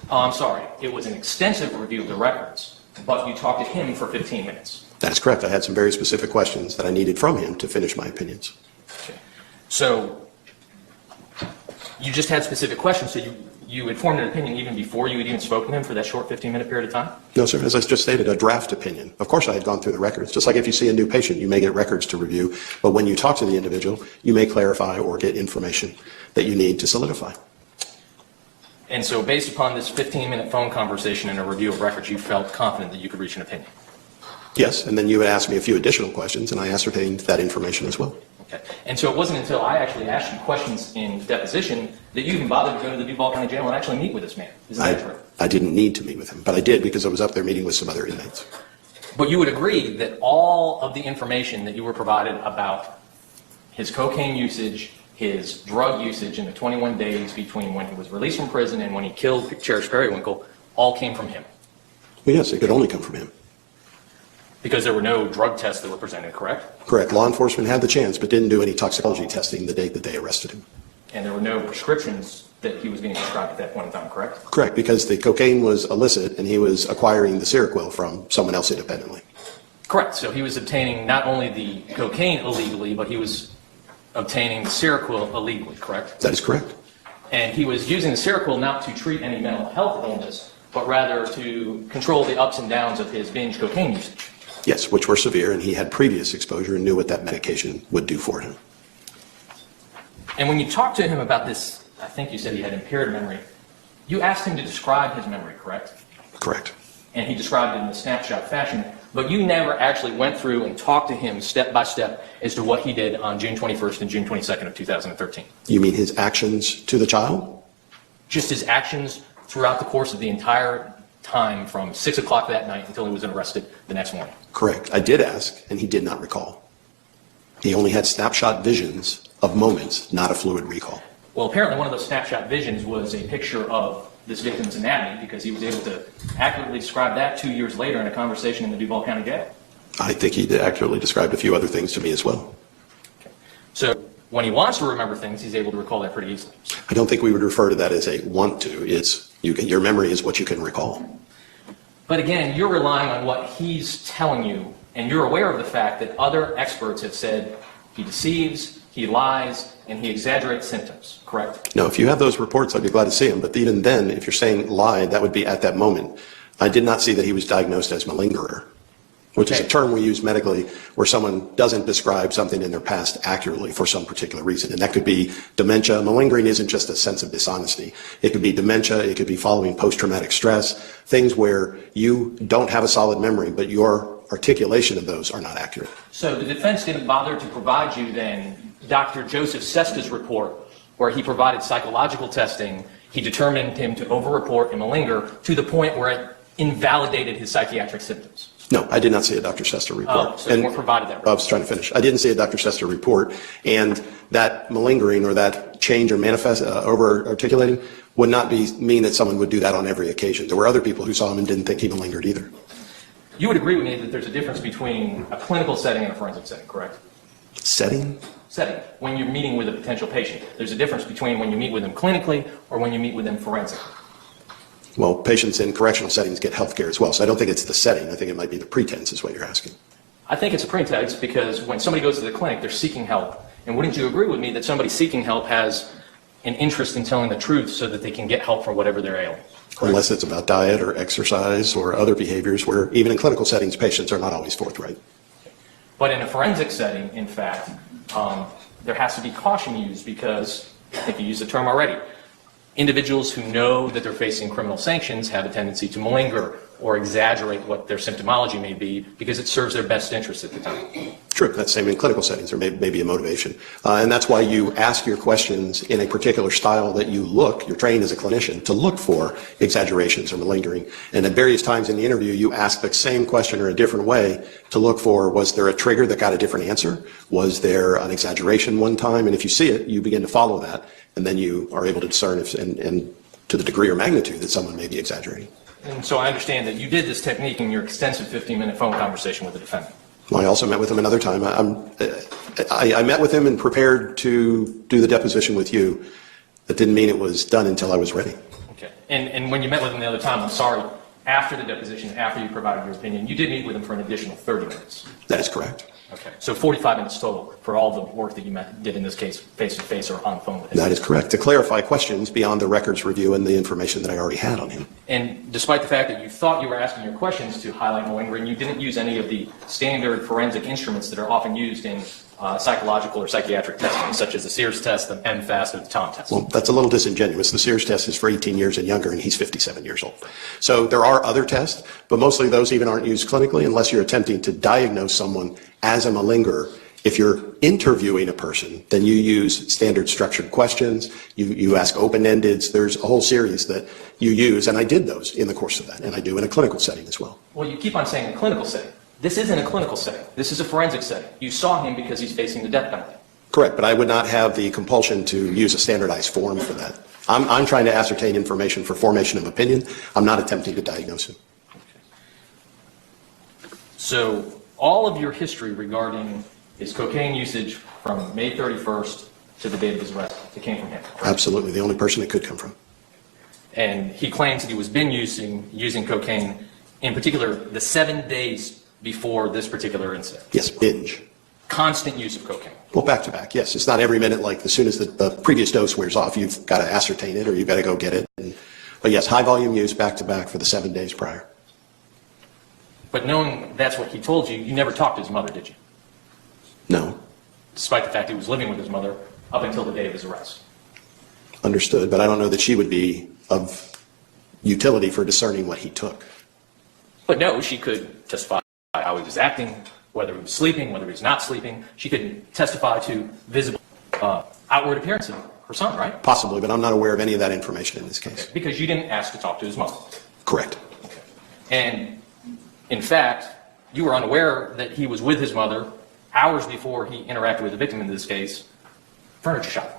Oh, I'm sorry. It was an extensive review of the records, but you talked to him for 15 minutes. That is correct. I had some very specific questions that I needed from him to finish my opinions. Okay. So you just had specific questions, so you had formed an opinion even before you had even spoken to him for that short 15-minute period of time? No, sir. As I just stated, a draft opinion. Of course, I had gone through the records. Just like if you see a new patient, you may get records to review, but when you talk to the individual, you may clarify or get information that you need to solidify. And so based upon this 15-minute phone conversation and a review of records, you felt confident that you could reach an opinion? Yes, and then you would ask me a few additional questions, and I ascertained that information as well. Okay. And so it wasn't until I actually asked you questions in deposition that you even bothered to go to the Duval County Jail and actually meet with this man. Isn't that true? I didn't need to meet with him, but I did because I was up there meeting with some other inmates. But you would agree that all of the information that you were provided about his cocaine usage, his drug usage in the 21 days between when he was released from prison and when he killed Cherish Periwinkle all came from him? Well, yes, it could only come from him. Because there were no drug tests that were presented, correct? Correct. Law enforcement had the chance, but didn't do any toxicology testing the day that they arrested him. And there were no prescriptions that he was being prescribed at that point in time, correct? Correct, because the cocaine was illicit and he was acquiring the Seroquel from someone else independently. Correct. So he was obtaining not only the cocaine illegally, but he was obtaining the Seroquel illegally, correct? That is correct. And he was using the Seroquel not to treat any mental health illness, but rather to control the ups and downs of his binge cocaine usage. Yes, which were severe, and he had previous exposure and knew what that medication would do for him. And when you talked to him about this, I think you said he had impaired memory, you asked him to describe his memory, correct? Correct. And he described it in a snapshot fashion, but you never actually went through and talked to him step by step as to what he did on June 21st and June 22nd of 2013. You mean his actions to the child? Just his actions throughout the course of the entire time from 6 o'clock that night until he was arrested the next morning. Correct. I did ask, and he did not recall. He only had snapshot visions of moments, not a fluid recall. Well, apparently one of those snapshot visions was a picture of this victim's anatomy because he was able to accurately describe that 2 years later in a conversation in the Duval County Jail. I think he accurately described a few other things to me as well. Okay. So when he wants to remember things, he's able to recall that pretty easily. I don't think we would refer to that as a want to. It's your memory is what you can recall. But again, you're relying on what he's telling you, and you're aware of the fact that other experts have said he deceives, he lies, and he exaggerates symptoms, correct? No, if you have those reports, I'd be glad to see them. But even then, if you're saying lied, that would be at that moment. I did not see that he was diagnosed as malingerer, which is a term we use medically where someone doesn't describe something in their past accurately for some particular reason. And that could be dementia. Malingering isn't just a sense of dishonesty. It could be dementia. It could be following post-traumatic stress, things where you don't have a solid memory, but your articulation of those are not accurate. So the defense didn't bother to provide you then Dr. Joseph Sesta's report where he provided psychological testing. He determined him to over-report and malinger to the point where invalidated his psychiatric symptoms. No, I did not see a Dr. Sester report. Oh, so you weren't provided that report. I was trying to finish. I didn't see a Dr. Sester report, and that malingering or that change or manifest over-articulating would not mean that someone would do that on every occasion. There were other people who saw him and didn't think he malingered either. You would agree with me that there's a difference between a clinical setting and a forensic setting, correct? Setting? Setting. When you're meeting with a potential patient, there's a difference between when you meet with them clinically or when you meet with them forensically. Well, patients in correctional settings get health care as well, so I don't think it's the setting. I think it might be the pretense is what you're asking. I think it's a pretext because when somebody goes to the clinic, they're seeking help. And wouldn't you agree with me that somebody seeking help has an interest in telling the truth so that they can get help for whatever they're ailing? Correct? Unless it's about diet or exercise or other behaviors where even in clinical settings, patients are not always forthright. But in a forensic setting, in fact, there has to be caution used because, if you use the term already, individuals who know that they're facing criminal sanctions have a tendency to malinger or exaggerate what their symptomology may be because it serves their best interest at the time. True, that's the same in clinical settings. There may be a motivation. And that's why you ask your questions in a particular style that you're trained as a clinician to look for exaggerations or malingering. And at various times in the interview, you ask the same question or a different way to look for, was there a trigger that got a different answer? Was there an exaggeration one time? And if you see it, you begin to follow that. And then you are able to discern if, and to the degree or magnitude that someone may be exaggerating. And so I understand that you did this technique in your extensive 15-minute phone conversation with the defendant. I also met with him another time. I met with him and prepared to do the deposition with you. That didn't mean it was done until I was ready. Okay. And when you met with him the other time, I'm sorry, after the deposition, after you provided your opinion, you did meet with him for an additional 30 minutes. That is correct. Okay. So 45 minutes total for all the work that you did in this case, face-to-face or on the phone with him. That is correct. To clarify questions beyond the records review and the information that I already had on him. And despite the fact that you thought you were asking your questions to highlight malingering, you didn't use any of the standard forensic instruments that are often used in psychological or psychiatric testing, such as the Sears test, the MFAST, or the Tom test. Well, that's a little disingenuous. The Sears test is for 18 years and younger, and he's 57 years old. So there are other tests, but mostly those even aren't used clinically unless you're attempting to diagnose someone as a malingerer. If you're interviewing a person, then you use standard structured questions, you ask open-ended, there's a whole series that you use, and I did those in the course of that, and I do in a clinical setting as well. Well, you keep on saying a clinical setting. This isn't a clinical setting. This is a forensic setting. You saw him because he's facing the death penalty. Correct, but I would not have the compulsion to use a standardized form for that. I'm trying to ascertain information for formation of opinion. I'm not attempting to diagnose him. So all of your history regarding his cocaine usage from May 31st to the date of his arrest, it came from him, correct? Absolutely, the only person it could come from. And he claims that he was using cocaine, in particular, the 7 days before this particular incident. Yes, binge. Constant use of cocaine. Well, back to back, yes. It's not every minute, like as soon as the previous dose wears off, you've got to ascertain it or you've got to go get it. But yes, high volume use back to back for the 7 days prior. But knowing that's what he told you, you never talked to his mother, did you? No. Despite the fact he was living with his mother up until the day of his arrest. Understood, but I don't know that she would be of utility for discerning what he took. But no, she could testify how he was acting, whether he was sleeping, whether he was not sleeping. She could testify to visible outward appearance of her son, right? Possibly, but I'm not aware of any of that information in this case. Because you didn't ask to talk to his mother. Correct. And in fact, you were unaware that he was with his mother hours before he interacted with the victim in this case, furniture shopping.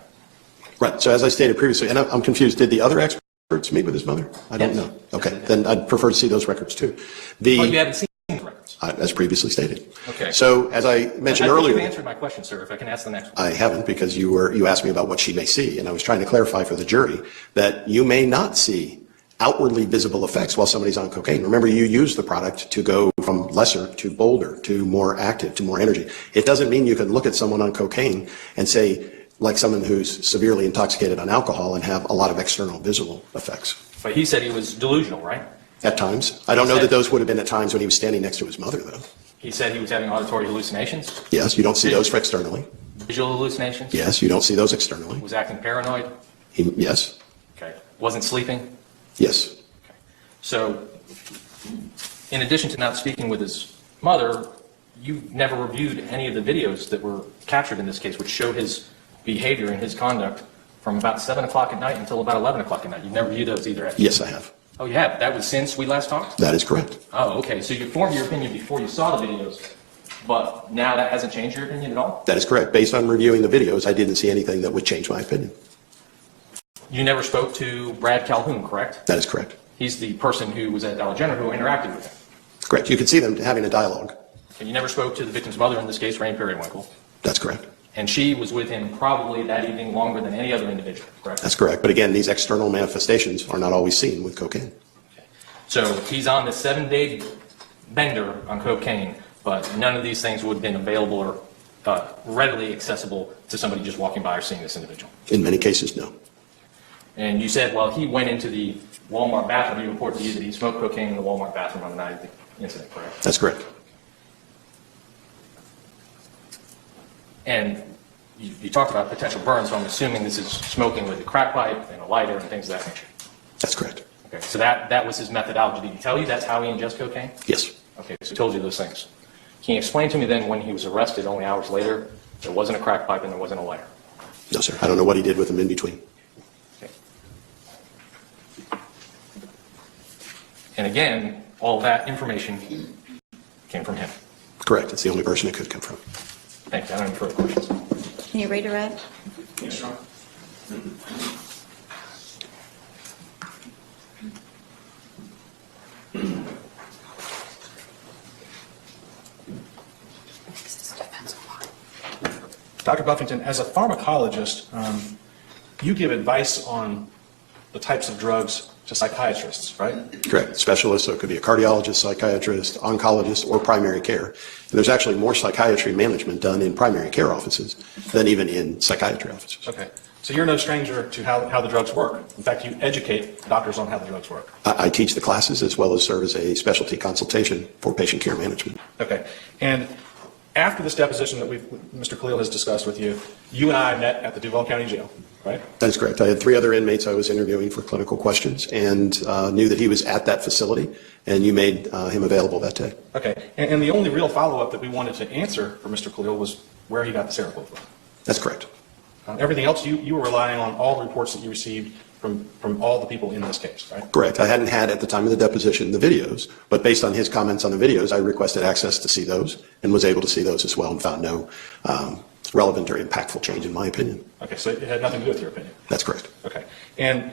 Right, so as I stated previously, and I'm confused, did the other experts meet with his mother? I don't know. Okay, then I'd prefer to see those records too. Oh, you haven't seen the records? As previously stated. Okay. So as I mentioned earlier. You answered my question, sir, if I can ask the next one. I haven't, because you asked me about what she may see, and I was trying to clarify for the jury that you may not see outwardly visible effects while somebody's on cocaine. Remember, you use the product to go from lesser to bolder, to more active, to more energy. It doesn't mean you can look at someone on cocaine and say, like someone who's severely intoxicated on alcohol, and have a lot of external visible effects. But he said he was delusional, right? At times. I don't know that those would have been at times when he was standing next to his mother, though. He said he was having auditory hallucinations? Yes, you don't see those externally. Visual hallucinations? Yes, you don't see those externally. Was acting paranoid? Yes. Okay. Wasn't sleeping? Yes. Okay. So, in addition to not speaking with his mother, you never reviewed any of the videos that were captured in this case, which show his behavior and his conduct from about 7 o'clock at night until about 11 o'clock at night. You've never viewed those either, have you? Yes, I have. Oh, you have? That was since we last talked? That is correct. Oh, okay. So you formed your opinion before you saw the videos, but now that hasn't changed your opinion at all? That is correct. Based on reviewing the videos, I didn't see anything that would change my opinion. You never spoke to Brad Calhoun, correct? That is correct. He's the person who was at Dollar General who interacted with him. Correct. You can see them having a dialogue. And you never spoke to the victim's mother, in this case, Rain Periwinkle. That's correct. And she was with him probably that evening longer than any other individual, correct? That's correct. But again, these external manifestations are not always seen with cocaine. So he's on the 7-day bender on cocaine, but none of these things would have been available or readily accessible to somebody just walking by or seeing this individual. In many cases, no. And you said, well, he went into the Walmart bathroom. He reported to you that he smoked cocaine in the Walmart bathroom on the night of the incident, correct? That's correct. And you talked about potential burns, so I'm assuming this is smoking with a crack pipe and a lighter and things of that nature. That's correct. Okay, so that was his methodology. Did he tell you that's how he ingests cocaine? Yes. Okay, so he told you those things. Can you explain to me then when he was arrested only hours later, there wasn't a crack pipe and there wasn't a lighter? No, sir. I don't know what he did with them in between. Okay. And again, all that information came from him. Correct. It's the only person it could come from. Thank you. I don't have any further questions. Can you redirect? Yes, Your Honor. Dr. Buffington, as a pharmacologist, you give advice on the types of drugs to psychiatrists, right? Correct. Specialists, so it could be a cardiologist, psychiatrist, oncologist, or primary care. And there's actually more psychiatry management done in primary care offices than even in psychiatry offices. Okay. So you're no stranger to how the drugs work. In fact, you educate doctors on how the drugs work. I teach the classes as well as serve as a specialty consultation for patient care management. Okay. And after this deposition that Mr. Khalil has discussed with you, you and I met at the Duval County Jail, right? That is correct. I had 3 other inmates I was interviewing for clinical questions and knew that he was at that facility, and you made him available that day. Okay. And the only real follow-up that we wanted to answer for Mr. Khalil was where he got the Seroquel from. That's correct. Everything else, you were relying on all the reports that you received from all the people in this case, right? Correct. I hadn't had at the time of the deposition the videos, but based on his comments on the videos, I requested access to see those and was able to see those as well and found no relevant or impactful change in my opinion. Okay, so it had nothing to do with your opinion. That's correct. Okay. And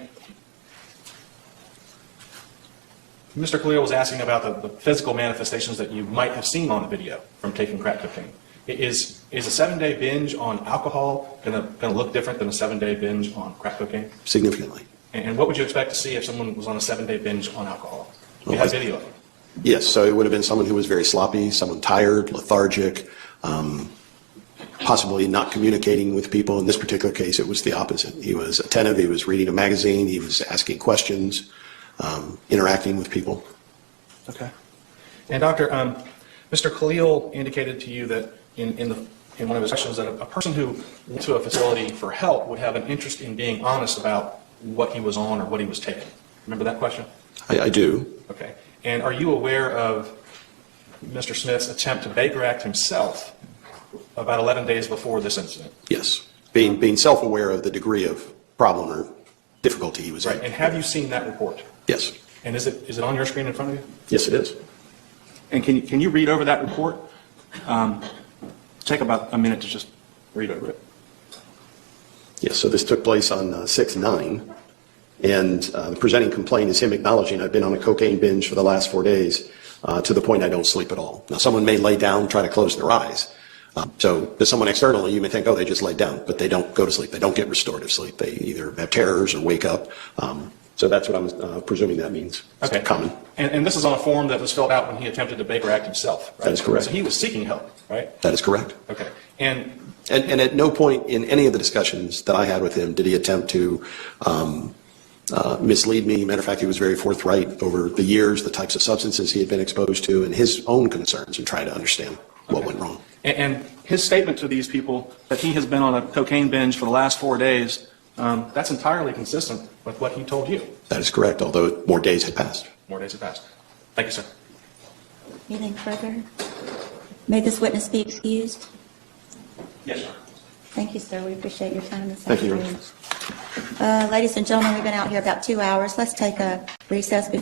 Mr. Khalil was asking about the physical manifestations that you might have seen on the video from taking crack cocaine. Is a 7-day binge on alcohol going to look different than a 7-day binge on crack cocaine? Significantly. And what would you expect to see if someone was on a 7-day binge on alcohol? You had video of it. Yes, so it would have been someone who was very sloppy, someone tired, lethargic, possibly not communicating with people. In this particular case, it was the opposite. He was attentive, he was reading a magazine, he was asking questions, interacting with people. Okay. And Doctor, Mr. Khalil indicated to you that in one of his questions that a person who went to a facility for help would have an interest in being honest about what he was on or what he was taking. Remember that question? I do. Okay. And are you aware of Mr. Smith's attempt to Baker Act himself about 11 days before this incident? Yes. Being self-aware of the degree of problem or difficulty he was Right. in. And have you seen that report? Yes. And is it on your screen in front of you? Yes, it is. And can you read over that report? Take about a minute to just read over it. Yes, so this took place on 6/9, and the presenting complaint is him acknowledging I've been on a cocaine binge for the last 4 days to the point I don't sleep at all. Now, someone may lay down, try to close their eyes. So to someone externally, you may think, oh, they just laid down, but they don't go to sleep. They don't get restorative sleep. They either have terrors or wake up. So that's what I'm presuming that means. It's Okay. common. And this is on a form that was filled out when he attempted to Baker Act himself, right? That is correct. So he was seeking help, right? That is correct. Okay. And And at no point in any of the discussions that I had with him did he attempt to mislead me. Matter of fact, he was very forthright over the years, the types of substances he had been exposed to, and his own concerns and trying to understand what went wrong. And his statement to these people that he has been on a cocaine binge for the last 4 days, that's entirely consistent with what he told you. That is correct, although more days had passed. More days have passed. Thank you, sir. Anything further? May this witness be excused? Yes, sir. Thank you, sir. We appreciate your time this Thank you, Your afternoon. Ladies and gentlemen, we've been out here about 2 hours. Let's take a recess before